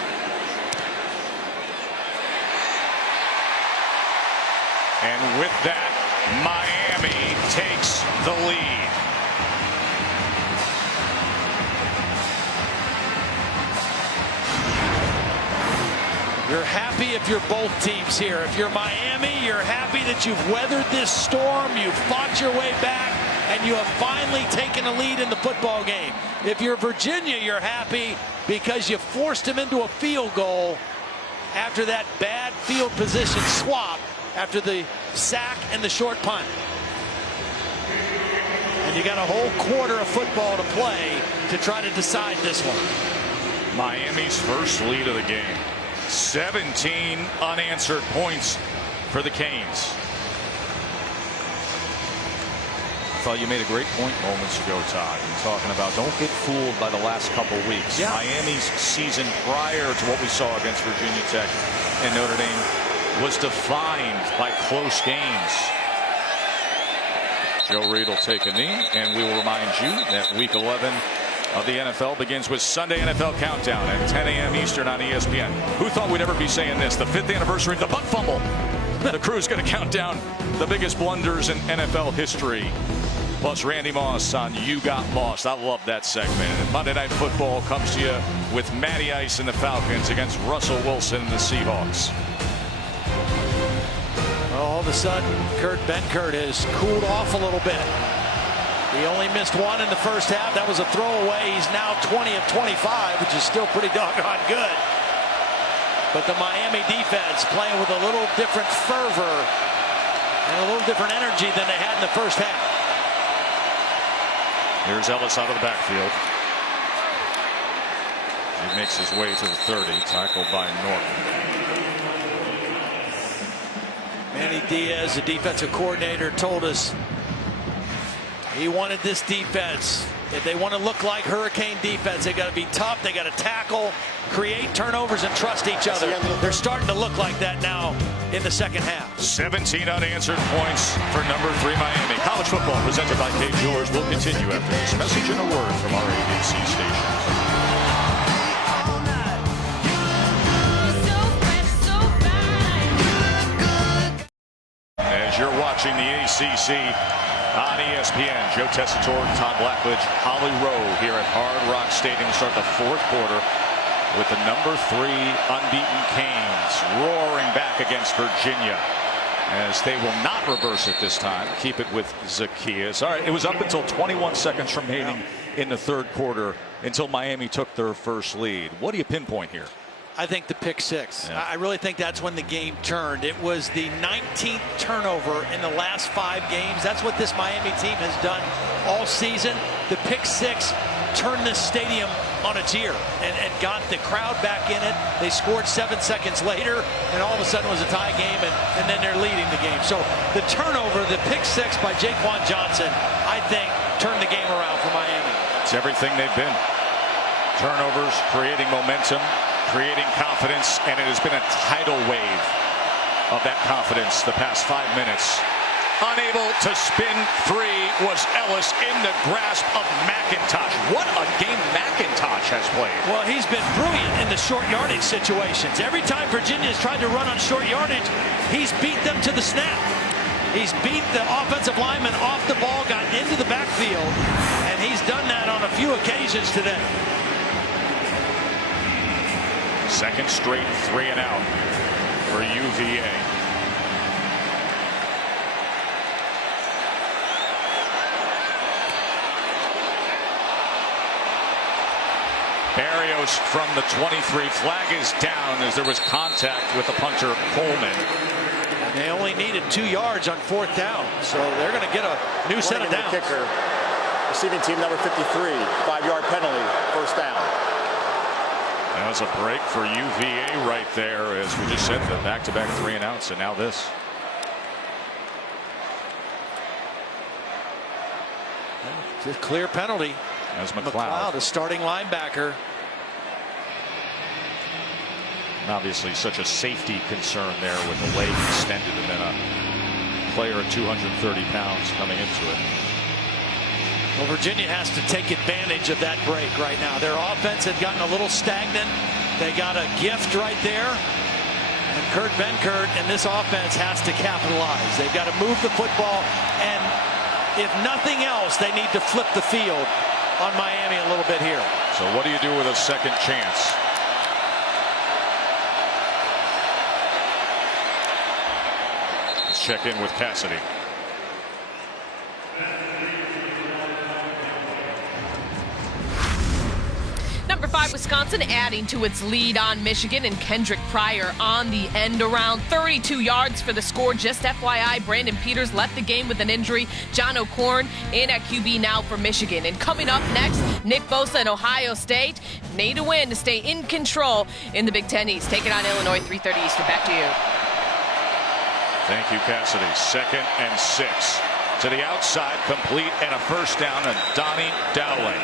And with that, Miami takes the lead. You're happy if you're both teams here. If you're Miami, you're happy that you've weathered this storm, you've fought your way back, and you have finally taken a lead in the football game. If you're Virginia, you're happy because you forced them into a field goal after that bad field position swap after the sack and the short punt. And you got a whole quarter of football to play to try to decide this one. Miami's first lead of the game. 17 unanswered points for the Canes. thought you made a great point moments ago, Todd. You're talking about don't get fooled by the last couple weeks. Yeah. Miami's season prior to what we saw against Virginia Tech and Notre Dame was defined by close games. Joe Reed will take a knee, and we will remind you that Week 11 of the NFL begins with Sunday NFL Countdown at 10 a.m. Eastern on ESPN. Who thought we'd ever be saying this? The 5th anniversary of the butt fumble. The crew's going to count down the biggest blunders in NFL history. Plus Randy Moss on You Got Lost. I love that segment. And Monday Night Football comes to you with Matty Ice and the Falcons against Russell Wilson and the Seahawks. Well, all of a sudden, Kurt Benkert has cooled off a little bit. He only missed one in the first half. That was a throwaway. He's now 20 of 25, which is still pretty doggone good. But the Miami defense playing with a little different fervor and a little different energy than they had in the first half. Here's Ellis out of the backfield. He makes his way to the 30, tackled by Norton. Manny Diaz, the defensive coordinator, told us he wanted this defense. If they want to look like Hurricane defense, they got to be tough. They got to tackle, create turnovers, and trust each other. They're starting to look like that now in the second half. 17 unanswered points for number 3 Miami. College football presented by K Jewelers will continue after this message and a word from our ABC stations. As you're watching the ACC on ESPN, Joe Tessitore, Todd Blackledge, Holly Rowe here at Hard Rock Stadium to start the 4th quarter with the number 3 unbeaten Canes roaring back against Virginia as they will not reverse it this time. Keep it with Zacchaeus. All right, it was up until 21 seconds remaining in the 3rd quarter until Miami took their first lead. What do you pinpoint here? I think the pick 6. Yeah. I really think that's when the game turned. It was the 19th turnover in the last 5 games. That's what this Miami team has done all season. The pick 6 turned this stadium on its ear and got the crowd back in it. They scored 7 seconds later, and all of a sudden it was a tie game, and then they're leading the game. So the turnover, the pick 6 by Jaquan Johnson, I think turned the game around for Miami. It's everything they've been. Turnovers, creating momentum, creating confidence, and it has been a tidal wave of that confidence the past 5 minutes. Unable to spin free was Ellis in the grasp of McIntosh. What a game McIntosh has played. Well, he's been brilliant in the short yardage situations. Every time Virginia has tried to run on short yardage, he's beat them to the snap. He's beat the offensive lineman off the ball, got into the backfield, and he's done that on a few occasions today. Second straight 3 and out for UVA. Barrios from the 23. Flag is down as there was contact with the punter Coleman. And they only needed 2 yards on 4th down, so they're going to get a new set of downs. Kicker, receiving team number 53, 5-yard penalty, 1st down. That was a break for UVA right there, as we just said, the back-to-back 3 and outs, and now this. Just clear penalty. As McLeod, a starting linebacker. And obviously such a safety concern there with the leg extended and then a player at 230 pounds coming into it. Well, Virginia has to take advantage of that break right now. Their offense had gotten a little stagnant. They got a gift right there. And Kurt Benkert and this offense has to capitalize. They've got to move the football, and if nothing else, they need to flip the field on Miami a little bit here. So what do you do with a second chance? Let's check in with Cassidy. Number 5, Wisconsin adding to its lead on Michigan, and Kendrick Pryor on the end around 32 yards for the score. Just FYI, Brandon Peters left the game with an injury. John O'Korn in at QB now for Michigan. And coming up next, Nick Bosa and Ohio State need a win to stay in control in the Big Ten East. Taking on Illinois, 3:30 Eastern. Back to you. Thank you, Cassidy. 2nd and 6 to the outside, complete, and a first down to Donnie Dowling.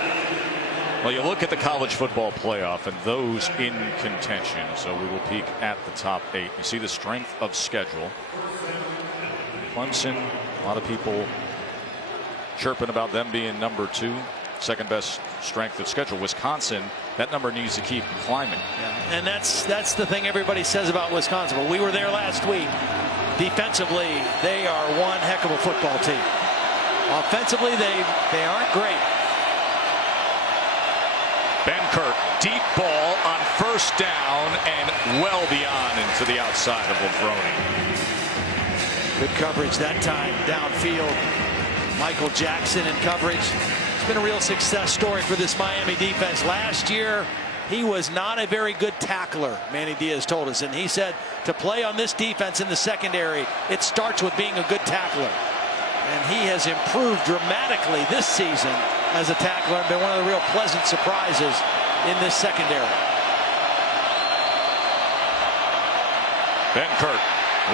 Well, you look at the college football playoff and those in contention. So we will peek at the top 8. You see the strength of schedule. Clemson, a lot of people chirping about them being number 2, second best strength of schedule. Wisconsin, that number needs to keep climbing. Yeah, and that's the thing everybody says about Wisconsin. But we were there last week. Defensively, they are one heck of a football team. Offensively, they aren't great. Benkert, deep ball on first down and well beyond into the outside of Lavroni. Good coverage that time downfield. Michael Jackson in coverage. It's been a real success story for this Miami defense. Last year, he was not a very good tackler, Manny Diaz told us. And he said to play on this defense in the secondary, it starts with being a good tackler. And he has improved dramatically this season as a tackler and been one of the real pleasant surprises in this secondary. Benkert,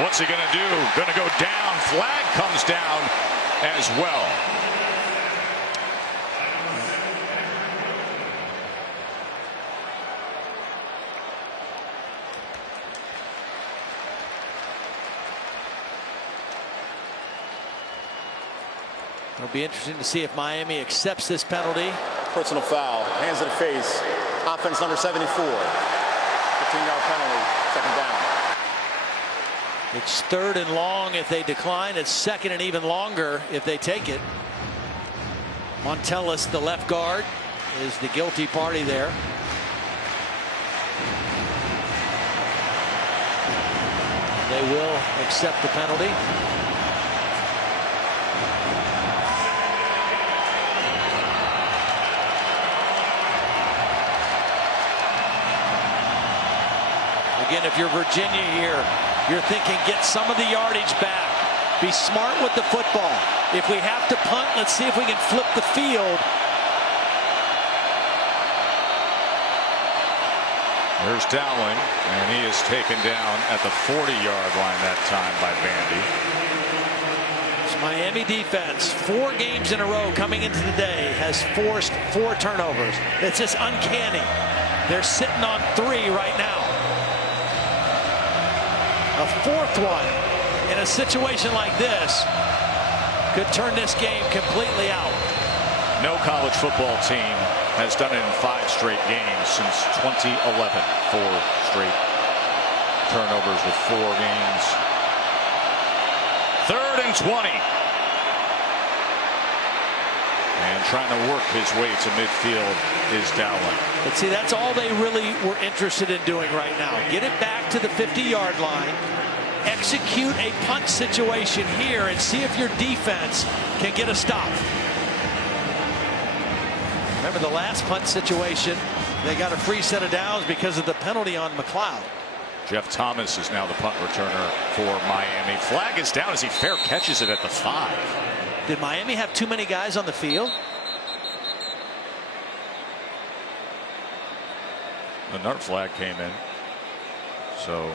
what's he going to do? Going to go down. Flag comes down as well. It'll be interesting to see if Miami accepts this penalty. Personal foul, hands to the face. Offense number 74. 15-yard penalty, second down. It's 3rd and long if they decline. It's 2nd and even longer if they take it. Montellis, the left guard, is the guilty party there. They will accept the penalty. Again, if you're Virginia here, you're thinking get some of the yardage back. Be smart with the football. If we have to punt, let's see if we can flip the field. There's Dowling, and he is taken down at the 40-yard line that time by Bandy. This Miami defense, 4 games in a row coming into the day, has forced 4 turnovers. It's just uncanny. They're sitting on 3 right now. A 4th one in a situation like this could turn this game completely out. No college football team has done it in 5 straight games since 2011. 4 straight turnovers with 4 games. 3rd and 20. And trying to work his way to midfield is Dowling. But see, that's all they really were interested in doing right now. Get it back to the 50-yard line. Execute a punt situation here and see if your defense can get a stop. Remember the last punt situation, they got a free set of downs because of the penalty on McLeod. Jeff Thomas is now the punt returner for Miami. Flag is down as he fair catches it at the 5. Did Miami have too many guys on the field? Another flag came in. So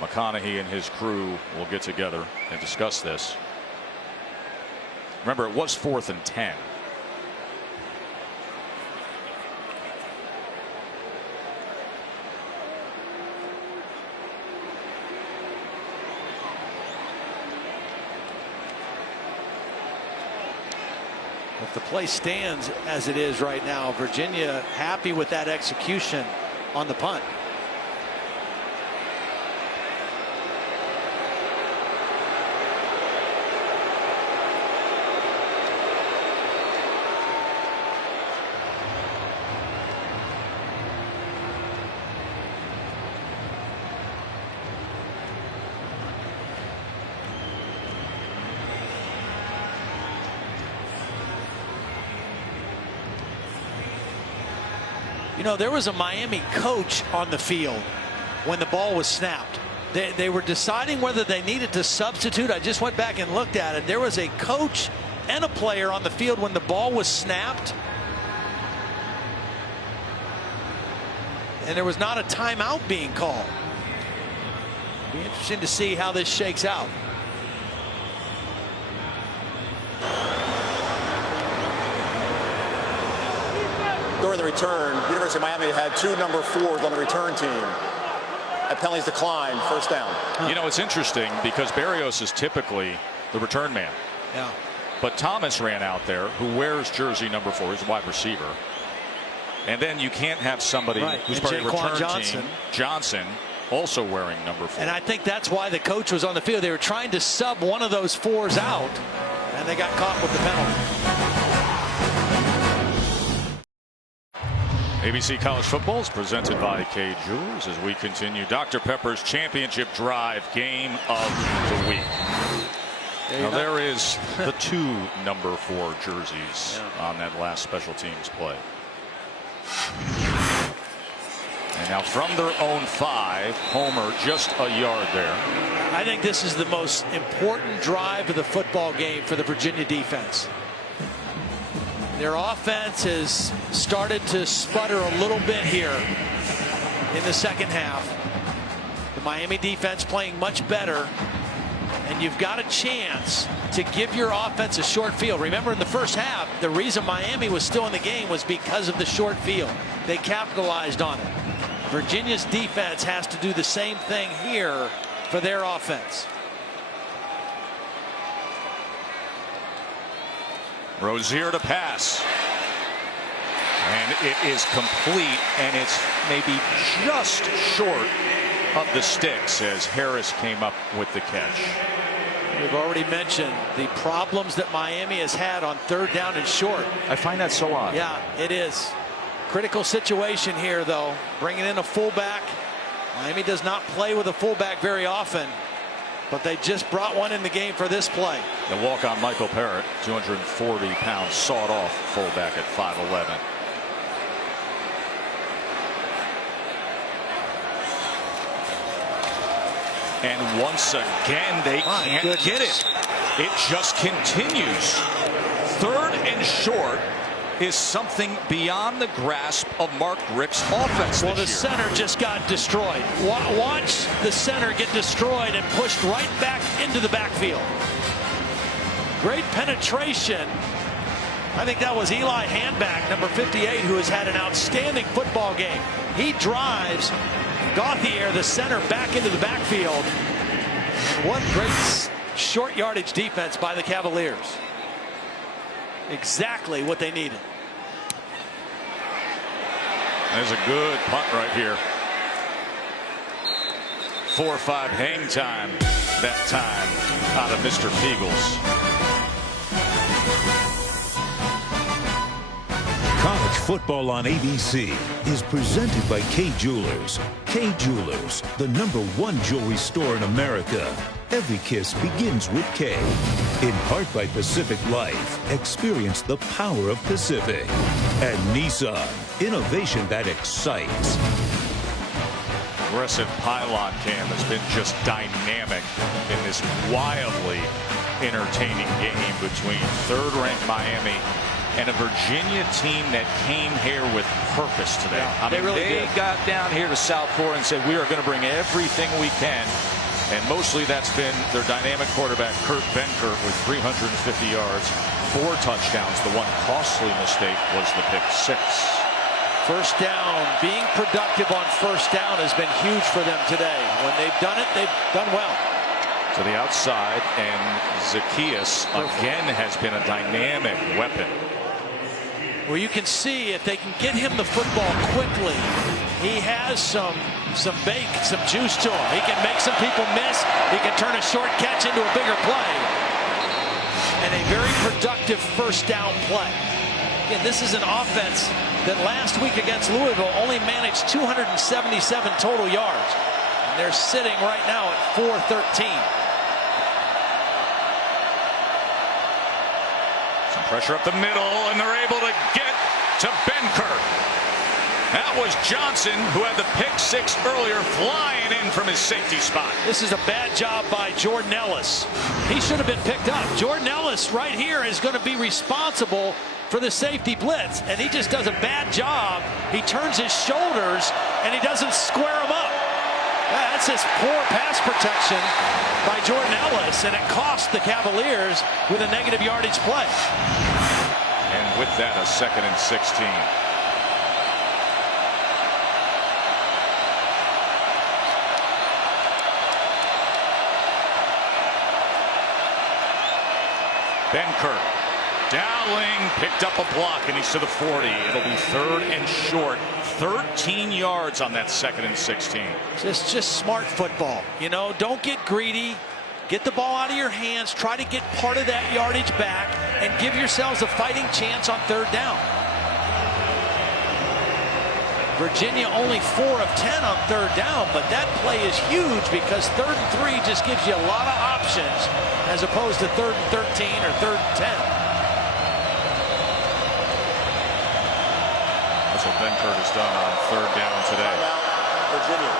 McConaughey and his crew will get together and discuss this. Remember, it was 4th and 10. If the play stands as it is right now, Virginia happy with that execution on the punt. You know, there was a Miami coach on the field when the ball was snapped. They were deciding whether they needed to substitute. I just went back and looked at it. There was a coach and a player on the field when the ball was snapped. And there was not a timeout being called. Be interesting to see how this shakes out. during the return, University of Miami had 2 number 4s on the return team. That penalties declined, first down. You know, it's interesting because Berrios is typically the return man. Yeah. But Thomas ran out there, who wears jersey number 4. He's a wide receiver. And then you can't have somebody who's part of the return team, Johnson, also wearing number 4. And I think that's why the coach was on the field. They were trying to sub one of those 4s out, and they got caught with the penalty. ABC College Football is presented by K Jewelers as we continue Dr. Pepper's Championship Drive Game of the Week. Now there is the 2 number 4 jerseys on that last special teams play. And now from their own 5, Homer just a yard there. I think this is the most important drive of the football game for the Virginia defense. Their offense has started to sputter a little bit here in the second half. The Miami defense playing much better, and you've got a chance to give your offense a short field. Remember, in the first half, the reason Miami was still in the game was because of the short field. They capitalized on it. Virginia's defense has to do the same thing here for their offense. Rozier to pass. And it is complete, and it's maybe just short of the sticks as Harris came up with the catch. We've already mentioned the problems that Miami has had on 3rd down and short. I find that so odd. Yeah, it is. Critical situation here, though. Bringing in a fullback. Miami does not play with a fullback very often, but they just brought one in the game for this play. The walk-on Michael Parrott, 240-pound sawed-off fullback at 5'11". And once again, they can't get it. It just continues. 3rd and short is something beyond the grasp of Mark Richt's offense. Well, this the year. center just got destroyed. Watch the center get destroyed and pushed right back into the backfield. Great penetration. I think that was Eli Handback, number 58, who has had an outstanding football game. He drives Gauthier, the center, back into the backfield. What great short yardage defense by the Cavaliers. Exactly what they needed. There's a good punt right here. 4-5 hang time that time out of Mr. Feagles. College football on ABC is presented by K Jewelers. K Jewelers, the #1 jewelry store in America. Every kiss begins with K. In part by Pacific Life. Experience the power of Pacific. And Nissan, innovation that excites. Aggressive pylon cam has been just dynamic in this wildly entertaining game between 3rd-ranked Miami and a Virginia team that came here with purpose today. Yeah, they got down here to South Florida and said, we are going to bring everything we can. And mostly that's been their dynamic quarterback, Kurt Benkert, with 350 yards, 4 touchdowns. The one costly mistake was the pick 6. First down, being productive on first down has been huge for them today. When they've done it, they've done well. To the outside, and Zacchaeus again has been a dynamic weapon. Well, you can see if they can get him the football quickly, he has some bake, some juice to him. He can make some people miss. He can turn a short catch into a bigger play. And a very productive first down play. Again, this is an offense that last week against Louisville only managed 277 total yards. And they're sitting right now at 413. Some pressure up the middle, and they're able to get to Benkert. That was Johnson, who had the pick 6 earlier, flying in from his safety spot. This is a bad job by Jordan Ellis. He should have been picked up. Jordan Ellis right here is going to be responsible for the safety blitz, and he just does a bad job. He turns his shoulders, and he doesn't square them up. That's his poor pass protection by Jordan Ellis, and it cost the Cavaliers with a negative yardage play. And with that, a 2nd and 16. Benkert. Dowling picked up a block, and he's to the 40. It'll be 3rd and short. 13 yards on that 2nd and 16. Just smart football. You know, don't get greedy. Get the ball out of your hands. Try to get part of that yardage back and give yourselves a fighting chance on 3rd down. Virginia only 4 of 10 on 3rd down, but that play is huge because 3rd and 3 just gives you a lot of options as opposed to 3rd and 13 or 3rd and 10. That's what Benkert has done on 3rd down today. Virginia.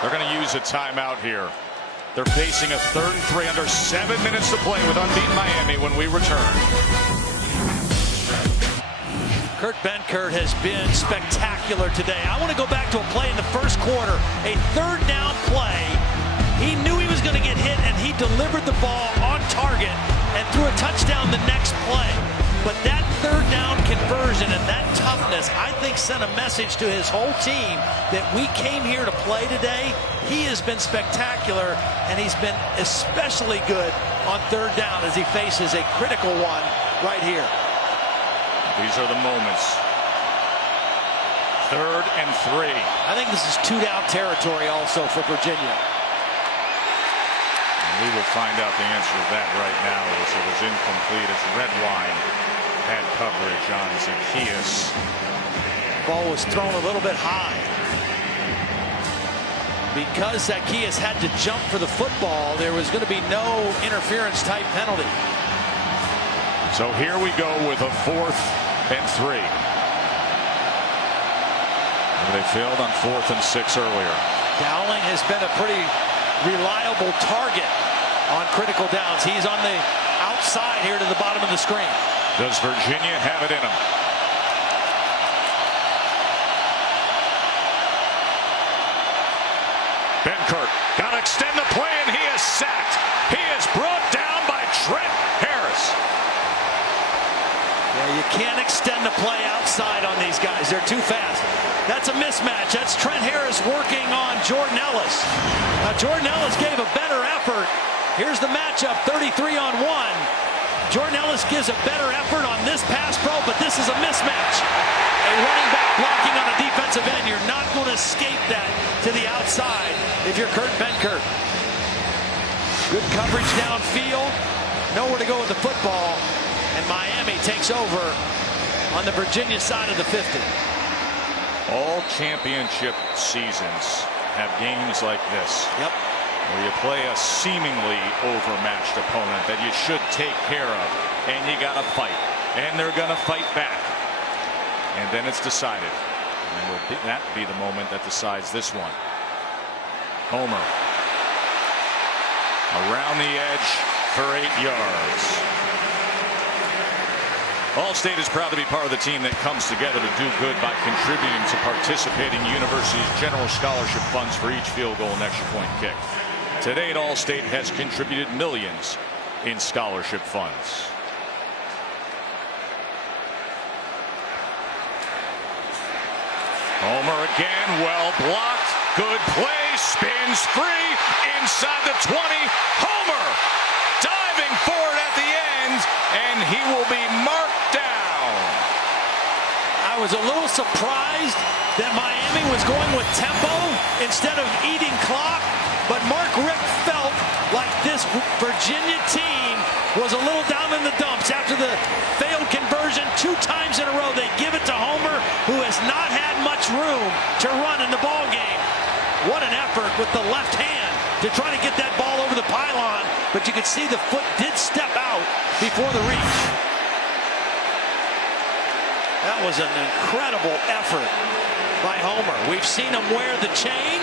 They're going to use a timeout here. They're facing a 3rd and 3 under 7 minutes to play with unbeaten Miami when we return. Kurt Benkert has been spectacular today. I want to go back to a play in the first quarter, a 3rd down play. He knew he was going to get hit, and he delivered the ball on target and threw a touchdown the next play. But that 3rd down conversion and that toughness, I think, sent a message to his whole team that we came here to play today. He has been spectacular, and he's been especially good on 3rd down as he faces a critical one right here. These are the moments. 3rd and 3. I think this is 2-down territory also for Virginia. And we will find out the answer to that right now, as it was incomplete as Redwine had coverage on Zacchaeus. Ball was thrown a little bit high. Because Zacchaeus had to jump for the football, there was going to be no interference type penalty. So here we go with a 4th and 3. They failed on 4th and 6 earlier. Dowling has been a pretty reliable target on critical downs. He's on the outside here to the bottom of the screen. Does Virginia have it in him? Benkert got to extend the play, and he is sacked. He is brought down by Trent Harris. Yeah, you can't extend the play outside on these guys. They're too fast. That's a mismatch. That's Trent Harris working on Jordan Ellis. Now, Jordan Ellis gave a better effort. Here's the matchup, 33 on 1. Jordan Ellis gives a better effort on this pass pro, but this is a mismatch. A running back blocking on a defensive end. You're not going to escape that to the outside if you're Kurt Benkert. Good coverage downfield. Nowhere to go with the football. And Miami takes over on the Virginia side of the 50. All championship seasons have games like this. Yep. Where you play a seemingly overmatched opponent that you should take care of, and you got to fight, and they're going to fight back, and then it's decided. And will that be the moment that decides this one? Homer around the edge for 8 yards. Allstate is proud to be part of the team that comes together to do good by contributing to participating universities' general scholarship funds for each field goal and extra point kick. To date, Allstate has contributed millions in scholarship funds. Homer again, well blocked. Good play, spins free inside the 20. Homer diving for it at the end, and he will be marked down. I was a little surprised that Miami was going with tempo instead of eating clock, but Mark Richt felt like this Virginia team was a little down in the dumps after the failed conversion 2 times in a row. They give it to Homer, who has not had much room to run in the ball game. What an effort with the left hand to try to get that ball over the pylon, but you could see the foot did step out before the reach. That was an incredible effort by Homer. We've seen him wear the chain.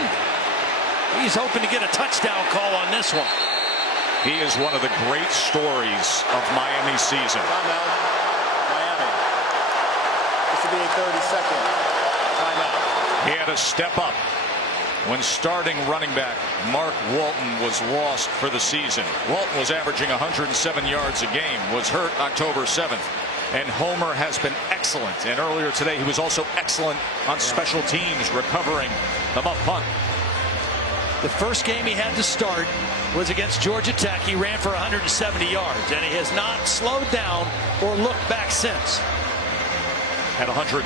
He's hoping to get a touchdown call on this one. He is one of the great stories of Miami season. Timeout. Miami. This will be a 30-second timeout. He had to step up when starting running back Mark Walton was lost for the season. Walton was averaging 107 yards a game, was hurt October 7th. And Homer has been excellent. And earlier today, he was also excellent on special teams, recovering the muff punt. The first game he had to start was against Georgia Tech. He ran for 170 yards, and he has not slowed down or looked back since. Had 146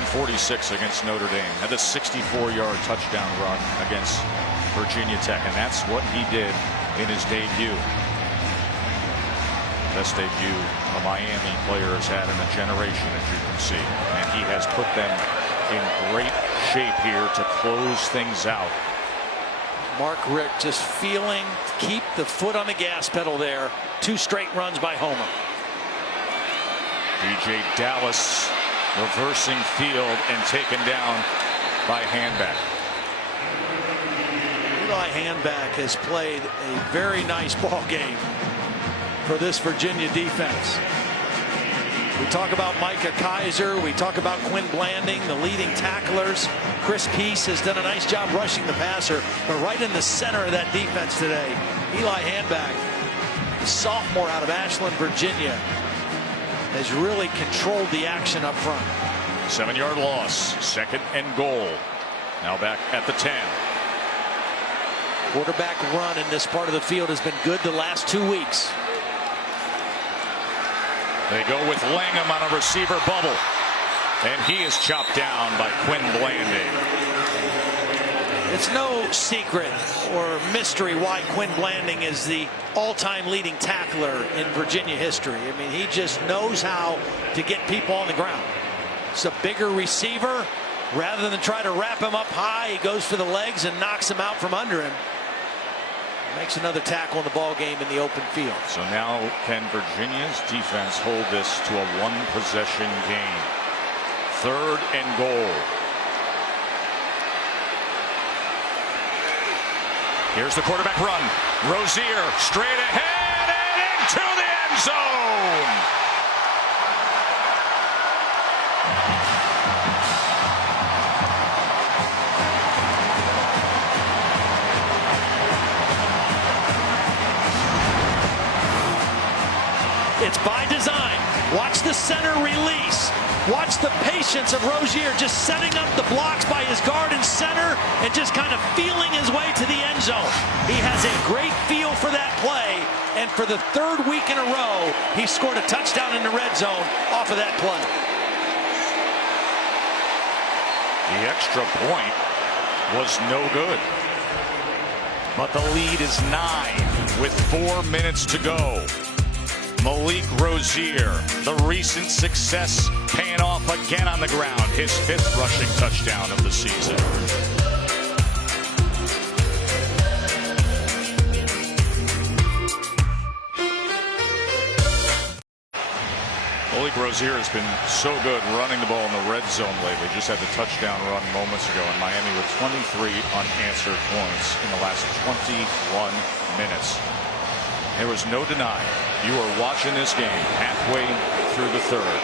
against Notre Dame. Had a 64-yard touchdown run against Virginia Tech, and that's what he did in his debut. Best debut a Miami player has had in a generation, as you can see. And he has put them in great shape here to close things out. Mark Richt just feeling, keep the foot on the gas pedal there. 2 straight runs by Homer. DJ Dallas reversing field and taken down by Handback. Eli Handback has played a very nice ball game for this Virginia defense. We talk about Micah Kaiser. We talk about Quinn Blanding, the leading tacklers. Chris Peace has done a nice job rushing the passer, but right in the center of that defense today, Eli Handback, the sophomore out of Ashland, Virginia, has really controlled the action up front. 7-yard loss, 2nd and goal. Now back at the 10. Quarterback run in this part of the field has been good the last 2 weeks. They go with Langham on a receiver bubble, and he is chopped down by Quinn Blanding. It's no secret or mystery why Quinn Blanding is the all-time leading tackler in Virginia history. I mean, he just knows how to get people on the ground. It's a bigger receiver. Rather than try to wrap him up high, he goes for the legs and knocks him out from under him. Makes another tackle in the ball game in the open field. So now can Virginia's defense hold this to a 1-possession game? 3rd and goal. Here's the quarterback run. Rozier straight ahead and into the end zone. It's by design. Watch the center release. Watch the patience of Rozier just setting up the blocks by his guard and center and just kind of feeling his way to the end zone. He has a great feel for that play, and for the 3rd week in a row, he scored a touchdown in the red zone off of that play. The extra point was no good. But the lead is 9 with 4 minutes to go. Malik Rozier, the recent success paying off again on the ground. His 5th rushing touchdown of the season. Malik Rozier has been so good running the ball in the red zone lately. Just had the touchdown run moments ago in Miami with 23 unanswered points in the last 21 minutes. There was no denying. You were watching this game halfway through the 3rd.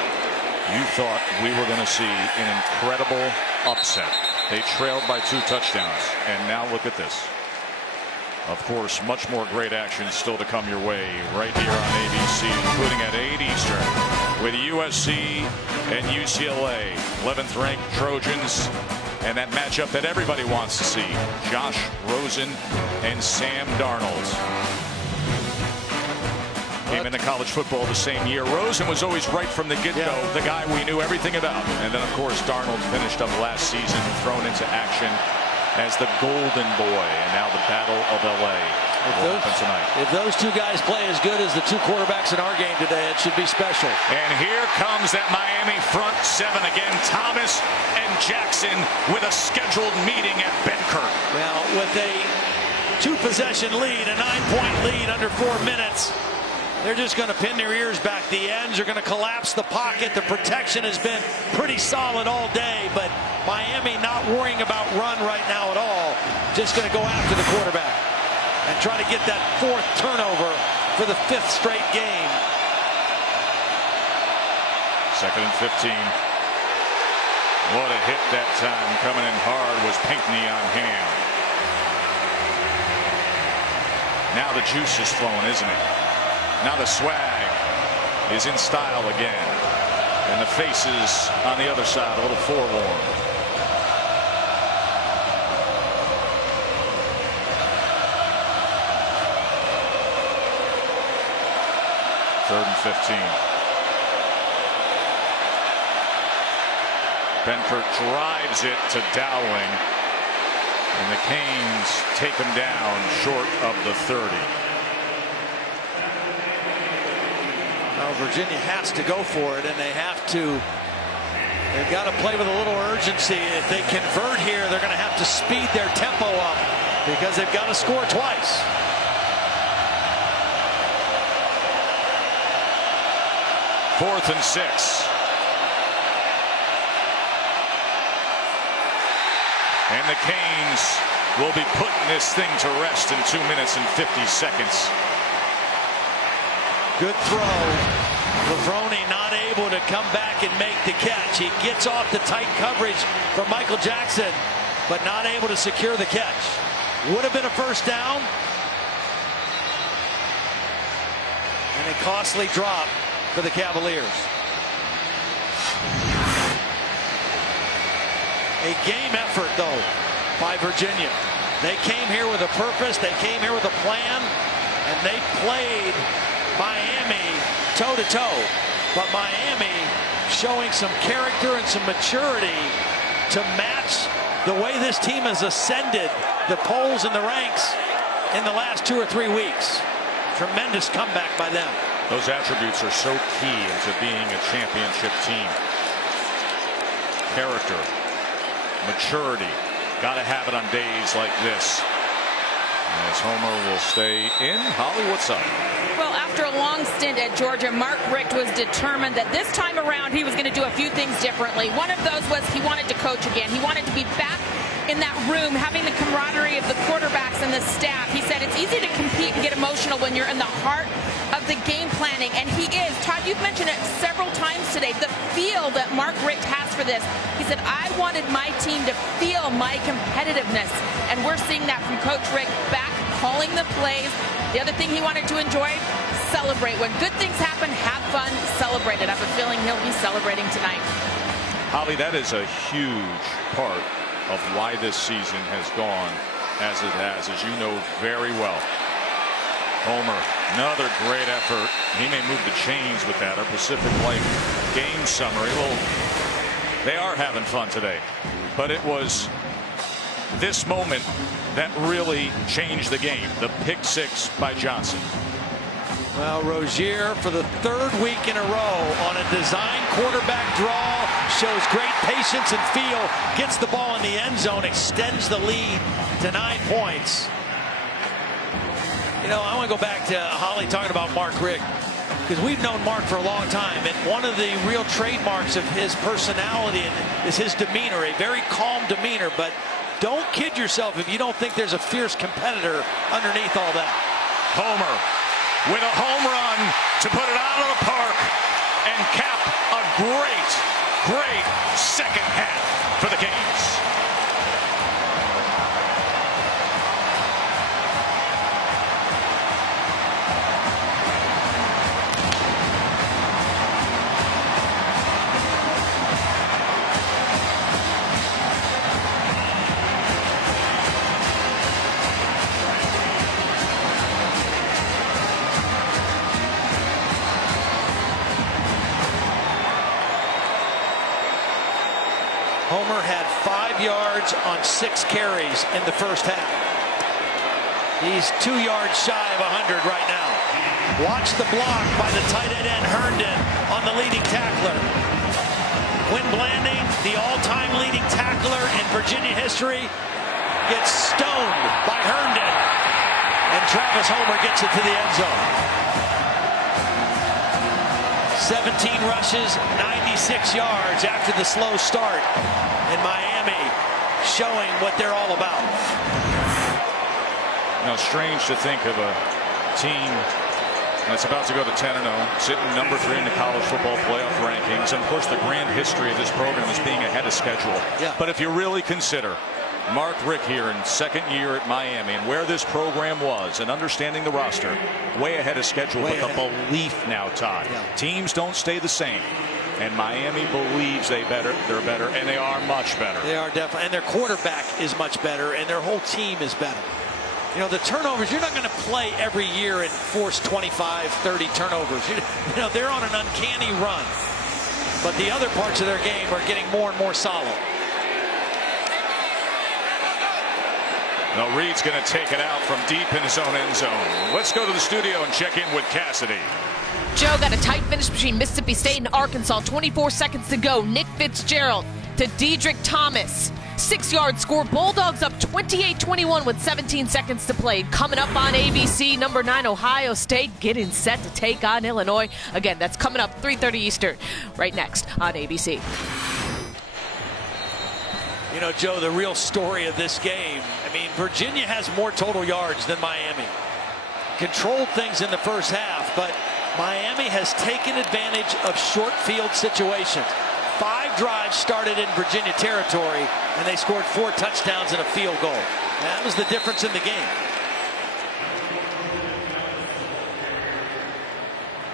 You thought we were going to see an incredible upset. They trailed by 2 touchdowns, and now look at this. Of course, much more great action still to come your way right here on ABC, including at 8 Eastern with USC and UCLA, 11th ranked Trojans, and that matchup that everybody wants to see, Josh Rosen and Sam Darnold. Came into college football the same year. Rosen was always right from the get-go, the guy we knew everything about. And then, of course, Darnold finished up last season, thrown into action as the Golden Boy. And now the Battle of L.A. will happen tonight. If those 2 guys play as good as the 2 quarterbacks in our game today, it should be special. And here comes that Miami front 7 again. Thomas and Jackson with a scheduled meeting at Benkert. Now, with a 2-possession lead, a 9-point lead under 4 minutes, they're just going to pin their ears back. The ends are going to collapse the pocket. The protection has been pretty solid all day, but Miami not worrying about run right now at all. Just going to go after the quarterback and try to get that 4th turnover for the 5th straight game. 2nd and 15. What a hit that time. Coming in hard was Pinckney on Ham. Now the juice is flowing, isn't it? Now the swag is in style again. And the faces on the other side a little forlorn. 3rd and 15. Benkert drives it to Dowling, and the Canes take him down short of the 30. Well, Virginia has to go for it, and they have to. They've got to play with a little urgency. If they convert here, they're going to have to speed their tempo up because they've got to score twice. Fourth and 6. And the Canes will be putting this thing to rest in 2 minutes and 50 seconds. Good throw. Lavroni not able to come back and make the catch. He gets off the tight coverage from Michael Jackson, but not able to secure the catch. Would have been a first down. And a costly drop for the Cavaliers. A game effort, though, by Virginia. They came here with a purpose. They came here with a plan, and they played Miami toe-to-toe. But Miami showing some character and some maturity to match the way this team has ascended the polls and the ranks in the last 2 or 3 weeks. Tremendous comeback by them. Those attributes are so key into being a championship team. Character, maturity, got to have it on days like this. As Homer will stay in. Holly, what's up? Well, after a long stint at Georgia, Mark Richt was determined that this time around he was going to do a few things differently. One of those was he wanted to coach again. He wanted to be back in that room, having the camaraderie of the quarterbacks and the staff. He said it's easy to compete and get emotional when you're in the heart of the game planning, and he is. Todd, you've mentioned it several times today, the feel that Mark Richt has for this. He said, I wanted my team to feel my competitiveness, and we're seeing that from Coach Richt, back calling the plays. The other thing he wanted to enjoy, celebrate. When good things happen, have fun, celebrate it. I have a feeling he'll be celebrating tonight. Holly, that is a huge part of why this season has gone as it has, as you know very well. Homer, another great effort. He may move the chains with that. Our Pacific Life game summary. Well, they are having fun today, but it was this moment that really changed the game. The pick six by Johnson. Well, Rozier, for the 3rd week in a row on a design quarterback draw, shows great patience and feel, gets the ball in the end zone, extends the lead to 9 points. You know, I want to go back to Holly talking about Mark Richt, because we've known Mark for a long time, and one of the real trademarks of his personality is his demeanor, a very calm demeanor. But don't kid yourself if you don't think there's a fierce competitor underneath all that. Homer with a home run to put it out of the park and cap a great second half for the Canes. Homer had 5 yards on 6 carries in the first half. He's 2 yards shy of 100 right now. Watch the block by the tight end Herndon on the leading tackler. Quinn Blanding, the all-time leading tackler in Virginia history, gets stoned by Herndon. And Travis Homer gets it to the end zone. 17 rushes, 96 yards after the slow start. And Miami showing what they're all about. Now, strange to think of a team that's about to go to 10-0, sitting number 3 in the college football playoff rankings. And, of course, the grand history of this program is being ahead of schedule. Yeah. But if you really consider Mark Richt here in 2nd year at Miami and where this program was and understanding the roster, way ahead of schedule with a belief now, Todd. Yeah. Teams don't stay the same. And Miami believes they're better, and they are much better. They are definitely, and their quarterback is much better, and their whole team is better. You know, the turnovers, you're not going to play every year and force 25, 30 turnovers. You know, they're on an uncanny run. But the other parts of their game are getting more and more solid. Now Reed's going to take it out from deep in his own end zone. Let's go to the studio and check in with Cassidy. Joe, got a tight finish between Mississippi State and Arkansas. 24 seconds to go. Nick Fitzgerald to Dedrick Thomas. 6-yard score. Bulldogs up 28-21 with 17 seconds to play. Coming up on ABC, number 9 Ohio State getting set to take on Illinois. Again, that's coming up 3:30 Eastern. Right next on ABC. You know, Joe, the real story of this game, I mean, Virginia has more total yards than Miami. Controlled things in the first half, but Miami has taken advantage of short field situations. 5 drives started in Virginia territory, and they scored 4 touchdowns and a field goal. That was the difference in the game.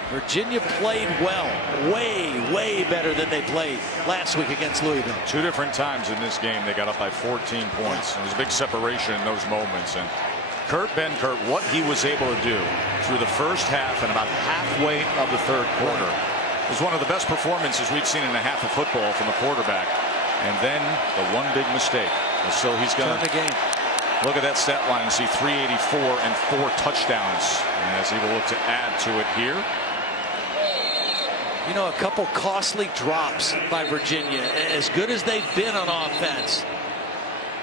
Virginia played well, way better than they played last week against Louisville. 2 different times in this game they got up by 14 points. There was a big separation in those moments. And Kurt Benkert, what he was able to do through the first half and about halfway of the third quarter was one of the best performances we've seen in a half of football from a quarterback. And then the one big mistake. And so he's going to look at that stat line and see 384 and 4 touchdowns. And as he will look to add to it here. You know, a couple costly drops by Virginia. As good as they've been on offense,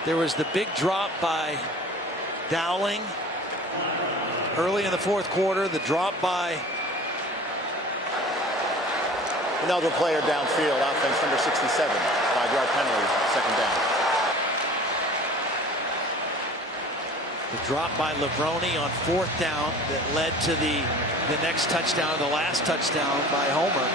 there was the big drop by Dowling early in the fourth quarter, the drop by Another player downfield, offense number 67, 5-yard penalty, second down. The drop by Levrone on 4th down that led to the next touchdown, the last touchdown by Homer.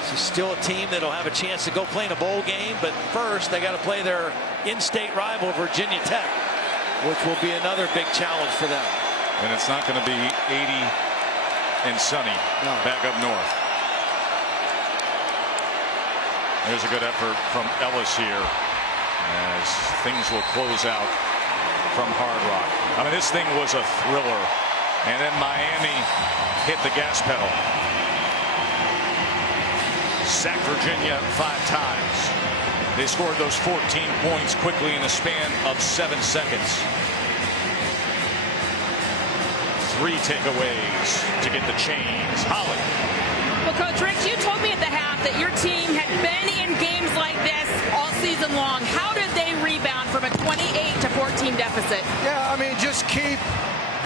This is still a team that'll have a chance to go play in a bowl game, but first they got to play their in-state rival Virginia Tech, which will be another big challenge for them. And it's not going to be 80 and sunny back up north. There's a good effort from Ellis here as things will close out from Hard Rock. I mean, this thing was a thriller. And then Miami hit the gas pedal. Sacked Virginia 5 times. They scored those 14 points quickly in a span of 7 seconds. 3 takeaways to get the chains. Holly. Well, Coach Ricks, you told me at the half that your team had been in games like this all season long. How did they rebound from a 28-14 deficit? Yeah, I mean, just keep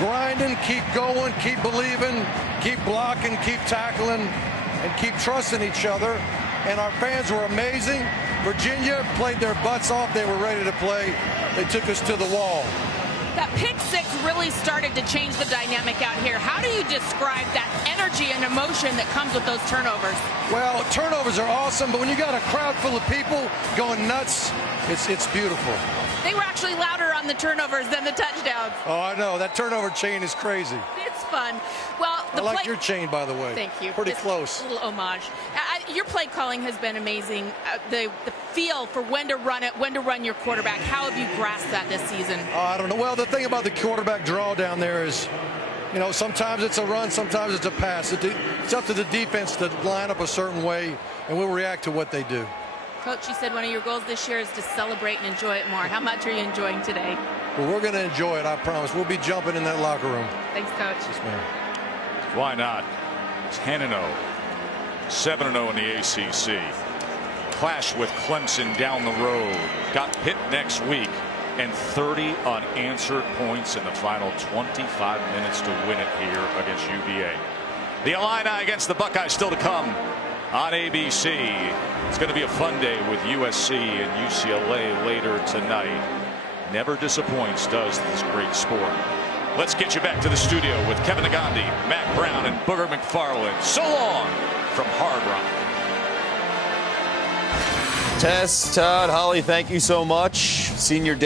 grinding, keep going, keep believing, keep blocking, keep tackling, and keep trusting each other. And our fans were amazing. Virginia played their butts off. They were ready to play. They took us to the wall. That pick 6 really started to change the dynamic out here. How do you describe that energy and emotion that comes with those turnovers? Well, turnovers are awesome, but when you got a crowd full of people going nuts, it's beautiful. They were actually louder on the turnovers than the touchdowns. Oh, I know. That turnover chain is crazy. It's fun. Well, I like your chain, by the way. Thank you. Pretty Just close. A little homage. Your play calling has been amazing. The feel for when to run it, when to run your quarterback. How have you grasped that this season? I don't know. Well, the thing about the quarterback draw down there is, you know, sometimes it's a run, sometimes it's a pass. It's up to the defense to line up a certain way, and we'll react to what they do. Coach, you said one of your goals this year is to celebrate and enjoy it more. How much are you enjoying today? Well, we're going to enjoy it, I promise. We'll be jumping in that locker room. Thanks, Coach. Yes, ma'am. Why not? 10-0, 7-0 in the ACC. Clash with Clemson down the road. Got Pitt next week, and 30 unanswered points in the final 25 minutes to win it here against UVA. The Illini against the Buckeyes still to come on ABC. It's going to be a fun day with USC and UCLA later tonight. Never disappoints, does this great sport. Let's get you back to the studio with Kevin Nagandi, Mac Brown, and Booger McFarland. So long from Hard Rock. Tess, Todd, Holly, thank you so much. Senior day.